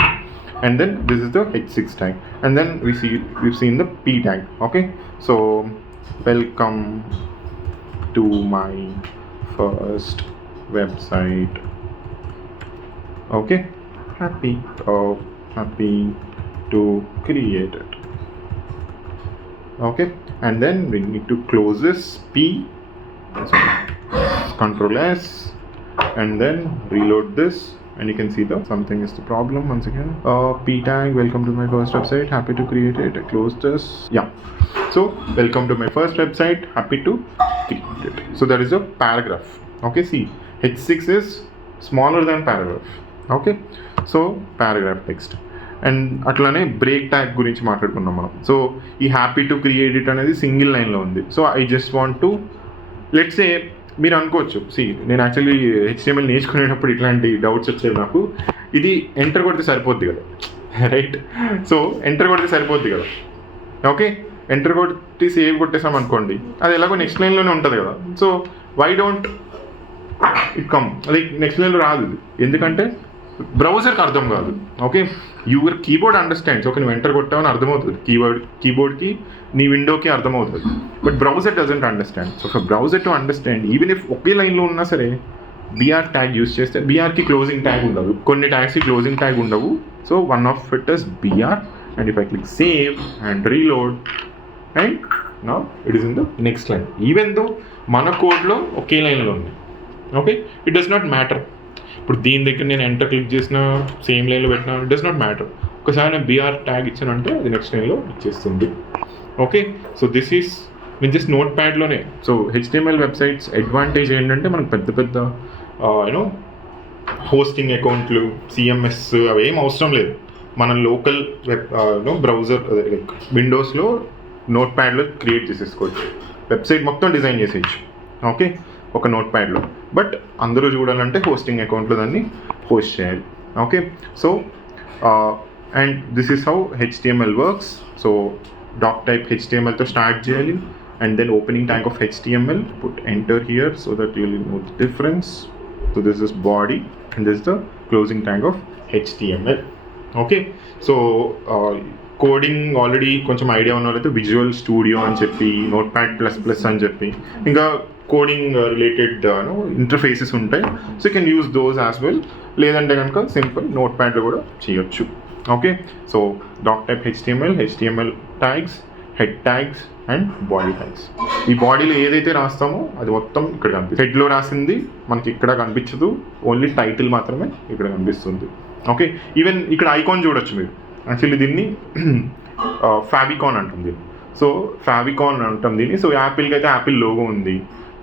and then this is the h6 tag, and then we've seen the p tag. Okay, so welcome to my first website. Okay, happy to create it. Okay, and then we need to close this p, Control S, and then reload this, and you can see something is the problem once again. P tag, welcome to my first website, happy to create it. I close this. Yeah, so welcome to my first website, happy to create it. So that is a paragraph. Okay, see, h6 is smaller than paragraph. Okay, so paragraph text. And అట్లానే బ్రేక్ ట్యాగ్ గురించి మాట్లాడుకున్నాం మనం. సో ఈ హ్యాపీ టు క్రియేట్ ఇట్ అనేది సింగిల్ లైన్లో ఉంది. So I just want to let's say, మీరు అనుకోవచ్చు, నేను యాక్చువల్లీ HTML నేర్చుకునేటప్పుడు ఇట్లాంటి డౌట్స్ వచ్చేవి నాకు. ఇది ఎంటర్ కొడితే సరిపోద్ది కదా, రైట్? సో ఎంటర్ కొడితే సరిపోద్ది కదా. ఓకే, ఎంటర్ కొట్టి సేవ్ కొట్టేసాం అనుకోండి, అది ఎలాగో నెక్స్ట్ లైన్లోనే ఉంటుంది కదా. So why don't it come, అది నెక్స్ట్ లైన్లో రాదు ఇది, ఎందుకంటే బ్రౌజర్కి అర్థం కాదు. Okay, your keyboard understands. Okay, నువ్వు ఎంటర్ కొట్టావని అర్థమవుతుంది, కీబోర్డ్కి నీ విండోకి అర్థమవుతుంది, but browser doesn't understand. So for browser to understand, even if ఒకే లైన్లో ఉన్నా సరే BR ట్యాగ్ యూస్ చేస్తే, BRకి క్లోజింగ్ ట్యాగ్ ఉండదు, కొన్ని ట్యాగ్స్కి క్లోజింగ్ ట్యాగ్ ఉండవు. So one of it is BR, and if I click save and reload, and now it is in the next line, even though మన కోడ్లో ఒకే లైన్లో ఉంది. Okay, it does not matter. ఇప్పుడు దీని దగ్గర నేను ఎంటర్ క్లిక్ చేసిన, సేమ్ లైన్లో పెట్టినా, ఇట్ డస్ నాట్ మ్యాటర్. ఒకసారి నేను BR ట్యాగ్ ఇచ్చానంటే అది నెక్స్ట్ లైన్లో ఇచ్చేస్తుంది. ఓకే, సో దిస్ ఈస్ నేను జస్ట్ నోట్ ప్యాడ్లోనే. సో HTML వెబ్సైట్స్ అడ్వాంటేజ్ ఏంటంటే మనకు పెద్ద పెద్ద యూనో హోస్టింగ్ అకౌంట్లు, CMS అవి ఏం అవసరం లేదు. మన లోకల్ బ్రౌజర్ లైక్ విండోస్లో నోట్ ప్యాడ్లో క్రియేట్ చేసేసుకోవచ్చు, వెబ్సైట్ మొత్తం డిజైన్ చేసేయచ్చు. ఓకే, ఒక నోట్ ప్యాడ్లో. బట్ అందరూ చూడాలంటే హోస్టింగ్ అకౌంట్లో దాన్ని హోస్ట్ చేయాలి. Okay, so and this is how HTML works. So doctype HTMLతో స్టార్ట్ చేయాలి, and then opening tag of HTML, put enter here so that you will know the difference. So this is body and this the closing tag of HTML. Okay, so coding already కొంచెం ఐడియా ఉన్న వాళ్ళైతే విజువల్ స్టూడియో అని చెప్పి, నోట్ ప్యాడ్ ++ అని చెప్పి, ఇంకా కోడింగ్ రిలేటెడ్ ఇంటర్ఫేసెస్ ఉంటాయి. So you can use those as well. లేదంటే కనుక సింపుల్ నోట్ ప్యాడ్లో కూడా చేయొచ్చు. Okay, so dock type HTML tags, head tags and body tags. ఈ బాడీలో ఏదైతే రాస్తామో అది మొత్తం ఇక్కడ కనిపిస్తుంది. హెడ్లో రాసింది మనకి ఇక్కడ కనిపించదు, ఓన్లీ టైటిల్ మాత్రమే ఇక్కడ కనిపిస్తుంది. ఓకే, ఈవెన్ ఇక్కడ ఐకాన్ చూడొచ్చు మీరు. యాక్చువల్లీ దీన్ని ఫాబికాన్ అంటుంది. సో ఫాబికాన్ అంటాం దీన్ని. సో యాపిల్కి అయితే యాపిల్ లోగో ఉంది,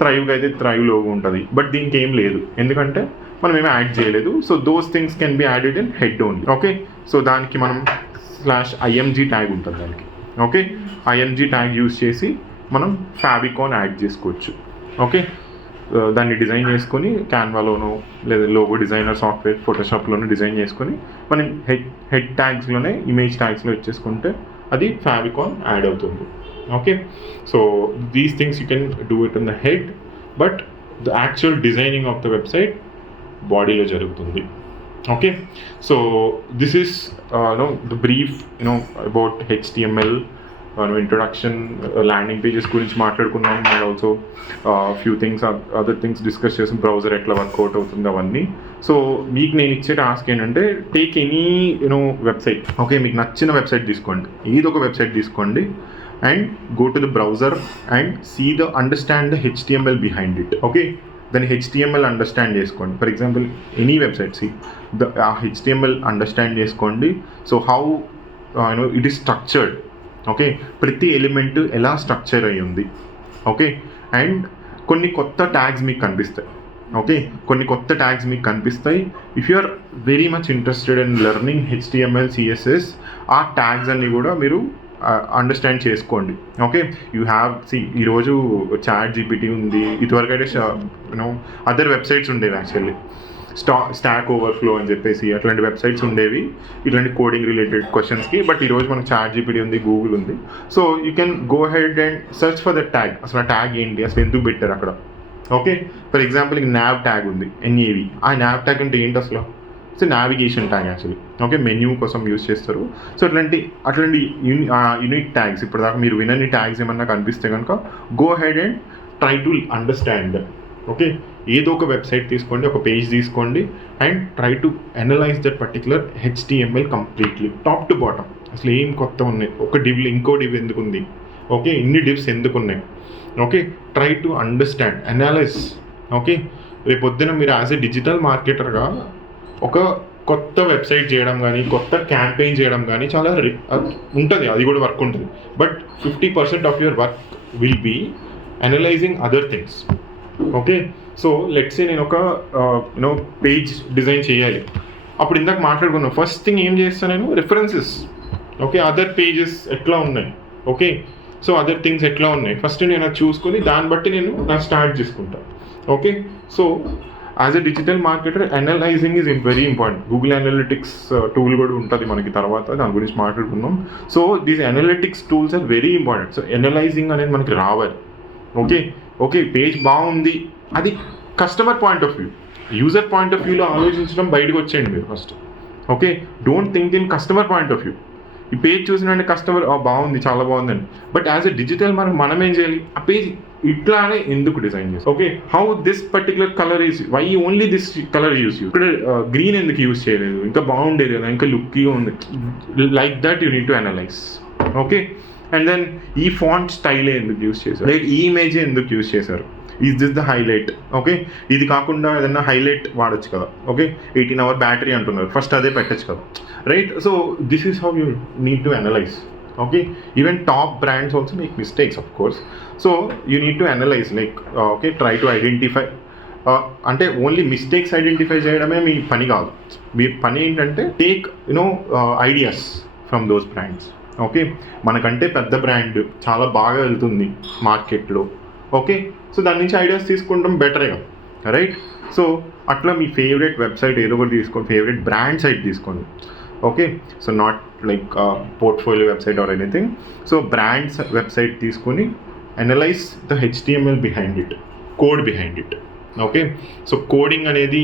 థ్రైవ్కి అయితే థ్రైవ్ లోగో ఉంటుంది, బట్ దీనికి ఏం లేదు, ఎందుకంటే మనం ఏమీ యాడ్ చేయలేదు. So those things can be added in head only. Okay, so దానికి మనం /img ట్యాగ్ ఉంటుంది దానికి. ఓకే, img ట్యాగ్ యూస్ చేసి మనం ఫాబికాన్ యాడ్ చేసుకోవచ్చు. ఓకే, దాన్ని డిజైన్ చేసుకొని క్యాన్వాలోనో లేదా లోగో డిజైనర్ సాఫ్ట్వేర్ ఫోటోషాప్లోనూ డిజైన్ చేసుకొని మనం హెడ్ ట్యాగ్స్లోనే ఇమేజ్ ట్యాగ్స్లో ఇచ్చేసుకుంటే అది ఫాబికాన్ యాడ్ అవుతుంది. Okay, so these things you can do it in the head, but the actual designing of the website బాడీలో జరుగుతుంది. Okay, so this is the brief about HTML. Introduction, landing pages గురించి మాట్లాడుకున్నాం, and also few things other things discuss చేసిన, బ్రౌజర్ ఎట్లా వర్కౌట్ అవుతుంది అవన్నీ. సో మీకు నేను ఇచ్చే టాస్క్ ఏంటంటే, టేక్ ఎనీ వెబ్సైట్. ఓకే, మీకు నచ్చిన వెబ్సైట్ తీసుకోండి, ఏదో ఒక వెబ్సైట్ తీసుకోండి, and go to the browser and understand the HTML behind it. Okay, దాన్ని HTML అండర్స్టాండ్ చేసుకోండి. ఫర్ ఎగ్జాంపుల్ ఎనీ వెబ్సైట్ ఆ HTML అండర్స్టాండ్ చేసుకోండి. So how it is structured. Okay, ప్రతి ఎలిమెంట్ ఎలా స్ట్రక్చర్ అయ్యి ఉంది. ఓకే, అండ్ కొన్ని కొత్త ట్యాగ్స్ మీకు కనిపిస్తాయి. ఓకే, కొన్ని కొత్త ట్యాగ్స్ మీకు కనిపిస్తాయి. If you are very much interested in learning HTML, CSS, ఆ ట్యాగ్స్ అన్ని కూడా మీరు అండర్స్టాండ్ చేసుకోండి. ఓకే, యూ హ్యావ్ ఈరోజు ChatGPT ఉంది, ఇదివరకు అయితే అదర్ వెబ్సైట్స్ ఉండేవి యాక్చువల్లీ, స్టాక్ ఓవర్ఫ్లో అని చెప్పేసి అట్లాంటి వెబ్సైట్స్ ఉండేవి ఇట్లాంటి కోడింగ్ రిలేటెడ్ క్వశ్చన్స్కి. బట్ ఈరోజు మనకు ChatGPT ఉంది, గూగుల్ ఉంది. So you can go head and search for the tag. అసలు ఆ ట్యాగ్ ఏంటి, అసలు ఎందుకు పెట్టారు అక్కడ. Okay, for example NAV tag ఉంది, NAV. ఆ NAV ట్యాగ్ అంటే ఏంటి అసలు? It's navigation tag actually. Okay, menu కోసం యూజ్ చేస్తారు. సో అట్లాంటి యూనిక్ ట్యాగ్స్ ఇప్పుడు దాకా మీరు వినని ట్యాగ్స్ ఏమన్నా కనిపిస్తే కనుక go head and try to understand that. Okay, ఏదో ఒక వెబ్సైట్ తీసుకోండి, ఒక పేజ్ తీసుకోండి and try to analyse that particular HTML completely top to bottom. అసలు ఏం కొత్త ఉన్నాయి, ఒక డివ్ ఇంకో డివ్ ఎందుకు ఉంది, ఓకే ఇన్ని డివ్స్ ఎందుకు ఉన్నాయి, okay try to understand, analyse. Okay, రేపొద్దున మీరు యాజ్ ఎ డిజిటల్ మార్కెటర్గా ఒక కొత్త వెబ్సైట్ చేయడం కానీ కొత్త క్యాంపెయిన్ చేయడం కానీ చాలా ఉంటుంది, అది కూడా వర్క్ ఉంటుంది. But 50% of your work will be analysing other things. Okay, so let's say నేను ఒక పేజ్ డిజైన్ చేయాలి. అప్పుడు ఇందాక మాట్లాడుకున్నాను, ఫస్ట్ థింగ్ ఏం చేస్తాను నేను, రిఫరెన్సెస్. ఓకే, అదర్ పేజెస్ ఎట్లా ఉన్నాయి, ఓకే సో అదర్ థింగ్స్ ఎట్లా ఉన్నాయి ఫస్ట్ నేను అది చూసుకొని దాన్ని బట్టి నేను స్టార్ట్ చేసుకుంటాను. Okay, so as a digital marketer analysing is very important. Google analytics tool కూడా ఉంటుంది మనకి, తర్వాత దాని గురించి మాట్లాడుకుందాం. So these analytics tools are very important. So analysing అనేది మనకి రావాలి. ఓకే పేజ్ బాగుంది, అది customer point of view, user point of వ్యూలో ఆలోచించడం బయటకు వచ్చేయండి మీరు first. Okay, don't think in customer point of view. ఈ పేజ్ చూసినంటే కస్టమర్ బాగుంది, చాలా బాగుందని. బట్ యాజ్ ఎ డిజిటల్ మనం ఏం చేయాలి, ఆ పేజ్ ఇట్లానే ఎందుకు డిజైన్ చేస్తాం, okay how this particular colour is, why only this colour use ఇక్కడ గ్రీన్ ఎందుకు యూస్ చేయలేదు, ఇంకా బాగుండేది కదా, ఇంకా లుక్గా ఉంది, like that you need to analyse. Okay, and then ఈ ఫాంట్ స్టైలే ఎందుకు యూస్ చేశారు, లైక్ ఈ ఇమేజే ఎందుకు యూస్ చేశారు, is this the highlight. Okay, ఇది కాకుండా ఏదన్నా హైలైట్ వాడచ్చు కదా. ఓకే, 18 hour బ్యాటరీ అంటున్నారు, ఫస్ట్ అదే పెట్టచ్చు కదా, right. So this is how you need to analyse. Okay, even top brands also make mistakes of course. So you need to analyse, like okay try to identify. అంటే ఓన్లీ మిస్టేక్స్ ఐడెంటిఫై చేయడమే మీ పని కాదు. మీ పని ఏంటంటే take ideas from those brands. Okay, మనకంటే పెద్ద బ్రాండ్ చాలా బాగా వెళ్తుంది మార్కెట్లో. ఓకే, సో దాని నుంచి ఐడియాస్ తీసుకుంటాం బెటరే కదా, రైట్. సో అట్లా మీ ఫేవరెట్ వెబ్సైట్ ఏదో ఒకటి తీసుకోండి, ఫేవరెట్ బ్రాండ్ సైట్ తీసుకోండి. Okay, so not like portfolio website or anything. So brands website తీసుకొని analyse the HTML behind it, code behind it. Okay, so coding అనేది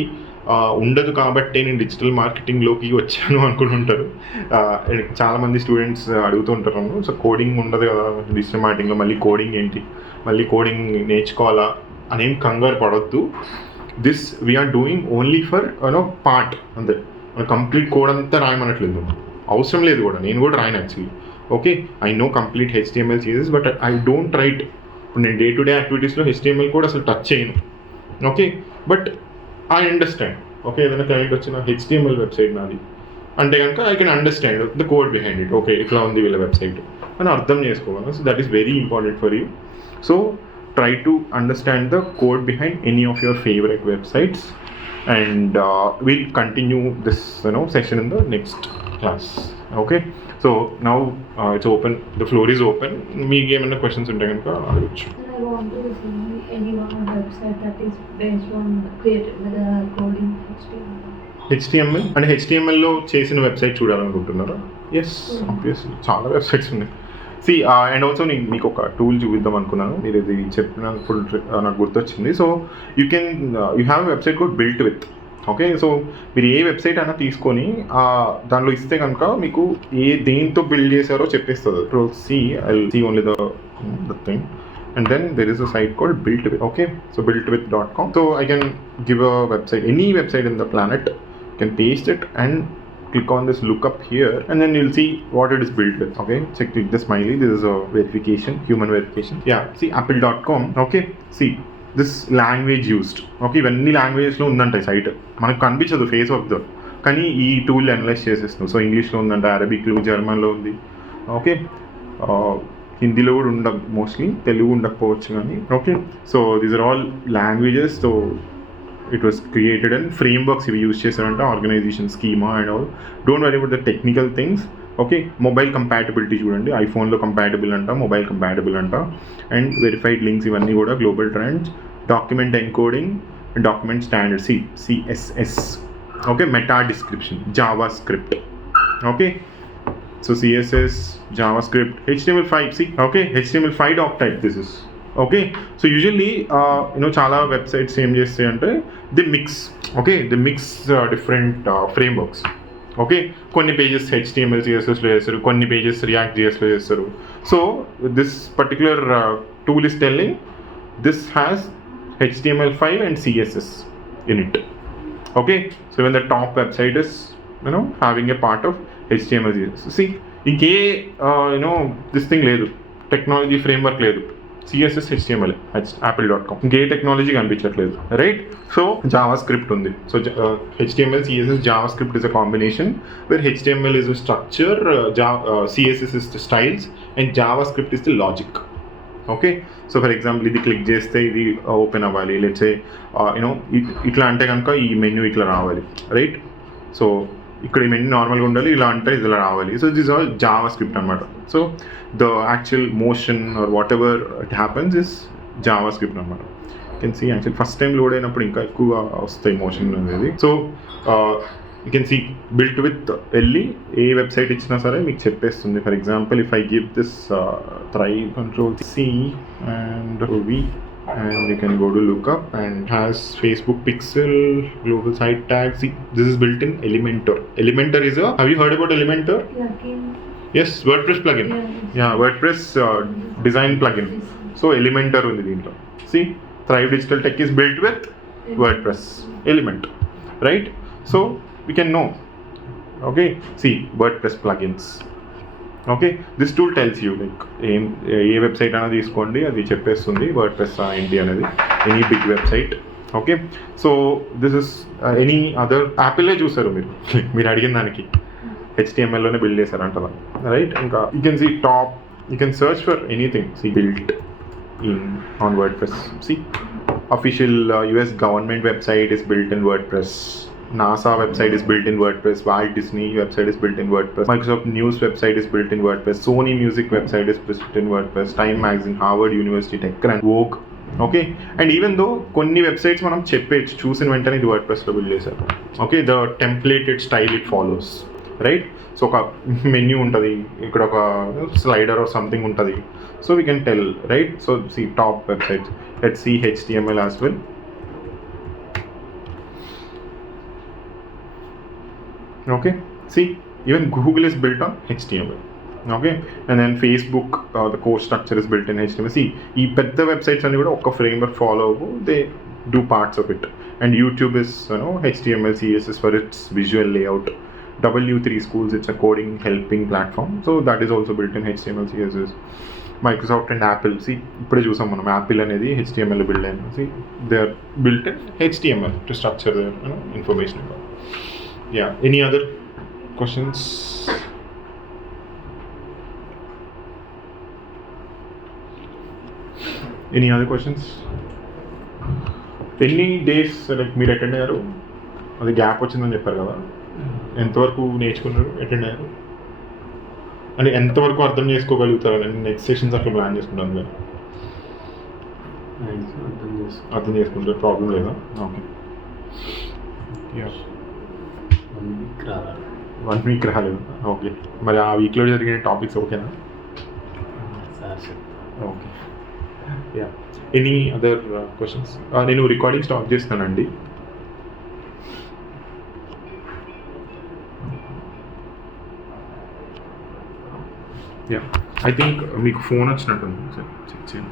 ఉండదు కాబట్టి నేను డిజిటల్ మార్కెటింగ్లోకి వచ్చాను అనుకుంటుంటారు చాలామంది స్టూడెంట్స్ అడుగుతుంటారు. సో కోడింగ్ ఉండదు కదా డిజిటల్ మార్కెటింగ్లో, మళ్ళీ కోడింగ్ ఏంటి, మళ్ళీ కోడింగ్ నేర్చుకోవాలా అనేం కంగారు పడొద్దు. This we're doing only for part, అంతే. కంప్లీట్ కోడ్ అంతా రాయమనట్లేదు, అవసరం లేదు కూడా, నేను కూడా రాయను actually. Okay, I know complete HTML CSS but I don't write. ఇప్పుడు నేను డే టు డే యాక్టివిటీస్లో HTML కూడా అసలు టచ్ చేయను. Okay, but I understand. Okay, ఏదైనా క్లయింట్ వచ్చిన HTML వెబ్సైట్ నాది అంటే కనుక I can understand the code behind it. Okay, ఇట్లా ఉంది వీళ్ళ వెబ్సైట్ అని అర్థం చేసుకోవాలి. So that is very important for you. So try to understand the code behind any of your favorite websites, and we'll continue this session in the next class. Okay, so now it's open, the floor is open. Me ఏమైనా questions ఉంటే కనుక అడగచ్చు. I want to see any one website that is based on created with the coding HTML అంటే HTML లో చేసిన వెబ్సైట్ చూడాలనుకుంటున్నారా? ఎస్, ఆబ్వియస్లీ చాలా వెబ్సైట్స్ ఉన్నాయి. సి అండ్ ఆల్సో నేను మీకు ఒక టూల్ చూపిద్దాం అనుకున్నాను, మీరు ఇది చెప్పినప్పుడు నాకు గుర్తొచ్చింది. So you have website code built with. Okay, so మీరు ఏ వెబ్సైట్ అయినా తీసుకొని దానిలో ఇస్తే కనుక మీకు దేంతో బిల్డ్ చేశారో చెప్పేస్తుంది. So I only the thing and then there is a site called BuiltWith. Okay, so builtwith.com. So I can give a website, any website in the planet, you can paste it and click on this lookup here, and then you'll see what it is built with. Okay, so click the smiley, this is a verification, human verification. Yeah, see apple.com. Okay, see this language used. Okay, ఇవన్నీ లాంగ్వేజెస్లో ఉందంట సైట్, మనకు కనిపించదు ఫేస్ ఆఫ్ ద, కానీ ఈ టూల్ అనలైజ్ చేసేస్తున్నాం. సో ఇంగ్లీష్లో ఉందంట, అరబిక్లో, జర్మన్లో ఉంది. ఓకే, హిందీలో కూడా ఉండదు, మోస్ట్లీ తెలుగు ఉండకపోవచ్చు కానీ. Okay, so these are all languages. So it was created and frameworks ఇవి యూజ్ చేశారంట, organisation schema and all. Don't worry about the technical things. Okay, mobile compatibility చూడండి, ఐఫోన్లో కంపాటబుల్ అంట, మొబైల్ కంపాటబుల్ అంట, అండ్ వెరిఫైడ్ లింక్స్ ఇవన్నీ కూడా global trends. Document encoding and document standard CSS. Okay, meta description, JavaScript. Okay, so CSS, JavaScript, HTML5. See, okay, HTML5 doc type this is. Okay, so usually చాలా వెబ్సైట్స్ ఏం చేస్తాయి అంటే they mix okay, the mix different frameworks. Okay, కొన్ని పేజెస్ HTML CSSలో చేస్తారు, కొన్ని పేజెస్ React JSలో చేస్తారు. So this particular tool is telling this has HTML5 and CSS in it. Okay, so when the top website is having a part of HTML CSS. See, ఇంకే this thing లేదు, టెక్నాలజీ ఫ్రేమ్వర్క్ లేదు, CSS HTML apple.com, ఇంకే టెక్నాలజీ కనిపించట్లేదు, రైట్? సో జావా స్క్రిప్ట్ ఉంది. So HTML CSS JavaScript is a combination where HTML is a structure, CSS is the styles and JavaScript is the logic. Okay, so for example ఇది క్లిక్ చేస్తే ఇది ఓపెన్ అవ్వాలి, లెట్స్ సే ఇట్లా అంటే కనుక ఈ మెన్యూ ఇట్లా రావాలి, రైట్? సో ఇక్కడ ఈ మెన్యూ నార్మల్గా ఉండాలి, ఇలా అంటే ఇలా రావాలి. So this all JavaScript అనమాట. So the actual motion or whatever it happens is JavaScript అనమాట. Can see actual first time load అయినప్పుడు ఇంకా ఎక్కువగా వస్తాయి మోషన్ అనేది. So you can see built with వెళ్ళి ఏ వెబ్సైట్ ఇచ్చినా సరే మీకు చెప్పేస్తుంది. For example if I give this thrive control-C and V and you can go to lookup and has Facebook pixel, global site tag. See, this is built in Elementor. Elementor is a, have you heard about Elementor? Plugin. Yes, WordPress plugin. Yeah, WordPress design plugin. So Elementor ఉంది దీంట్లో. See, Thrive Digital Tech is built with WordPress Elementor, right? So we can know. Okay, see WordPress plugins. Okay, this tool tells you like ఏ వెబ్సైట్ అనేది తీసుకోండి, అది చెప్పేస్తుంది వర్డ్ప్రెస్ ఏంటి అనేది, any big website. Okay, so this is any other యాపిల్లే చూసారు మీరు అడిగిన దానికి HTMLలోనే బిల్డ్ చేశారంటారా, రైట్? ఇంకా you can see top, you can search for anything, see built in on WordPress. See official US government website is built in WordPress. NASA website is built in WordPress. Walt Disney website is built in WordPress. Microsoft News website is built in WordPress. Sony Music website is built in WordPress. Time Magazine, Harvard University, TechCrunch, Vogue. Okay, and even though కొన్ని వెబ్సైట్స్ మనం చెప్పేచ్చు, చూసిన వెంటనే ఇది వర్డ్ప్రెస్లో బిల్డ్ చేశారు. Okay, the templated style it follows, right? So ఒక మెన్యూ ఉంటుంది, ఇక్కడ ఒక స్లైడర్ ఆర్ సంథింగ్ ఉంటుంది. So we can tell, right? So see top websites, let's see HTML as well. Okay, see, even Google is built on HTML. Okay, and then Facebook, the core structure is built in HTML. See, ఈ పెద్ద వెబ్సైట్స్ అన్ని కూడా ఒక ఫ్రేమ్వర్క్ ఫాలో అవ్వు, they do parts of it. And YouTube is HTML CSS for its visual layout. W3 Schools, it's a coding helping platform, so that is also built in HTML CSS. Microsoft and Apple, see, ఇప్పుడే చూసాం మనం యాపిల్ అనేది HTML బిల్డ్ అయింది. See, they are built in HTML to structure their information. Yeah, any other questions? Any other questions? ఎన్ని డేస్ లైక్ మీరు అటెండ్ అయ్యారు? అది గ్యాప్ వచ్చిందని చెప్పారు కదా, ఎంతవరకు నేర్చుకున్నారు, అటెండ్ అయ్యారు అంటే ఎంతవరకు అర్థం చేసుకోగలుగుతారు? నేను నెక్స్ట్ సెషన్స్ అట్లా ప్లాన్ చేసుకుంటాను మీరు అర్థం చేసుకుంటారు, ప్రాబ్లం లేదా? ఓకే, 1 వీక్ రాలేదు. ఓకే, మరి ఆ వీక్లో జరిగిన టాపిక్స్ ఓకేనా? Okay, yeah. Any other questions? నేను రికార్డింగ్ స్టాప్ చేస్తానండి. యా, ఐ థింక్ మీకు ఫోన్ వచ్చినట్టుంది, సార్ చెక్ చేయండి.